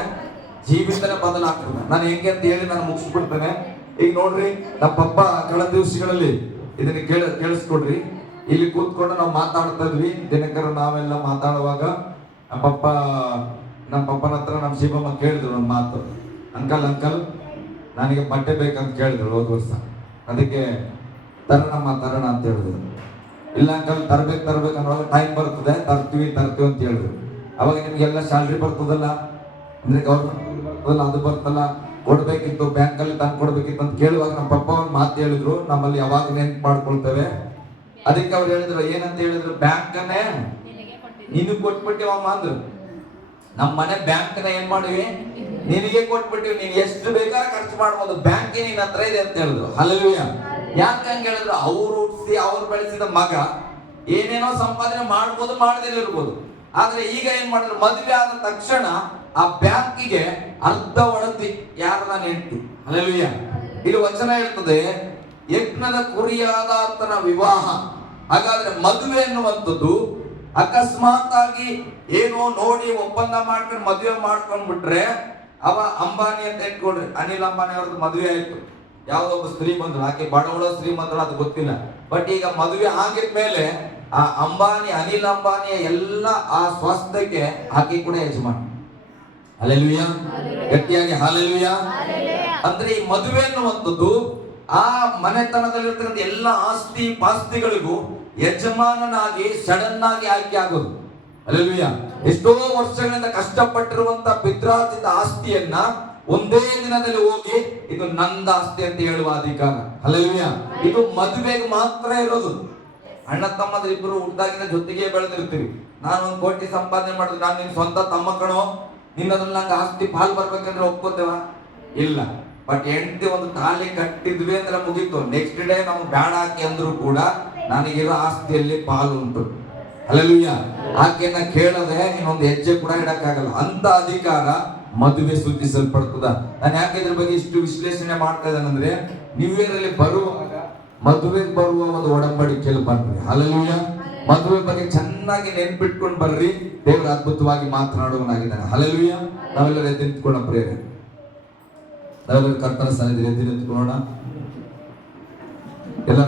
ಜೀವಿತನೇ ಬದಲಾಗ್ತದೆ. ನಾನು ಹೆಂಗೆ ಅಂತ ಹೇಳಿ ನಾನು ಮುಗಿಸ್ಬಿಡ್ತೇನೆ. ಈಗ ನೋಡ್ರಿ, ನಮ್ಮ ಪಪ್ಪ ಕಳೆದ ದಿವಸಗಳಲ್ಲಿ ಇದನ್ನ ಕೇಳಿಸ್ಕೊಡ್ರಿ. ಇಲ್ಲಿ ಕೂತ್ಕೊಂಡು ನಾವು ಮಾತಾಡ್ತಾ ಇದ್ವಿ. ದಿನಕರ ನಾವೆಲ್ಲ ಮಾತಾಡುವಾಗ ನಮ್ಮ ಪಪ್ಪನ ಹತ್ರ ನಮ್ಮ ಶಿವಮ್ಮ ಕೇಳಿದ್ರು ಒಂದು ಮಾತು. ಅಂಕಲ್ ನನಗೆ ಬಟ್ಟೆ ಬೇಕಂತ ಕೇಳಿದ್ರು ಹೋದ ವರ್ಷ. ಅದಕ್ಕೆ ತರೋಣ ಅಂತ ಹೇಳಿದ್ರು. ಇಲ್ಲ ಅಂಕಲ್ ತರ್ಬೇಕು ಅನ್ನೋವಾಗ ಟೈಮ್ ಬರ್ತದೆ, ತರ್ತೀವಿ ಅಂತ ಹೇಳಿದ್ರು. ಅವಾಗ ನಿಮ್ಗೆಲ್ಲ ಸ್ಯಾಲ್ರಿ ಬರ್ತದಲ್ಲ, ಅಂದ್ರೆ ಗೌರ್ಮೆಂಟ್ ಬರ್ತದಲ್ಲ, ಅದು ಬರ್ತಲ್ಲ, ಕೊಡ್ಬೇಕಿತ್ತು, ಬ್ಯಾಂಕಲ್ಲಿ ತಂದು ಕೊಡ್ಬೇಕಿತ್ತು ಅಂತ ಕೇಳುವಾಗ ನಮ್ಮ ಪಪ್ಪ ಒಂದು ಮಾತು ಹೇಳಿದ್ರು, ನಮ್ಮಲ್ಲಿ ಯಾವಾಗ ನೆನ್ಪು ಮಾಡ್ಕೊಳ್ತೇವೆ. ಅದಕ್ಕೆ ಅವ್ರು ಹೇಳಿದ್ರು, ಏನಂತ ಹೇಳಿದ್ರು, ಬ್ಯಾಂಕನ್ನೇ ನೀನು ಕೊಟ್ಬಿಟ್ಟಿವಮ್ಮ ಅಂದ್ರು. ನಮ್ಮ ಮನೆ ಬ್ಯಾಂಕ್ನ ಏನ್ ಮಾಡಿವಿ, ನಿನಗೆ ಕೊಟ್ಬಿಟ್ಟಿವಿ, ನೀನ್ ಎಷ್ಟು ಬೇಕಾದ್ರೆ ಖರ್ಚು ಮಾಡ್ಬೋದು, ಬ್ಯಾಂಕ್ ನಿನ್ನ ಹತ್ರ ಇದೆ ಅಂತ ಹೇಳಿದ್ರು. ಹಲ್ಲೆಲೂಯ. ಯಾಕಂತ ಹೇಳಿದ್ರು, ಅವ್ರು ಹುಟ್ಟಿಸಿ ಅವ್ರು ಬೆಳೆಸಿದ ಮಗ ಏನೇನೋ ಸಂಪಾದನೆ ಮಾಡ್ಬೋದು, ಮಾಡದಿರ್ಬೋದು. ಆದ್ರೆ ಈಗ ಏನ್ ಮಾಡಿದ್ರು, ಮದುವೆ ಆದ ತಕ್ಷಣ ಆ ಬ್ಯಾಂಕಿಗೆ ಅರ್ಧ ಒಡತಿ ಯಾರನ್ನ ನೆಂಟು. ಹಲ್ಲೆಲೂಯ. ಇಲ್ಲಿ ವಚನ ಹೇಳ್ತದೆ, ಯಜ್ಞದ ಕುರಿಯಾದ ಆತನ ವಿವಾಹ. ಹಾಗಾದ್ರೆ ಮದುವೆ ಎನ್ನುವಂಥದ್ದು ಅಕಸ್ಮಾತ್ ಆಗಿ ಏನೋ ನೋಡಿ ಒಪ್ಪಂದ ಮಾಡ್ಕೊಂಡು ಮದುವೆ ಮಾಡ್ಕೊಂಡ್ಬಿಟ್ರೆ, ಅವ ಅಂಬಾನಿ ಅಂತ ಇಟ್ಕೊಡ್ರಿ, ಅನಿಲ್ ಅಂಬಾನಿ ಅವ್ರದ್ದು ಮದುವೆ ಆಯ್ತು, ಯಾವ್ದೊಬ್ಬ ಸ್ತ್ರೀ ಬಂದ್ರು, ಆಕೆ ಬಡವಳ ಶ್ರೀಮಂತಳು ಅದು ಗೊತ್ತಿಲ್ಲ. ಬಟ್ ಈಗ ಮದುವೆ ಆಗಿದ್ಮೇಲೆ ಆ ಅನಿಲ್ ಅಂಬಾನಿಯ ಎಲ್ಲ ಆ ಸ್ವಾಸ್ಥ್ಯಕ್ಕೆ ಆಕೆ ಕೂಡ ಯಜಮಾನ. ಹಲ್ಲೆಲೂಯ. ಗಟ್ಟಿಯಾಗಿ ಹಲ್ಲೆಲೂಯ. ಅಂದ್ರೆ ಈ ಮದುವೆ ಅನ್ನುವಂಥದ್ದು ಆ ಮನೆತನದಲ್ಲಿರ್ತಕ್ಕಂಥ ಎಲ್ಲ ಆಸ್ತಿ ಪಾಸ್ತಿಗಳಿಗೂ ಯಜಮಾನನಾಗಿ ಸಡನ್ ಆಗಿ ಆಯ್ಕೆ ಆಗೋದು. ಹಲ್ಲೆಲೂಯ. ಎಷ್ಟೋ ವರ್ಷಗಳಿಂದ ಕಷ್ಟಪಟ್ಟಿರುವಂತ ಪಿತ್ರಾರ್ಜಿತ ಆಸ್ತಿಯನ್ನ ಒಂದೇ ದಿನದಲ್ಲಿ ಹೋಗಿ ಇದು ನಂದ ಆಸ್ತಿ ಅಂತ ಹೇಳುವ ಅಧಿಕಾರ. ಹಲ್ಲೆಲೂಯ. ಇದು ಮದುವೆಗೆ ಮಾತ್ರ ಇರೋದು. ಅಣ್ಣ ತಮ್ಮ들 ಇಬ್ಬರು ಹುಟ್ಟಾಗಿನ ಜೊತೆಗೆ ಬೆಳೆದಿರ್ತೀವಿ. ನಾನು 1 ಕೋಟಿ ಸಂಪಾದನೆ ಮಾಡಿದ್ರೆ ನಾನು ನಿನ್ ಸ್ವಂತ ತಮ್ಮ ಕಣೋ, ನಿನ್ನದ್ರಲ್ಲಿ ನಂಗೆ ಆಸ್ತಿ ಪಾಲ್ ಬರ್ಬೇಕಂದ್ರೆ ಒಪ್ಕೋತೇವ? ಇಲ್ಲ. ಬಟ್ ಹೆಂಡತಿ ಒಂದು ತಾಳಿ ಕಟ್ಟಿದ್ವಿ ಅಂದ್ರೆ ಮುಗೀತು. ನೆಕ್ಸ್ಟ್ ಡೇ ನಮ್ಗೆ ಬ್ಯಾಡ ಹಾಕಿ ಅಂದ್ರು ಕೂಡ ನನಗಿರೋ ಆಸ್ತಿಯಲ್ಲಿ ಪಾಲು ಉಂಟು. ಹಲ್ಲೆಲೂಯ. ಆಕೆಯನ್ನ ಕೇಳದೆ ಇನ್ನೊಂದು ಹೆಜ್ಜೆ ಕೂಡ ಇಡಕ್ಕಾಗಲ್ಲ. ಅಂತ ಅಧಿಕಾರ ಮದುವೆ ಸೂಚಿಸಲ್ಪಡ್ತದ. ನಾನು ಯಾಕೆ ಇದ್ರ ಬಗ್ಗೆ ಇಷ್ಟು ವಿಶ್ಲೇಷಣೆ ಮಾಡ್ತಾ ಇದ್ದೇನೆಂದ್ರೆ, ನ್ಯೂ ಇಯರ್ ಅಲ್ಲಿ ಮದುವೆಗೆ ಬರುವ ಒಂದು ಒಡಂಬಡಿಕೆಯಲ್ಲಿ ಬರ್ರಿ. ಹಲ್ಲೆಲೂಯ. ಮದುವೆ ಬಗ್ಗೆ ಚೆನ್ನಾಗಿ ನೆನ್ಪಿಟ್ಕೊಂಡು ಬರ್ರಿ. ದೇವರು ಅದ್ಭುತವಾಗಿ ಮಾತನಾಡುವನಾಗಿದ್ದಾನೆ. ಹಲ್ಲೆಲೂಯ. ನಾವೆಲ್ಲರೂ ಎದ್ದು ನಿಂತ್ಕೊಳ್ಳೋಣ ಪ್ರೇರೆ. ನಾವೆಲ್ಲರೂ ಕರ್ತನ ಸನ್ನಿಧಿಯಲ್ಲಿ ಎದ್ದು ನಿಂತ್ಕೊಳ್ಳೋಣ. ಎಲ್ಲ